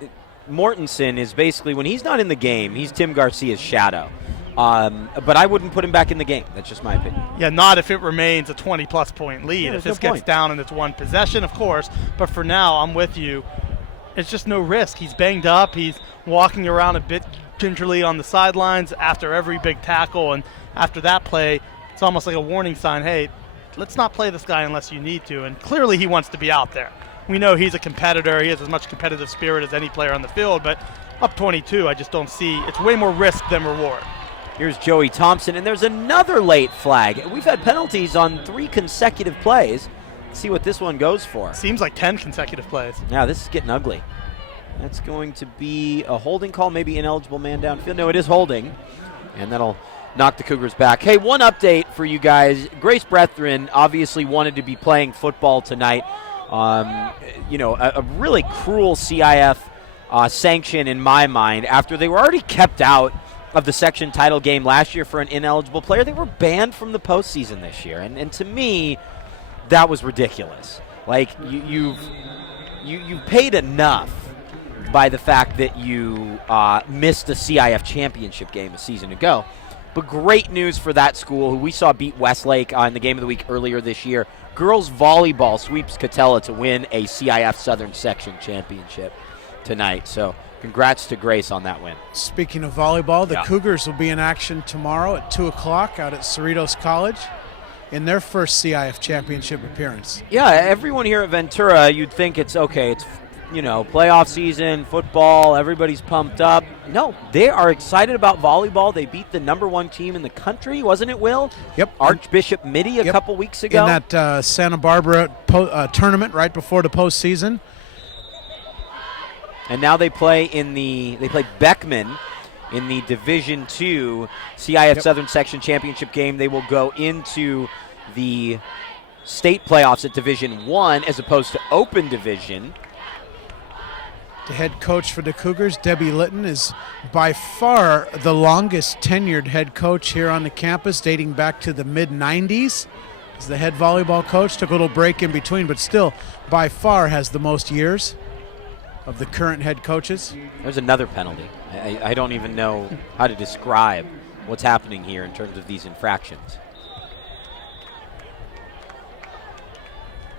Mortensen is basically, when he's not in the game, he's Tim Garcia's shadow. But I wouldn't put him back in the game. That's just my opinion. Yeah, not if it remains a 20-plus point lead. Yeah, if there's this no gets point. down and it's one possession, of course. But for now, I'm with you. It's just no risk. He's banged up. He's walking around a bit gingerly on the sidelines after every big tackle. And after that play, it's almost like a warning sign, hey, let's not play this guy unless you need to. And clearly he wants to be out there. We know he's a competitor. He has as much competitive spirit as any player on the field. But up 22, I just don't see. It's way more risk than reward. Here's Joey Thompson, and there's another late flag. We've had penalties on 3 consecutive plays. Let's see what this one goes for. Seems like 10 consecutive plays. Yeah, this is getting ugly. That's going to be a holding call, maybe ineligible man downfield. No, it is holding, and that'll knock the Cougars back. Hey, one update for you guys. Grace Brethren obviously wanted to be playing football tonight. A really cruel CIF sanction in my mind after they were already kept out of the section title game last year for an ineligible player. They were banned from the postseason this year, and to me, that was ridiculous. Like you've paid enough by the fact that you missed the CIF championship game a season ago. But great news for that school, who we saw beat Westlake in the game of the week earlier this year. Girls volleyball sweeps Catella to win a CIF Southern Section championship tonight. So congrats to Grace on that win. Speaking of volleyball, the Cougars will be in action tomorrow at 2 o'clock out at Cerritos College in their first CIF championship appearance. Yeah, everyone here at Ventura, you'd think it's okay. It's, playoff season, football, everybody's pumped up. No, they are excited about volleyball. They beat the #1 team in the country, wasn't it, Will? Yep. Archbishop Mitty a couple weeks ago. In that Santa Barbara tournament right before the postseason. And now they play Beckman in the Division II CIF Southern Section Championship game. They will go into the state playoffs at Division I as opposed to open division. The head coach for the Cougars, Debbie Litton, is by far the longest tenured head coach here on the campus, dating back to the mid-90s. As the head volleyball coach, took a little break in between, but still by far has the most years of the current head coaches. There's another penalty. I don't even know how to describe what's happening here in terms of these infractions.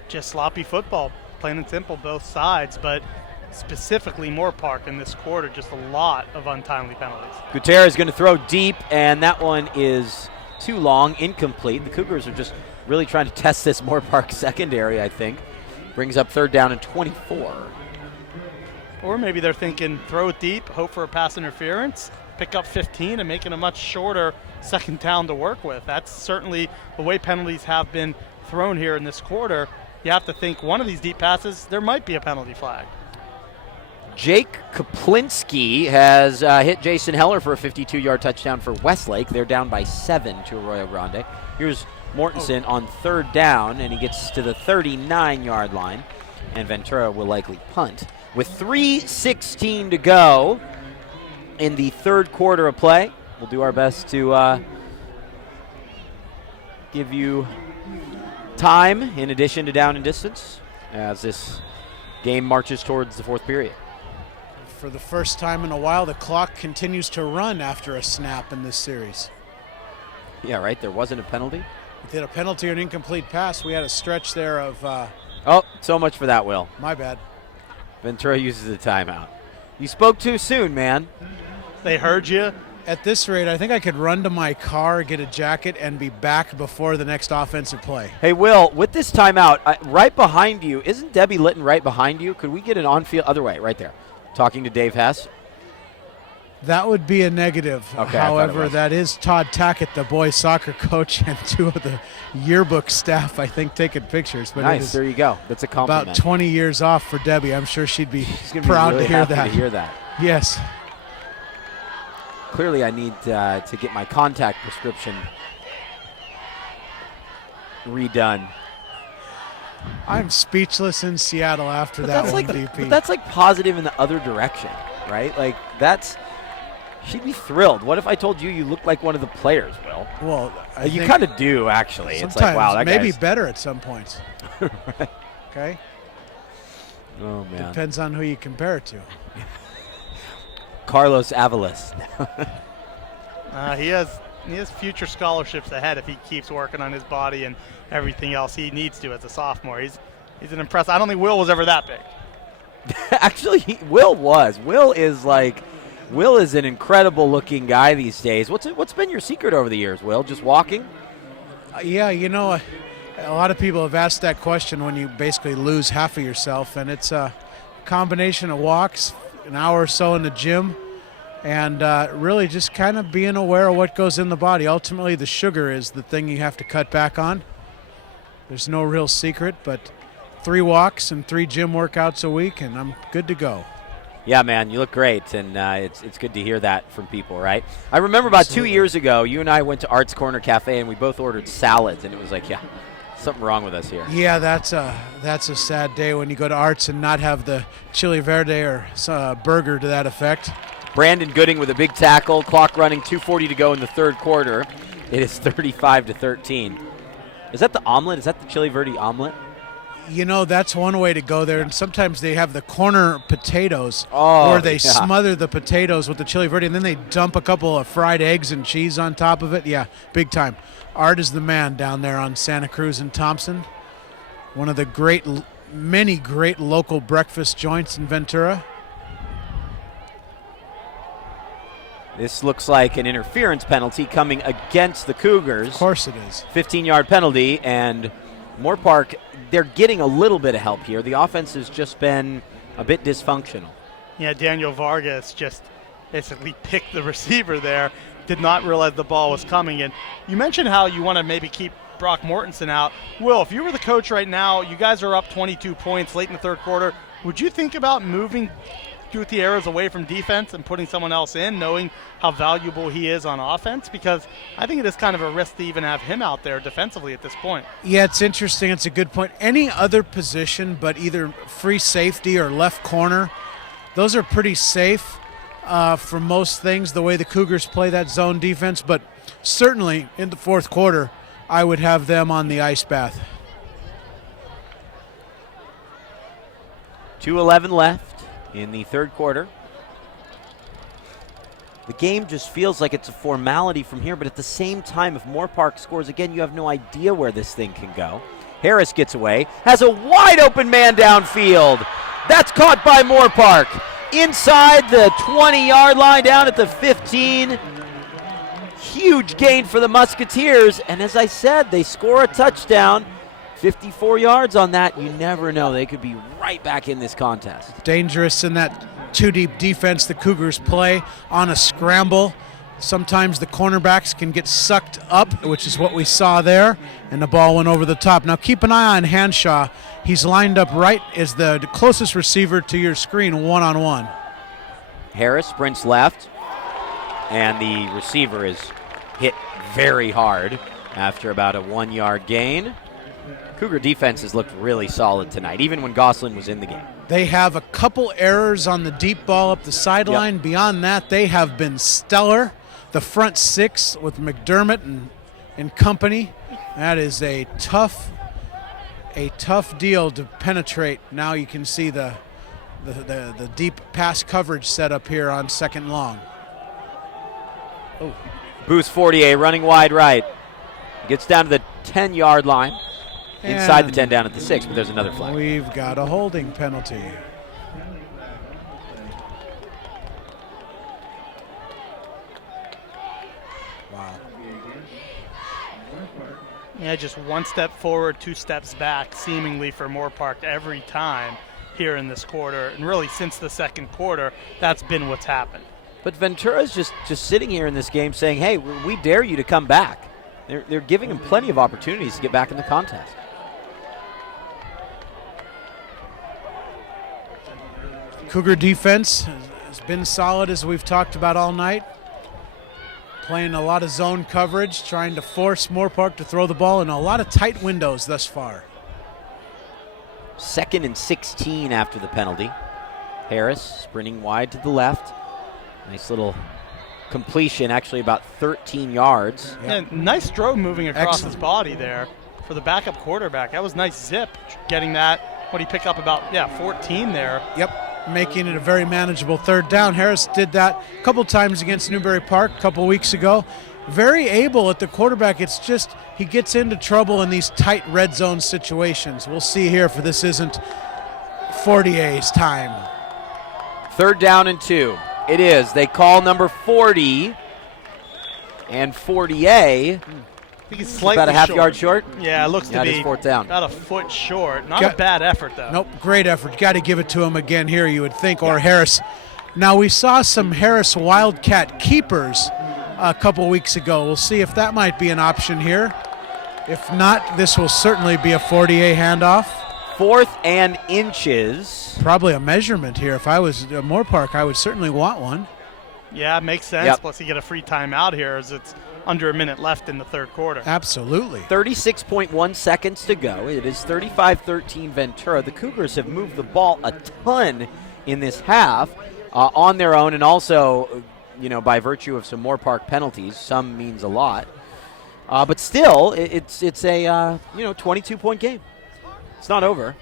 Just sloppy football, plain and simple, both sides, but specifically Moorpark in this quarter, just a lot of untimely penalties. Gutierrez is going to throw deep, and that one is too long, incomplete. The Cougars are just really trying to test this Moorpark secondary, I think. Brings up 3rd down and 24. Or maybe they're thinking throw it deep, hope for a pass interference, pick up 15 and make it a much shorter 2nd down to work with. That's certainly the way penalties have been thrown here in this quarter. You have to think one of these deep passes, there might be a penalty flag. Jake Kaplinski has hit Jason Heller for a 52-yard touchdown for Westlake. They're down by 7 to Arroyo Grande. Here's Mortensen on 3rd down, and he gets to the 39-yard line, and Ventura will likely punt. With 3:16 to go in the 3rd quarter of play, we'll do our best to give you time in addition to down and distance as this game marches towards the 4th period. For the first time in a while, the clock continues to run after a snap in this series. Yeah, right. There wasn't a penalty. We did a penalty or an incomplete pass. We had a stretch there of... so much for that, Will. My bad. Ventura uses a timeout. You spoke too soon, man. They heard you. At this rate, I think I could run to my car, get a jacket, and be back before the next offensive play. Hey, Will, with this timeout, right behind you, isn't Debbie Litton right behind you? Could we get an on-field, other way, right there, talking to Dave Hess? That would be a negative. Okay, however, that is Todd Tackett, the boys soccer coach, and 2 of the yearbook staff, I think, taking pictures. But nice, there you go. That's a compliment. About 20 years off for Debbie. I'm sure she'd be proud really to hear happy that. to hear that. Yes. Clearly, I need to get my contact prescription redone. I'm speechless in Seattle after that That's one, like DP. but that's like positive in the other direction, right? Like that's she'd be thrilled. What if I told you you look like one of the players, Will? Well, I You think kind of do actually. sometimes It's like wow, that maybe guy's better at some points. right. Okay, Oh man. depends on who you compare it to. Carlos Avalos. He has future scholarships ahead if he keeps working on his body and everything else he needs to as a sophomore. He's an impressive. I don't think Will was ever that big. Actually, Will was. Will is an incredible looking guy these days. What's been your secret over the years, Will? Just walking? Yeah, a lot of people have asked that question when you basically lose half of yourself, and it's a combination of walks, an hour or so in the gym, and really just kind of being aware of what goes in the body. Ultimately, the sugar is the thing you have to cut back on. There's no real secret, but 3 walks and 3 gym workouts a week, and I'm good to go. Yeah, man, you look great, and it's good to hear that from people, right? I remember about 2 years ago, you and I went to Arts Corner Cafe, and we both ordered salads, and it was like, yeah, something wrong with us here. Yeah, that's a sad day when you go to Arts and not have the chili verde or burger to that effect. Brandon Gooding with a big tackle, clock running, 2:40 to go in the third quarter. It is 35-13. Is that the omelet? Is that the chili verde omelet? That's one way to go there. And sometimes they have the corner potatoes Oh, or they yeah. smother the potatoes with the chili verde, and then they dump a couple of fried eggs and cheese on top of it. Yeah, big time. Art is the man down there on Santa Cruz and Thompson. One of the many great local breakfast joints in Ventura. This looks like an interference penalty coming against the Cougars. Of course it is. 15-yard penalty, and Moorpark, they're getting a little bit of help here. The offense has just been a bit dysfunctional. Yeah, Daniel Vargas just basically picked the receiver there, did not realize the ball was coming. And you mentioned how you want to maybe keep Brock Mortensen out. Will, if you were the coach right now, you guys are up 22 points late in the third quarter, would you think about moving Gutierrez away from defense and putting someone else in, knowing how valuable he is on offense? Because I think it is kind of a risk to even have him out there defensively at this point. Yeah, it's interesting. It's a good point. Any other position but either free safety or left corner, those are pretty safe for most things, the way the Cougars play that zone defense. But certainly in the fourth quarter, I would have them on the ice bath. 2:11 left in the third quarter. The game just feels like it's a formality from here, but at the same time, if Moorpark scores again, you have no idea where this thing can go. Harris gets away, has a wide open man downfield. That's caught by Moorpark. Inside the 20-yard line, down at the 15. Huge gain for the Musketeers, and as I said, they score a touchdown. 54 yards on that. You never know. They could be right back in this contest. Dangerous in that two-deep defense the Cougars play on a scramble. Sometimes the cornerbacks can get sucked up, which is what we saw there, and the ball went over the top. Now keep an eye on Hanshaw. He's lined up right as the closest receiver to your screen, one-on-one. Harris sprints left, and the receiver is hit very hard after about a 1-yard gain. Cougar defense has looked really solid tonight, even when Gosselin was in the game. They have a couple errors on the deep ball up the sideline. Yep. Beyond that, they have been stellar. The front six with McDermott and company, that is a tough deal to penetrate. Now you can see the deep pass coverage set up here on second long. Boost Fortier running wide right. Gets down to the 10-yard line. Inside the And 10 down at the 6, but there's another flag. We've got a holding penalty. Wow. Yeah, just one step forward, 2 steps back, seemingly for Moorpark every time here in this quarter. And really since the second quarter, that's been what's happened. But Ventura's just sitting here in this game saying, hey, we dare you to come back. They're giving him plenty of opportunities to get back in the contest. Cougar defense has been solid, as we've talked about all night. Playing a lot of zone coverage, trying to force Moorpark to throw the ball in a lot of tight windows thus far. 2nd and 16 after the penalty. Harris sprinting wide to the left. Nice little completion, actually about 13 yards. And nice throw moving across Excellent. his body there for the backup quarterback. That was nice zip, getting that. What he pick up about 14 there. Yep, making it a very manageable 3rd down. Harris did that a couple times against Newbury Park a couple weeks ago. Very able at the quarterback. It's just he gets into trouble in these tight red zone situations. We'll see here if this isn't Fortier's time. 3rd down and 2. It is. They call number 40, and Fortier I think he's slightly about a half short. yard short. Yeah, it looks to That be is 4th down. about a foot short. Not a bad effort, though. Nope, great effort. Got to give it to him again here, you would think, or Harris. Now, we saw some Harris Wildcat keepers a couple weeks ago. We'll see if that might be an option here. If not, this will certainly be a Fortier handoff. 4th and inches. Probably a measurement here. If I was Moorpark, I would certainly want one. Yeah, makes sense. Yep. Plus, you get a free timeout here as it's under a minute left in the 3rd quarter. Absolutely. 36.1 seconds to go. It is 35-13 Ventura. The Cougars have moved the ball a ton in this half on their own, and also, by virtue of some Moorpark penalties. Some means a lot, but still, it's a 22-point game. It's not over.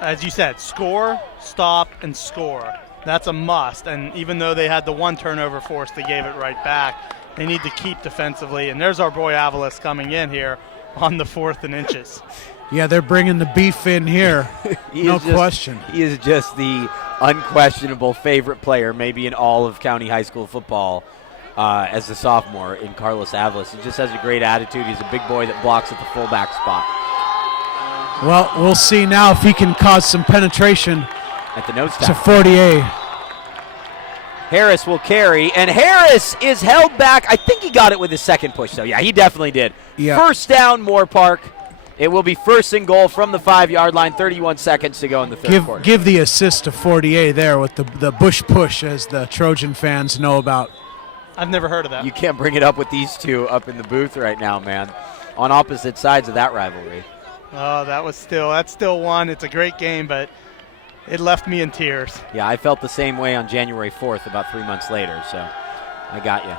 As you said, score, stop, and score. That's a must. And even though they had the 1 turnover forced, they gave it right back. They need to keep defensively. And there's our boy Avalos coming in here on the 4th and inches. Yeah, they're bringing the beef in here. No question. He is just the unquestionable favorite player, maybe in all of county high school football, as a sophomore in Carlos Avalos. He just has a great attitude. He's a big boy that blocks at the fullback spot. Well, we'll see now if he can cause some penetration At the nose to tackle. Fortier. Harris will carry, and Harris is held back. I think he got it with his 2nd push, though. Yeah, he definitely did. Yeah. 1st down, Moorpark. It will be 1st and goal from the 5-yard line, 31 seconds to go in the 3rd quarter. Give the assist to Fortier there with the bush push, as the Trojan fans know about. I've never heard of that. You can't bring it up with these two up in the booth right now, man. On opposite sides of that rivalry. Oh, that's still one. It's a great game, but it left me in tears. Yeah, I felt the same way on January 4th, about 3 months later, so I got you.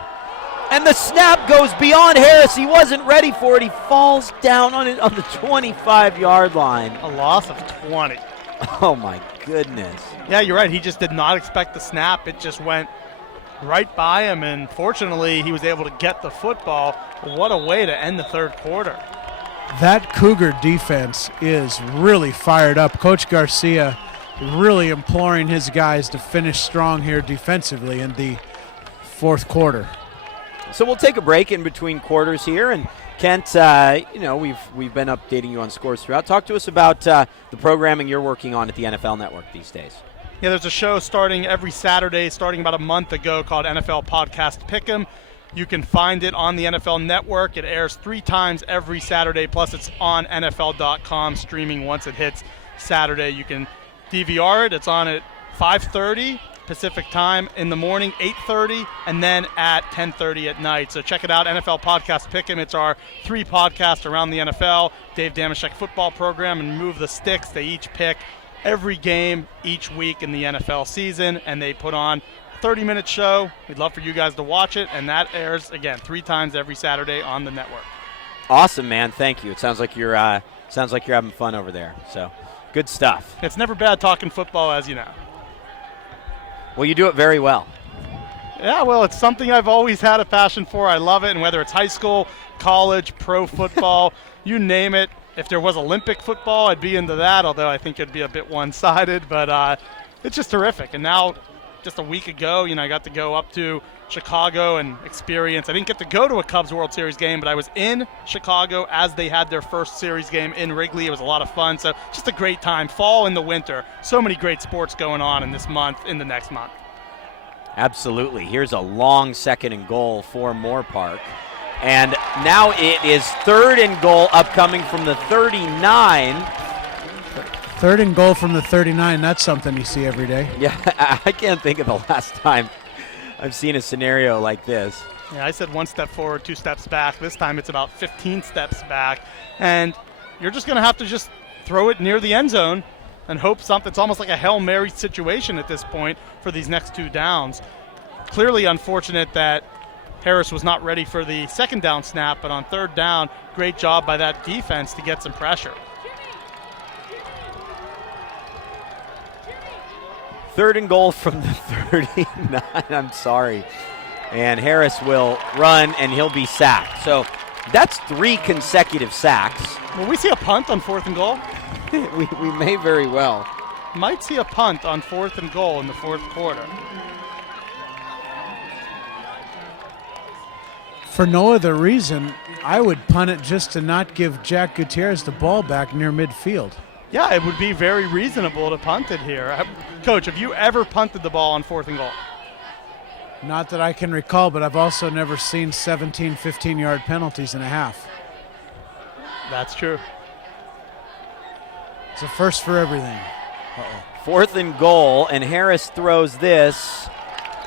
And the snap goes beyond Harris. He wasn't ready for it. He falls down on the 25-yard line. A loss of 20. Oh, my goodness. Yeah, you're right. He just did not expect the snap. It just went right by him, and fortunately, he was able to get the football. What a way to end the 3rd quarter. That Cougar defense is really fired up. Coach Garcia really imploring his guys to finish strong here defensively in the 4th quarter. So we'll take a break in between quarters here, and Kent, we've been updating you on scores throughout. Talk to us about the programming you're working on at the NFL Network these days. Yeah, there's a show starting every Saturday, starting about a month ago, called NFL Podcast Pick'em. You can find it on the NFL Network. It airs 3 times every Saturday, plus it's on NFL.com streaming once it hits Saturday. You can DVR it. It's on at 5:30 Pacific time in the morning, 8:30, and then at 10:30 at night. So check it out, NFL Podcast Pick'em. It's our 3 podcasts around the NFL, Dave Damashek football program, and Move the Sticks. They each pick every game each week in the NFL season, and they put on 30-minute show. We'd love for you guys to watch it, and that airs, again, 3 times every Saturday on the network. Awesome, man. Thank you. It sounds like you're having fun over there. So, good stuff. It's never bad talking football, as you know. Well, you do it very well. Yeah, well, it's something I've always had a passion for. I love it, and whether it's high school, college, pro football, you name it. If there was Olympic football, I'd be into that, although I think it'd be a bit one-sided. But it's just terrific. And now, just a week ago, I got to go up to Chicago and experience. I didn't get to go to a Cubs World Series game, but I was in Chicago as they had their first series game in Wrigley. It was a lot of fun. So just a great time. Fall and the winter. So many great sports going on in this month, in the next month. Absolutely. Here's a long 2nd and goal for Moorpark. And now it is 3rd and goal upcoming from the 39. 3rd and goal from the 39. That's something you see every day. Yeah, I can't think of the last time I've seen a scenario like this. Yeah, I said 1 step forward, 2 steps back. This time it's about 15 steps back. And you're just going to have to just throw it near the end zone and hope something. It's almost like a Hail Mary situation at this point for these next 2 downs. Clearly unfortunate that Harris was not ready for the second down snap, but on 3rd down, great job by that defense to get some pressure. 3rd and goal from the 39. I'm sorry. And Harris will run, and he'll be sacked. So that's 3 consecutive sacks. Will we see a punt on 4th and goal? we may very well. Might see a punt on 4th and goal in the 4th quarter. For no other reason, I would punt it just to not give Jack Gutierrez the ball back near midfield. Yeah, it would be very reasonable to punt it here. Coach, have you ever punted the ball on 4th and goal? Not that I can recall, but I've also never seen 17, 15-yard penalties in a half. That's true. It's a first for everything. 4th and goal, and Harris throws this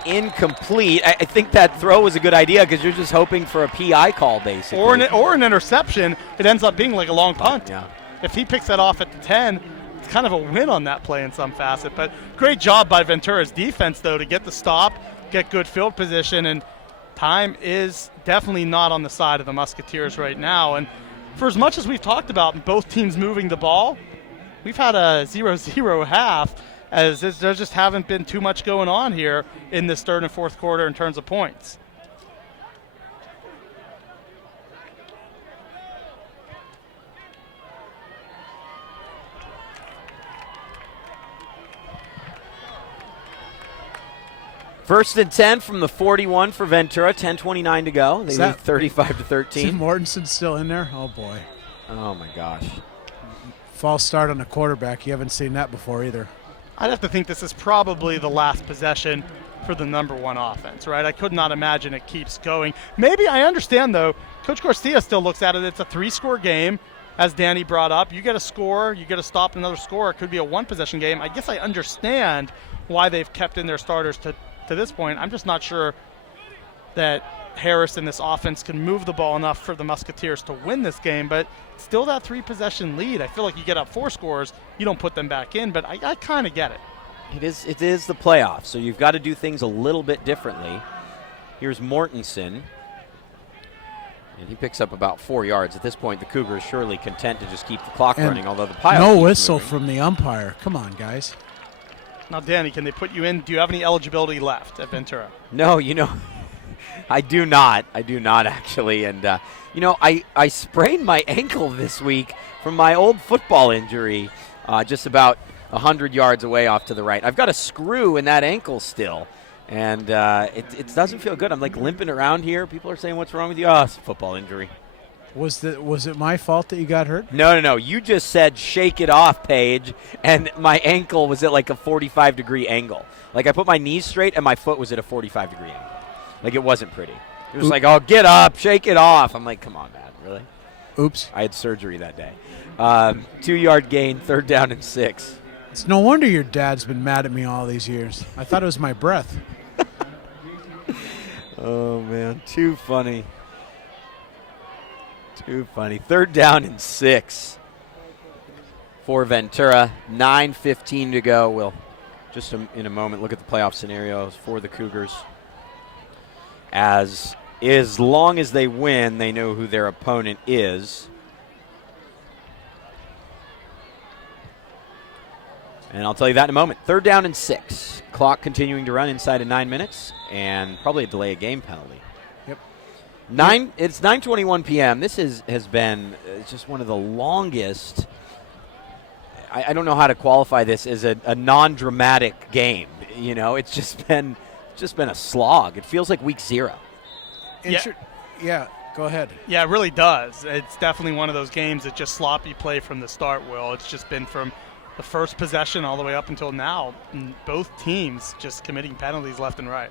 incomplete. I think that throw was a good idea because you're just hoping for a PI call, basically. Or an interception. It ends up being like a long punt. Yeah. If he picks that off at the 10, it's kind of a win on that play in some facet. But great job by Ventura's defense, though, to get the stop, get good field position, and time is definitely not on the side of the Musketeers right now. And for as much as we've talked about both teams moving the ball, we've had a 0-0 half, as there just haven't been too much going on here in this 3rd and 4th quarter in terms of points. First and 10 from the 41 for Ventura. 10:29 to go. They lead 35-13. Is Mortensen still in there? Oh, boy. Oh, my gosh. False start on the quarterback. You haven't seen that before either. I'd have to think this is probably the last possession for the number 1 offense, right? I could not imagine it keeps going. Maybe I understand, though. Coach Garcia still looks at it. It's a 3-score game, as Danny brought up. You get a score, you get to stop another score. It could be a 1-possession game. I guess I understand why they've kept in their starters to this point. I'm just not sure that Harris and this offense can move the ball enough for the Musketeers to win this game, but still that 3-possession lead. I feel like you get up 4 scores, you don't put them back in, but I kind of get it. It is the playoffs, so you've got to do things a little bit differently. Here's Mortensen, and he picks up about 4 yards. At this point, the Cougars surely content to just keep the clock running, although the pile no keeps whistle moving. from the umpire. Come on, guys. Now, Danny, can they put you in? Do you have any eligibility left at Ventura? No, I do not. I do not, actually. And, I sprained my ankle this week from my old football injury just about 100 yards away off to the right. I've got a screw in that ankle still, and it doesn't feel good. I'm, like, limping around here. People are saying, what's wrong with you? Oh, it's a football injury. Was it my fault that you got hurt? No. You just said shake it off, Paige, and my ankle was at like a 45-degree angle. Like I put my knees straight and my foot was at a 45-degree angle. Like it wasn't pretty. It was like, oh, get up, shake it off. I'm like, come on, man, really? Oops. I had surgery that day. 2-yard gain, 3rd down and 6. It's no wonder your dad's been mad at me all these years. I thought it was my breath. Oh, man, too funny. Too funny. 3rd down and 6 for Ventura. 9:15 to go. We'll just in a moment look at the playoff scenarios for the Cougars. As long as they win, they know who their opponent is. And I'll tell you that in a moment. 3rd down and 6. Clock continuing to run inside of 9 minutes, and probably a delay of game penalty. It's 9:21 p.m. This has been just one of the longest. I don't know how to qualify this as a non-dramatic game. It's just been a slog. It feels like week 0. Yeah, go ahead. Yeah, it really does. It's definitely one of those games that just sloppy play from the start, Will. It's just been from the first possession all the way up until now. Both teams just committing penalties left and right.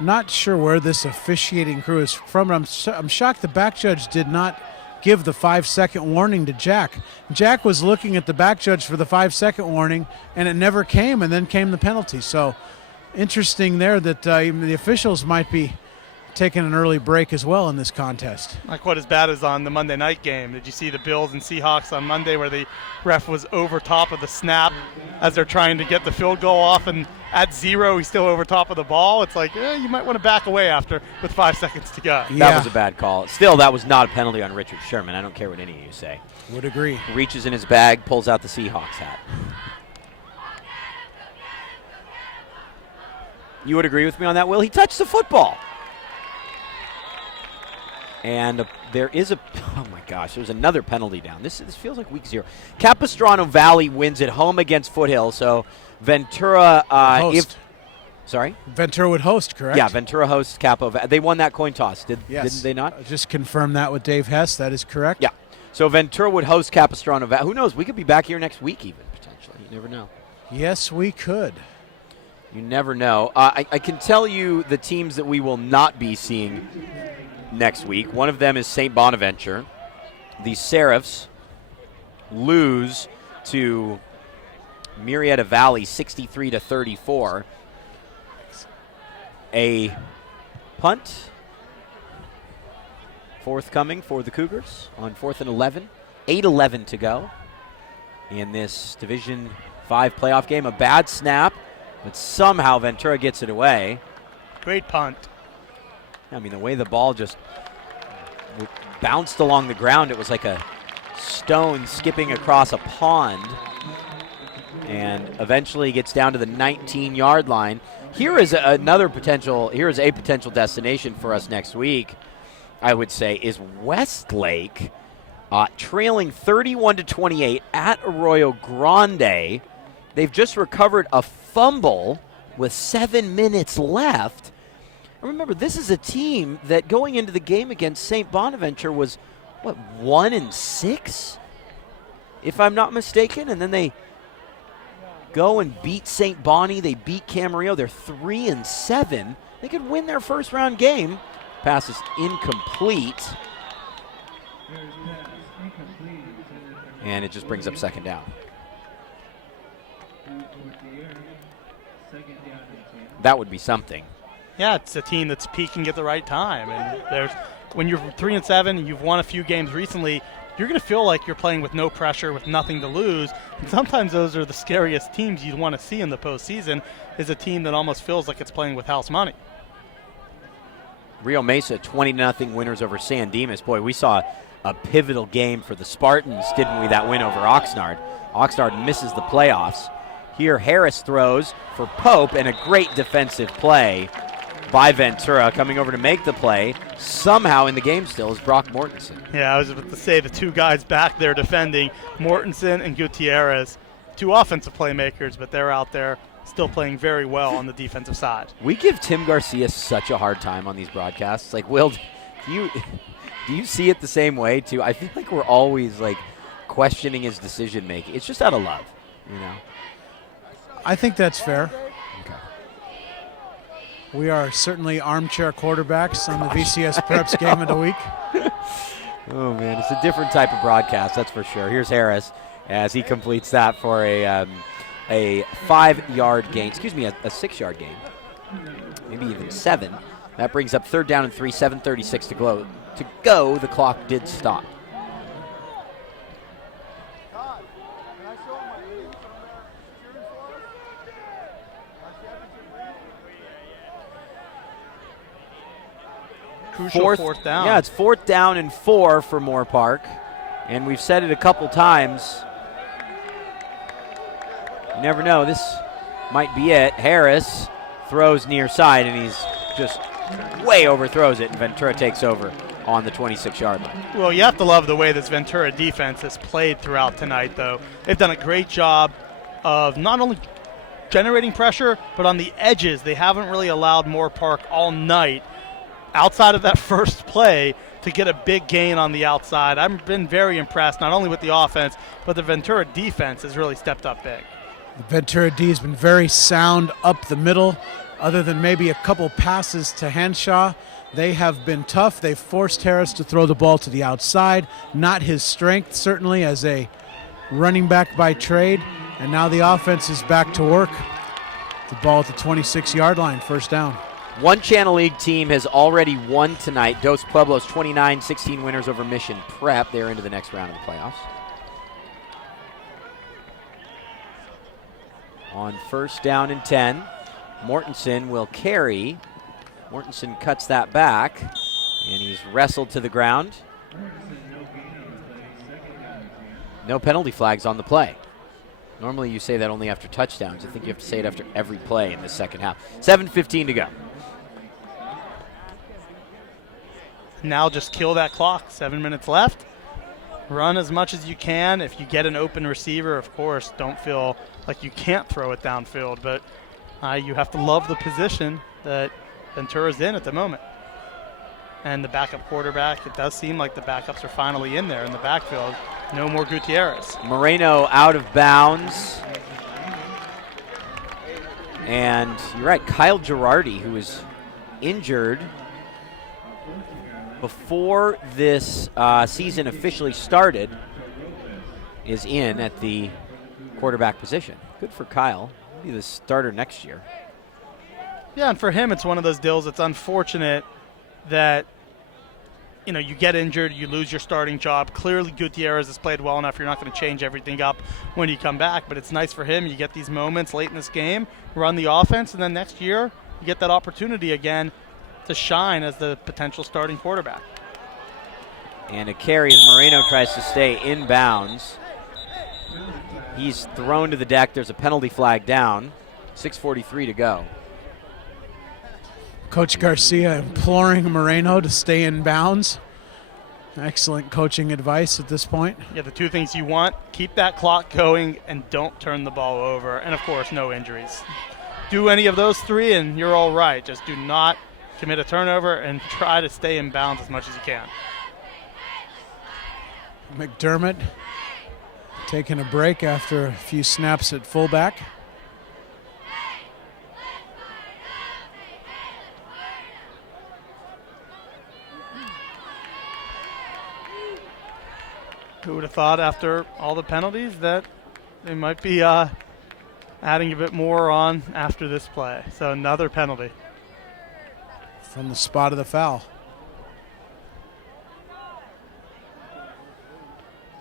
Not sure where this officiating crew is from. I'm shocked the back judge did not give the 5-second warning to Jack. Jack was looking at the back judge for the 5-second warning, and it never came, and then came the penalty. So interesting there that the officials might be taking an early break as well in this contest. Not quite as bad as on the Monday night game. Did you see the Bills and Seahawks on Monday where the ref was over top of the snap as they're trying to get the field goal off, and at 0 he's still over top of the ball? It's like, you might want to back away after with 5 seconds to go. Yeah. That was a bad call. Still, that was not a penalty on Richard Sherman. I don't care what any of you say. Would agree. Reaches in his bag, pulls out the Seahawks hat. You would agree with me on that, Will? He touched the football. And there is oh my gosh, there's another penalty down. This feels like week 0. Capistrano Valley wins at home against Foothill, so Ventura, Ventura would host, correct? Yeah, Ventura hosts Capo. They won that coin toss, didn't they not? Just confirm that with Dave Hess. That is correct. Yeah. So Ventura would host Capistrano Valley. Who knows? We could be back here next week even, potentially. You never know. Yes, we could. You never know. I can tell you the teams that we will not be seeing next week. One of them is St. Bonaventure. The Seraphs lose to Murrieta Valley 63-34. A punt forthcoming for the Cougars on 4th and 11. 8:11 to go in this Division 5 playoff game. A bad snap, but somehow Ventura gets it away. Great punt. I mean, the way the ball just bounced along the ground, it was like a stone skipping across a pond, and eventually gets down to the 19-yard line. Here is a potential destination for us next week, I would say, is Westlake, trailing 31-28 at Arroyo Grande. They've just recovered a fumble with 7 minutes left. Remember, this is a team that going into the game against St. Bonaventure was, 1-6, if I'm not mistaken, and then they go and beat St. Bonnie. They beat Camarillo. They're 3-7. They could win their first round game. Pass is incomplete. And it just brings up second down. That would be something. Yeah, it's a team that's peaking at the right time. And when you're 3-7, you've won a few games recently, you're going to feel like you're playing with no pressure, with nothing to lose. And sometimes those are the scariest teams you'd want to see in the postseason, is a team that almost feels like it's playing with house money. Rio Mesa 20-0 winners over San Dimas. Boy, we saw a pivotal game for the Spartans, didn't we, that win over Oxnard? Oxnard misses the playoffs. Here Harris throws for Pope, and a great defensive play by Ventura. Coming over to make the play, somehow in the game still, is Brock Mortensen. Yeah, I was about to say the two guys back there defending, Mortensen and Gutierrez, two offensive playmakers, but they're out there still playing very well on the defensive side. We give Tim Garcia such a hard time on these broadcasts. Like, Will, do you see it the same way too? I feel like we're always like questioning his decision making. It's just out of love, you know. I think that's fair. Okay. We are certainly armchair quarterbacks on the VCS Preps game of the week. Oh, man, it's a different type of broadcast, that's for sure. Here's Harris as he completes that for a 5-yard gain. Excuse me, a 6-yard gain. Maybe even 7. That brings up 3rd down and 3, 7:36 to go. The clock did stop. Crucial fourth down. Yeah, it's 4th down and 4 for Moorpark. And we've said it a couple times. You never know. This might be it. Harris throws near side, and he's just way overthrows it, and Ventura takes over on the 26-yard line. Well, you have to love the way this Ventura defense has played throughout tonight, though. They've done a great job of not only generating pressure, but on the edges. They haven't really allowed Moorpark all night, outside of that first play, to get a big gain on the outside. I've been very impressed, not only with the offense, but the Ventura defense has really stepped up big. The Ventura D has been very sound up the middle. Other than maybe a couple passes to Henshaw, they have been tough. They've forced Harris to throw the ball to the outside. Not his strength, certainly, as a running back by trade. And now the offense is back to work. The ball at the 26-yard line, 1st down. One Channel League team has already won tonight. Dos Pueblos 29-16 winners over Mission Prep. They're into the next round of the playoffs. On first down and 10, Mortensen will carry. Mortensen cuts that back, and he's wrestled to the ground. No penalty flags on the play. Normally you say that only after touchdowns. I think you have to say it after every play in the second half. 7:15 to go. Now just kill that clock. 7 minutes left. Run as much as you can. If you get an open receiver, of course, don't feel like you can't throw it downfield, but you have to love the position that Ventura's in at the moment. And the backup quarterback, it does seem like the backups are finally in there in the backfield. No more Gutierrez. Moreno out of bounds. And you're right, Kyle Girardi, who was injured before this season officially started, is in at the quarterback position. Good for Kyle. He'll be the starter next year. Yeah, and for him, it's one of those deals. It's unfortunate that you get injured, you lose your starting job. Clearly, Gutierrez has played well enough. You're not going to change everything up when you come back, but it's nice for him. You get these moments late in this game, run the offense, and then next year you get that opportunity again to shine as the potential starting quarterback. And a carry as Moreno tries to stay in bounds. He's thrown to the deck. There's a penalty flag down. 6:43 to go. Coach Garcia imploring Moreno to stay in bounds. Excellent coaching advice at this point. Yeah, the two things you want, keep that clock going and don't turn the ball over. And, of course, no injuries. Do any of those three and you're all right. Just do not commit a turnover and try to stay in bounds as much as you can. McDermott taking a break after a few snaps at fullback. Who would have thought after all the penalties that they might be adding a bit more on after this play. So another penalty. From the spot of the foul.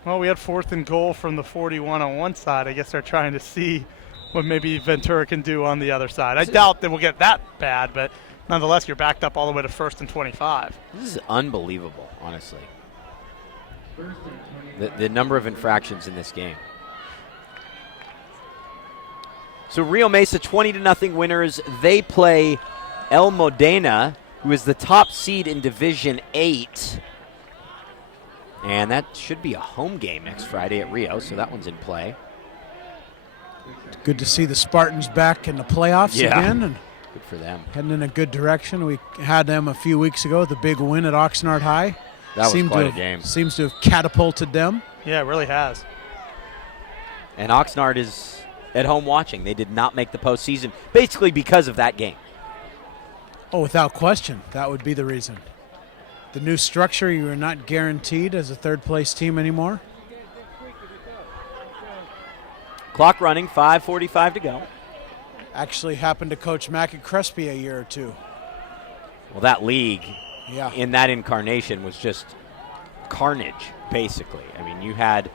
Well, we had 4th and goal from the 41 on one side. I guess they're trying to see what maybe Ventura can do on the other side. I doubt that we'll get that bad, but nonetheless, you're backed up all the way to 1st and 25. This is unbelievable, honestly. The number of infractions in this game. So Rio Mesa 20-0 winners. They play El Modena, who is the top seed in Division 8. And that should be a home game next Friday at Rio, so that one's in play. Good to see the Spartans back in the playoffs again. And good for them. Heading in a good direction. We had them a few weeks ago, the big win at Oxnard High. That was quite a game. Seems to have catapulted them. Yeah, it really has. And Oxnard is at home watching. They did not make the postseason, basically because of that game. Oh, without question. That would be the reason. The new structure, you are not guaranteed as a third-place team anymore. Clock running, 5:45 to go. Actually happened to Coach Mack at Crespi a year or two. Well, that league in that incarnation was just carnage, basically. I mean, you had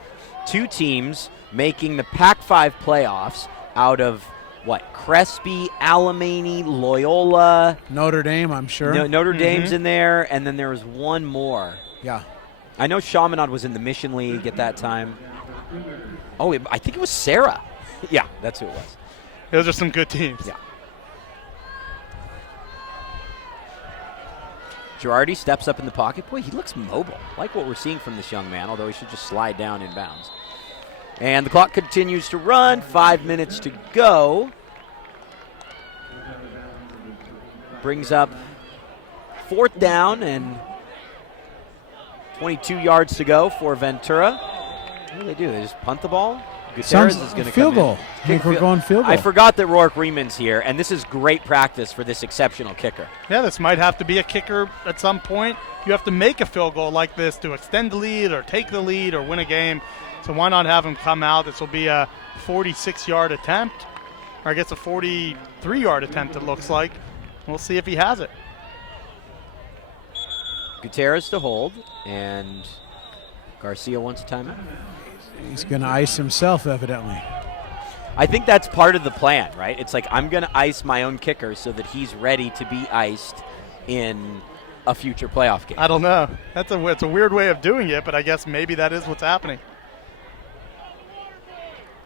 two teams making the Pac-5 playoffs out of, Crespi, Alemany, Loyola. Notre Dame, I'm sure. Notre Dame's in there, and then there was one more. Yeah. I know Chaminade was in the Mission League at that time. Oh, I think it was Sarah. Yeah, that's who it was. Those are some good teams. Yeah. Girardi steps up in the pocket. Boy, he looks mobile. Like what we're seeing from this young man, although he should just slide down in bounds. And the clock continues to run. 5 minutes to go. Brings up 4th down and 22 yards to go for Ventura. What do they do? They just punt the ball? Gutierrez is going to field come goal. in. I think we're going field goal. I forgot that Rourke Rieman's here, and this is great practice for this exceptional kicker. Yeah, this might have to be a kicker at some point. You have to make a field goal like this to extend the lead or take the lead or win a game. So why not have him come out? This will be a 46-yard attempt, or I guess a 43-yard attempt it looks like. We'll see if he has it. Gutierrez to hold, and Garcia wants a timeout. He's going to ice himself, evidently. I think that's part of the plan, right? It's like I'm going to ice my own kicker so that he's ready to be iced in a future playoff game. I don't know. It's a weird way of doing it, but I guess maybe that is what's happening.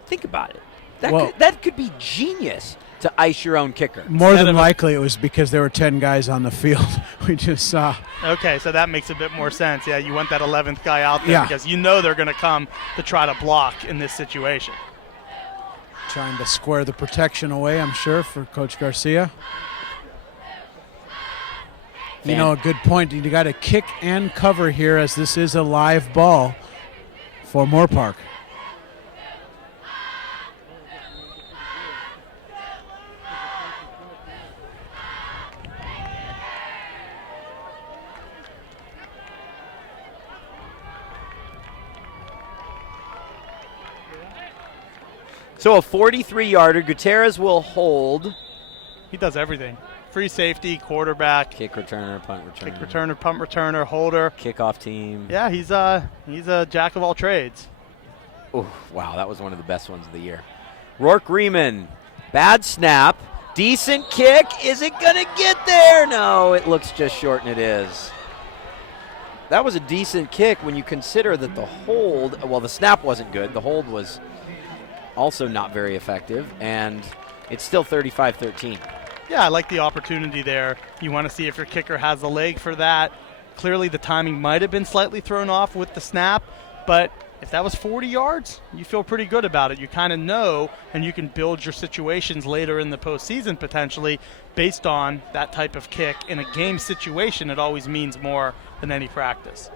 Think about it. That could be genius to ice your own kicker. More than likely it was because there were 10 guys on the field. We just saw. Okay, so that makes a bit more sense. Yeah, you want that 11th guy out there because you know they're going to come to try to block in this situation. Trying to square the protection away, I'm sure, for Coach Garcia. You know, a good point. You got to kick and cover here, as this is a live ball for Moorpark. So a 43-yarder. Gutierrez will hold. He does everything. Free safety, quarterback, Kick returner, punt returner. punt returner, holder. Kickoff team. Yeah, he's a jack of all trades. Oh, wow, that was one of the best ones of the year. Rourke Riemann, bad snap, decent kick. Is it going to get there? No, it looks just short, and it is. That was a decent kick when you consider that the hold, well, the snap wasn't good. The hold was also not very effective, and it's still 35-13. Yeah, I like the opportunity there. You want to see if your kicker has the leg for that. Clearly the timing might have been slightly thrown off with the snap, but if that was 40 yards, you feel pretty good about it. You kind of know, and you can build your situations later in the postseason potentially based on that type of kick. In a game situation, it always means more than any practice.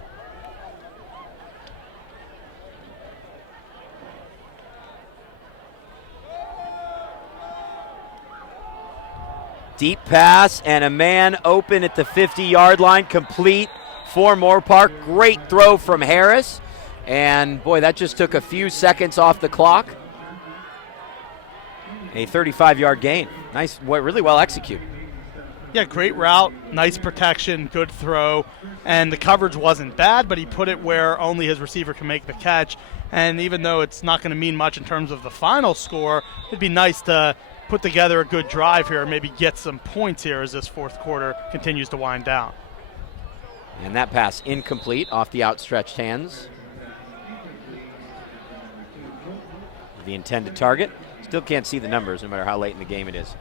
Deep pass and a man open at the 50-yard line, complete for Moorpark. Great throw from Harris. And, boy, that just took a few seconds off the clock. A 35-yard gain. Nice, really well executed. Yeah, great route, nice protection, good throw. And the coverage wasn't bad, but he put it where only his receiver can make the catch. And even though it's not going to mean much in terms of the final score, it'd be nice to put together a good drive here, maybe get some points here as this fourth quarter continues to wind down. And that pass incomplete off the outstretched hands. The intended target. Still can't see the numbers no matter how late in the game it is.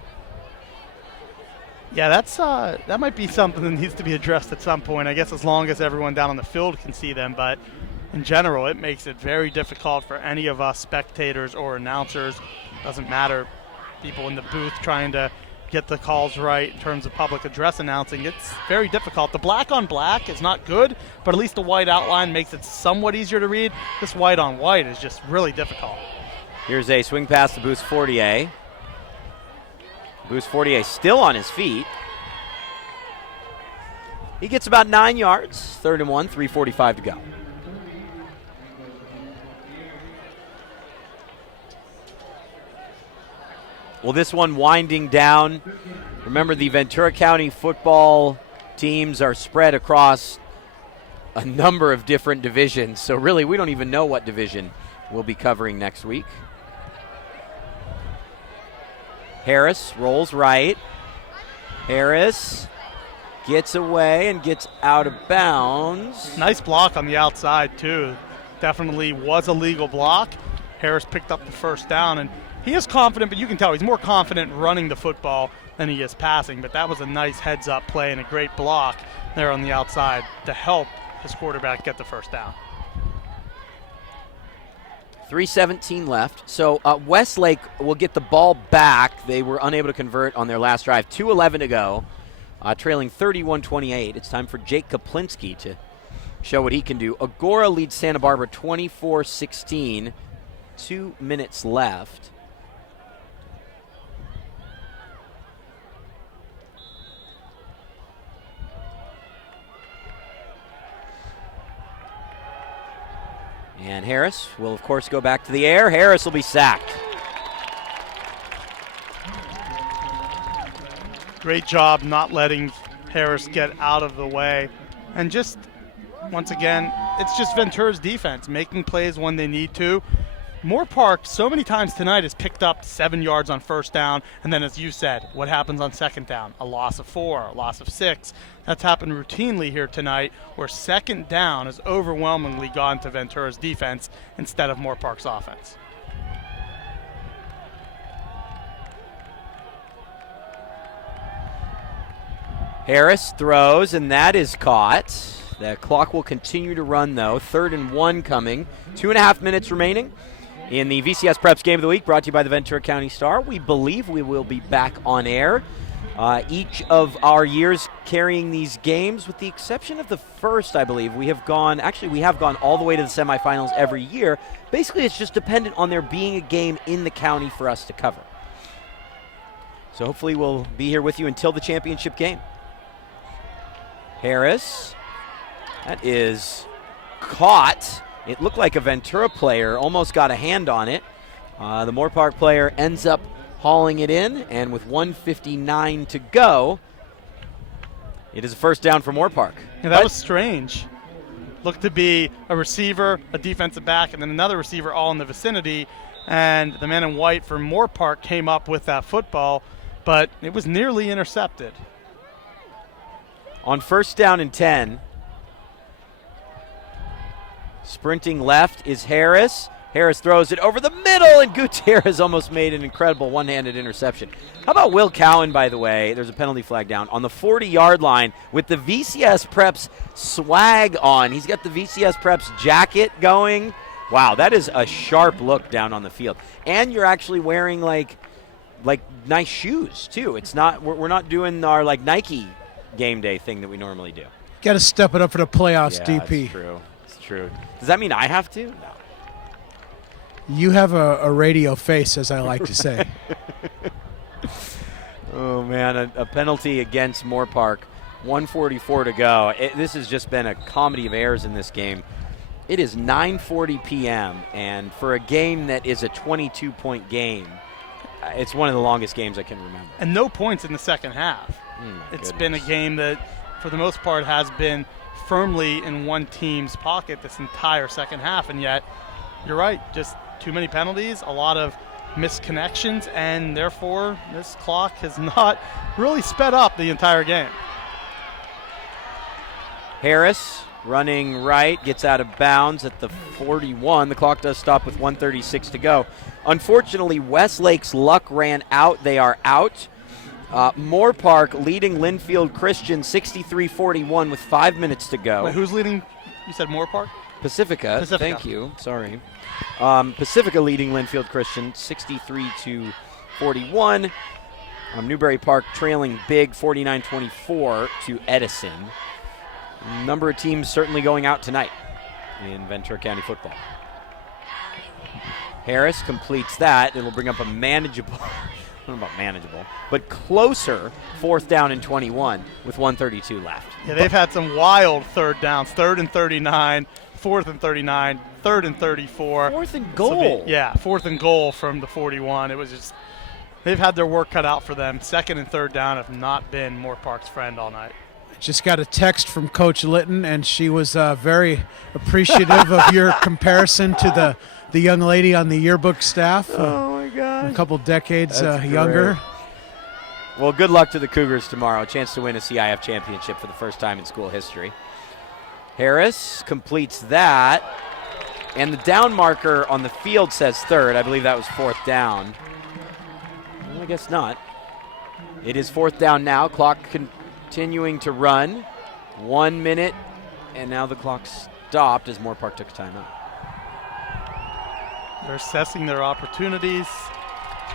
Yeah, that might be something that needs to be addressed at some point. I guess as long as everyone down on the field can see them, but in general, it makes it very difficult for any of us spectators or announcers. Doesn't matter. People in the booth trying to get the calls right in terms of public address announcing. It's very difficult. The black on black is not good, but at least the white outline makes it somewhat easier to read. This white on white is just really difficult. Here's a swing pass to Boost Fortier. Boost Fortier still on his feet. He gets about 9 yards. 3rd and 1, 3:45 to go. Well, this one winding down. Remember, the Ventura County football teams are spread across a number of different divisions. So really, we don't even know what division we'll be covering next week. Harris rolls right. Harris gets away and gets out of bounds. Nice block on the outside, too. Definitely was a legal block. Harris picked up the first down, and he is confident, but you can tell he's more confident running the football than he is passing. But that was a nice heads-up play and a great block there on the outside to help his quarterback get the first down. 3:17 left. So Westlake will get the ball back. They were unable to convert on their last drive. 2:11 to go, trailing 31-28. It's time for Jake Kaplinski to show what he can do. Agora leads Santa Barbara 24-16. 2 minutes left. And Harris will, of course, go back to the air. Harris will be sacked. Great job not letting Harris get out of the way. And just, once again, it's just Ventura's defense, making plays when they need to. Moorpark, so many times tonight, has picked up 7 yards on first down, and then, as you said, what happens on second down? A loss of 4, a loss of 6. That's happened routinely here tonight, where second down has overwhelmingly gone to Ventura's defense instead of Moorpark's offense. Harris throws, and that is caught. The clock will continue to run, though. 3rd and 1 coming. 2.5 minutes remaining in the VCS Preps Game of the Week, brought to you by the Ventura County Star. We believe we will be back on air each of our years carrying these games, with the exception of the first, I believe. We have gone all the way to the semifinals every year. Basically, it's just dependent on there being a game in the county for us to cover. So hopefully we'll be here with you until the championship game. Harris, that is caught. It looked like a Ventura player almost got a hand on it. The Moorpark player ends up hauling it in, and with 1:59 to go, it is a first down for Moorpark. Yeah, that was strange. Looked to be a receiver, a defensive back, and then another receiver all in the vicinity, and the man in white for Moorpark came up with that football, but it was nearly intercepted. On first down and 10, sprinting left is Harris. Harris throws it over the middle, and Gutierrez almost made an incredible one-handed interception. How about Will Cowan, by the way? There's a penalty flag down on the 40-yard line with the VCS Preps swag on. He's got the VCS Preps jacket going. Wow, that is a sharp look down on the field. And you're actually wearing like nice shoes too. It's not we're not doing our like Nike game day thing that we normally do. Got to step it up for the playoffs, Yeah, DP. it's true. It's true. Does that mean I have to? No. You have a radio face, as I like to say. Oh, man, a penalty against Moorpark. 1:44 to go. This has just been a comedy of errors in this game. It is 9:40 p.m., and for a game that is a 22-point game, it's one of the longest games I can remember. And no points in the second half. It's been a game that, for the most part, has been firmly in one team's pocket this entire second half, and yet, you're right, just too many penalties, a lot of missed connections, and therefore this clock has not really sped up the entire game. Harris running right, gets out of bounds at the 41. The clock does stop with 1:36 to go. Unfortunately, Westlake's luck ran out. They are out. Moorpark leading Linfield Christian 63-41 with 5 minutes to go. Wait, who's leading? You said Moorpark? Pacifica. Thank you. Sorry. Pacifica leading Linfield Christian 63-41. Newberry Park trailing big 49-24 to Edison. Number of teams certainly going out tonight in Ventura County football. Harris completes that. It'll bring up a manageable, I don't know about manageable, but closer 4th down and 21 with 1:32 left. Yeah, they've had some wild third downs. 3rd and 39, 4th and 39, 3rd and 34. 4th and goal. 4th and goal from the 41. It was just, they've had their work cut out for them. 2nd and 3rd down have not been Moorpark's friend all night. Just got a text from Coach Litton, and she was very appreciative of your comparison to the young lady on the yearbook staff. Oh, my God. A couple decades That's younger. great. Well, good luck to the Cougars tomorrow. A chance to win a CIF championship for the first time in school history. Harris completes that. And the down marker on the field says 3rd. I believe that was 4th down. Well, I guess not. It is 4th down now. Clock continuing to run. 1 minute. And now the clock stopped as Moorpark took a timeout. They're assessing their opportunities,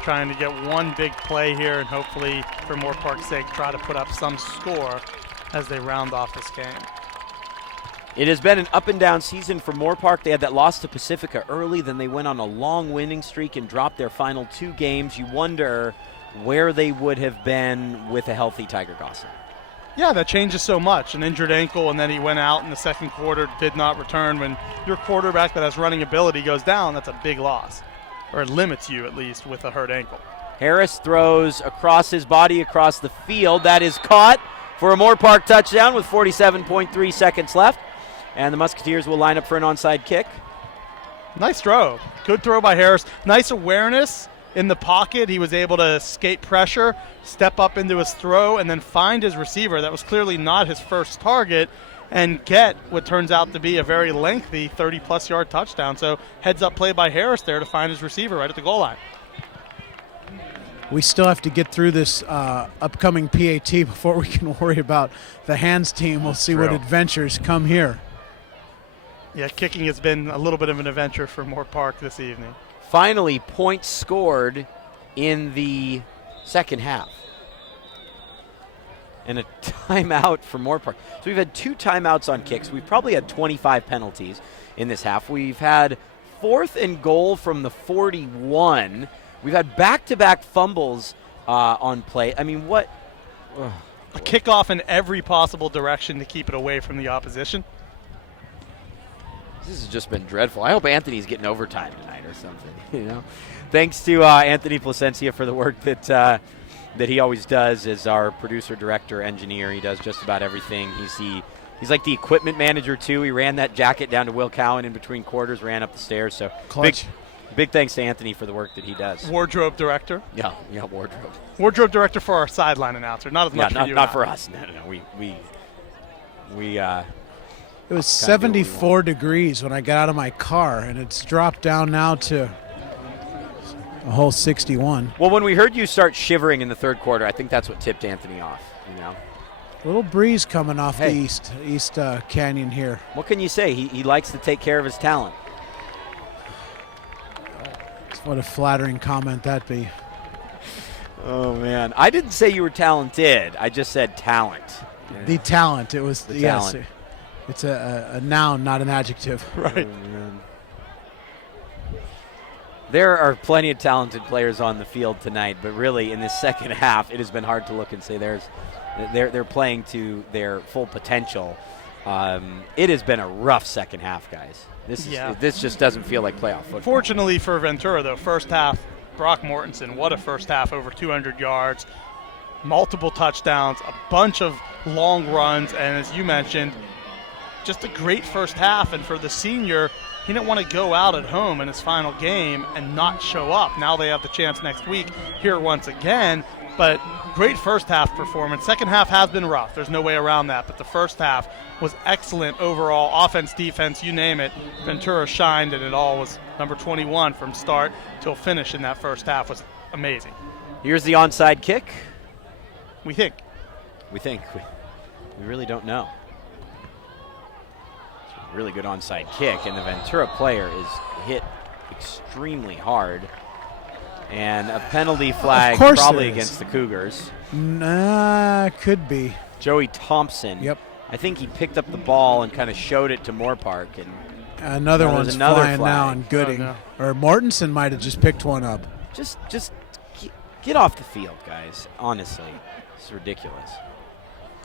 trying to get one big play here, and hopefully, for Moorpark's sake, try to put up some score as they round off this game. It has been an up-and-down season for Moorpark. They had that loss to Pacifica early, then they went on a long winning streak and dropped their final 2 games. You wonder where they would have been with a healthy Tiger Gosling. Yeah, that changes so much. An injured ankle, and then he went out in the second quarter, did not return. When your quarterback that has running ability goes down, that's a big loss. Or it limits you, at least, with a hurt ankle. Harris throws across his body, across the field. That is caught for a Moorpark touchdown with 47.3 seconds left. And the Musketeers will line up for an onside kick. Nice throw. Good throw by Harris. Nice awareness in the pocket. He was able to escape pressure, step up into his throw, and then find his receiver. That was clearly not his first target, and get what turns out to be a very lengthy 30-plus yard touchdown. So heads-up play by Harris there to find his receiver right at the goal line. We still have to get through this upcoming PAT before we can worry about the hands team. We'll see what adventures come here. Yeah, kicking has been a little bit of an adventure for Moorpark this evening. Finally, points scored in the second half. And a timeout for Moorpark. So we've had 2 timeouts on kicks. We've probably had 25 penalties in this half. We've had 4th and goal from the 41. We've had back-to-back fumbles on play. I mean, what? Ugh. A kickoff in every possible direction to keep it away from the opposition. This has just been dreadful. I hope Anthony's getting overtime tonight or something. You know, thanks to Anthony Placencia for the work that he always does as our producer, director, engineer. He does just about everything. He's like the equipment manager too. He ran that jacket down to Will Cowan in between quarters, ran up the stairs. So Clutch. Big thanks to Anthony for the work that he does. Wardrobe director. Yeah, wardrobe. Wardrobe director for our sideline announcer. Not as much for you. Not for us. No. We It was 74 degrees when I got out of my car, and it's dropped down now to a whole 61. Well, when we heard you start shivering in the third quarter, I think that's what tipped Anthony off, you know. A little breeze coming off the east canyon here. What can you say? He likes to take care of his talent. What a flattering comment that be. Oh, man. I didn't say you were talented. I just said talent. The talent. It was the yes. talent. It's a noun, not an adjective. Right. Oh, there are plenty of talented players on the field tonight, but really in this second half, it has been hard to look and say they're playing to their full potential. It has been a rough second half, guys. This just doesn't feel like playoff football. Fortunately for Ventura, though, first half, Brock Mortensen, what a first half, over 200 yards, multiple touchdowns, a bunch of long runs, and as you mentioned, just a great first half. And for the senior, he didn't want to go out at home in his final game and not show up. Now they have the chance next week here once again. But great first half performance. Second half has been rough. There's no way around that. But the first half was excellent overall. Offense, defense, you name it. Ventura shined, and it all was number 21 from start till finish in that first half was amazing. Here's the onside kick. We think. We really don't know. Really good onside kick, and the Ventura player is hit extremely hard. And a penalty flag probably against the Cougars. Nah, could be. Joey Thompson. Yep. I think he picked up the ball and kind of showed it to Moorpark. And another one's flying flag. now and Gooding. Oh, no. Or Mortensen might have just picked one up. Just get off the field, guys. Honestly, it's ridiculous.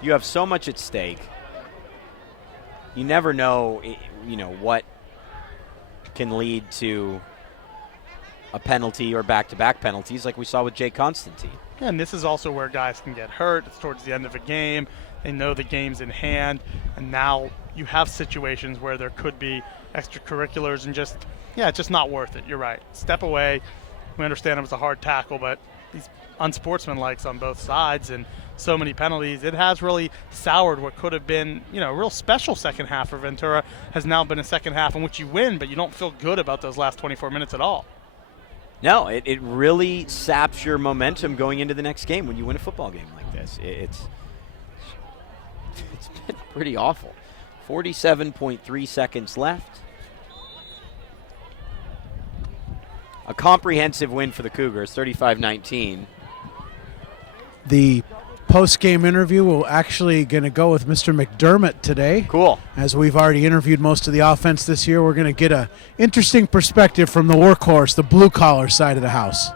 You have so much at stake. You never know, what can lead to a penalty or back-to-back penalties like we saw with Jay Constantine. Yeah, and this is also where guys can get hurt. It's towards the end of a game. They know the game's in hand, and now you have situations where there could be extracurriculars and it's just not worth it. You're right. Step away. We understand it was a hard tackle, but these unsportsmanlikes on both sides and so many penalties, it has really soured what could have been, a real special second half for Ventura. Has now been a second half in which you win, but you don't feel good about those last 24 minutes at all. No, it really saps your momentum going into the next game when you win a football game like this. It's been pretty awful. 47.3 seconds left. A comprehensive win for the Cougars, 35-19. The post-game interview, we're actually going to go with Mr. McDermott today. Cool. As we've already interviewed most of the offense this year, we're going to get an interesting perspective from the workhorse, the blue-collar side of the house,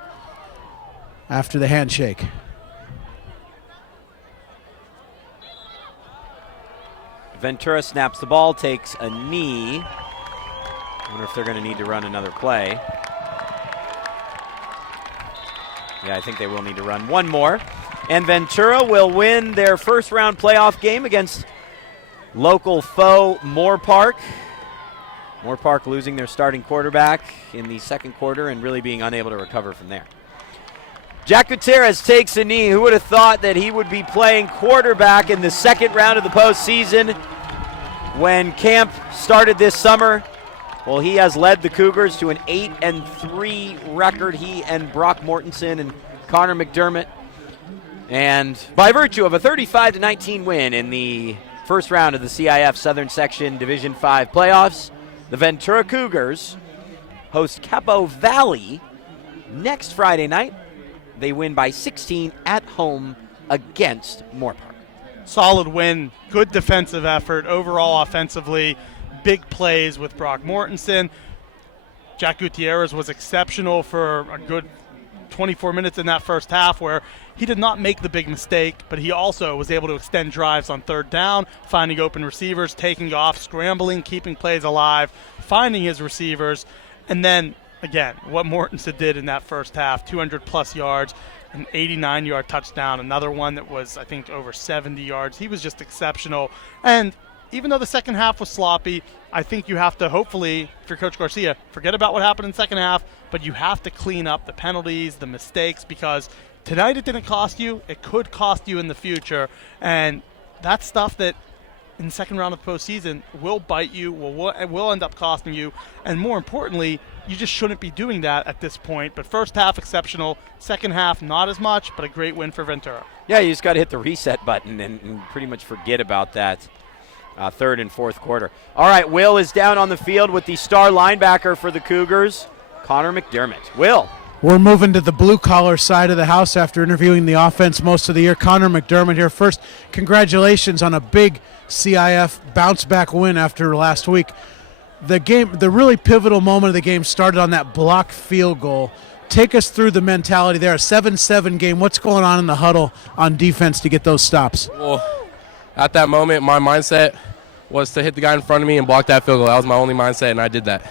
after the handshake. Ventura snaps the ball, takes a knee. I wonder if they're going to need to run another play. Yeah, I think they will need to run one more. And Ventura will win their first-round playoff game against local foe Moorpark. Moorpark losing their starting quarterback in the second quarter and really being unable to recover from there. Jack Gutierrez takes a knee. Who would have thought that he would be playing quarterback in the second round of the postseason when camp started this summer? Well, he has led the Cougars to an 8-3 record, he and Brock Mortensen and Connor McDermott. And by virtue of a 35-19 win in the first round of the CIF Southern Section Division 5 playoffs, the Ventura Cougars host Capo Valley next Friday night. They win by 16 at home against Moorpark. Solid win, good defensive effort, overall offensively, big plays with Brock Mortensen. Jack Gutierrez was exceptional for a good 24 minutes in that first half where he did not make the big mistake, but he also was able to extend drives on third down, finding open receivers, taking off, scrambling, keeping plays alive, finding his receivers. And then, again, what Mortensen did in that first half, 200-plus yards, an 89-yard touchdown, another one that was, I think, over 70 yards. He was just exceptional. And even though the second half was sloppy, I think you have to hopefully, if you're Coach Garcia, forget about what happened in the second half, but you have to clean up the penalties, the mistakes, because tonight it didn't cost you. It could cost you in the future. And that's stuff that in the second round of the postseason will bite you, will end up costing you. And more importantly, you just shouldn't be doing that at this point. But first half, exceptional. Second half, not as much, but a great win for Ventura. Yeah, you just got to hit the reset button and pretty much forget about that third and fourth quarter. All right, Will is down on the field with the star linebacker for the Cougars, Connor McDermott. Will. We're moving to the blue-collar side of the house after interviewing the offense most of the year. Connor McDermott here. First, congratulations on a big CIF bounce-back win after last week. The really pivotal moment of the game started on that blocked field goal. Take us through the mentality there. A 7-7 game. What's going on in the huddle on defense to get those stops? Well, at that moment, my mindset was to hit the guy in front of me and block that field goal. That was my only mindset, and I did that.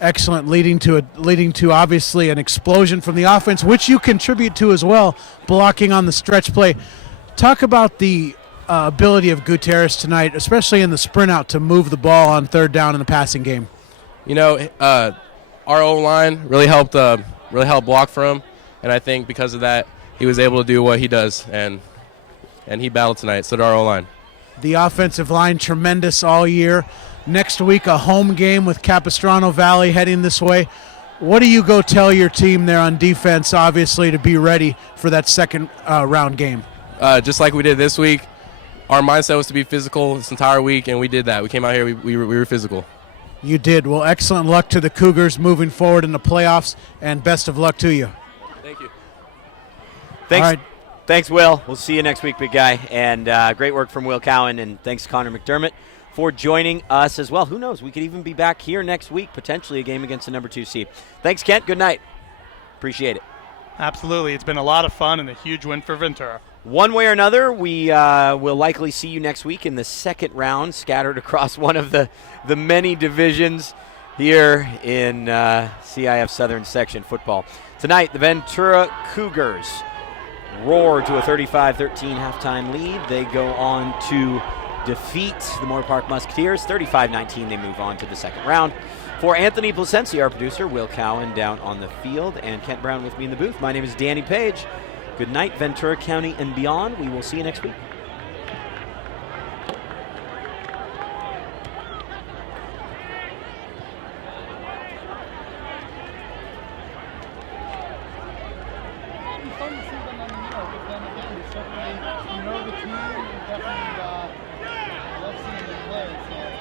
Excellent, leading to obviously an explosion from the offense, which you contribute to as well, blocking on the stretch play. Talk about the ability of Gutierrez tonight, especially in the sprint out, to move the ball on third down in the passing game. You know, our O-line really helped block for him, and I think because of that, he was able to do what he does, and he battled tonight. So did our O-line. The offensive line tremendous all year. Next week, a home game with Capistrano Valley heading this way. What do you go tell your team there on defense, obviously, to be ready for that second round game? Just like we did this week, our mindset was to be physical this entire week, and we did that. We came out here, we were physical. You did. Well, excellent luck to the Cougars moving forward in the playoffs, and best of luck to you. Thank you. Thanks. All right. Thanks, Will. We'll see you next week, big guy. And great work from Will Cowan, and thanks, Connor McDermott, for joining us as well. Who knows? We could even be back here next week, potentially a game against the number 2 seed. Thanks, Kent. Good night. Appreciate it. Absolutely. It's been a lot of fun and a huge win for Ventura. One way or another, we will likely see you next week in the second round, scattered across one of the many divisions here in CIF Southern Section football. Tonight, the Ventura Cougars roar to a 35-13 halftime lead. They go on to defeat the Moorpark Musketeers 35-19. They move on to the second round. For Anthony Placencia, our producer, Will Cowan down on the field, and Kent Brown with me in the booth. My name is Danny Page. Good night, Ventura County and beyond. We will see you next week.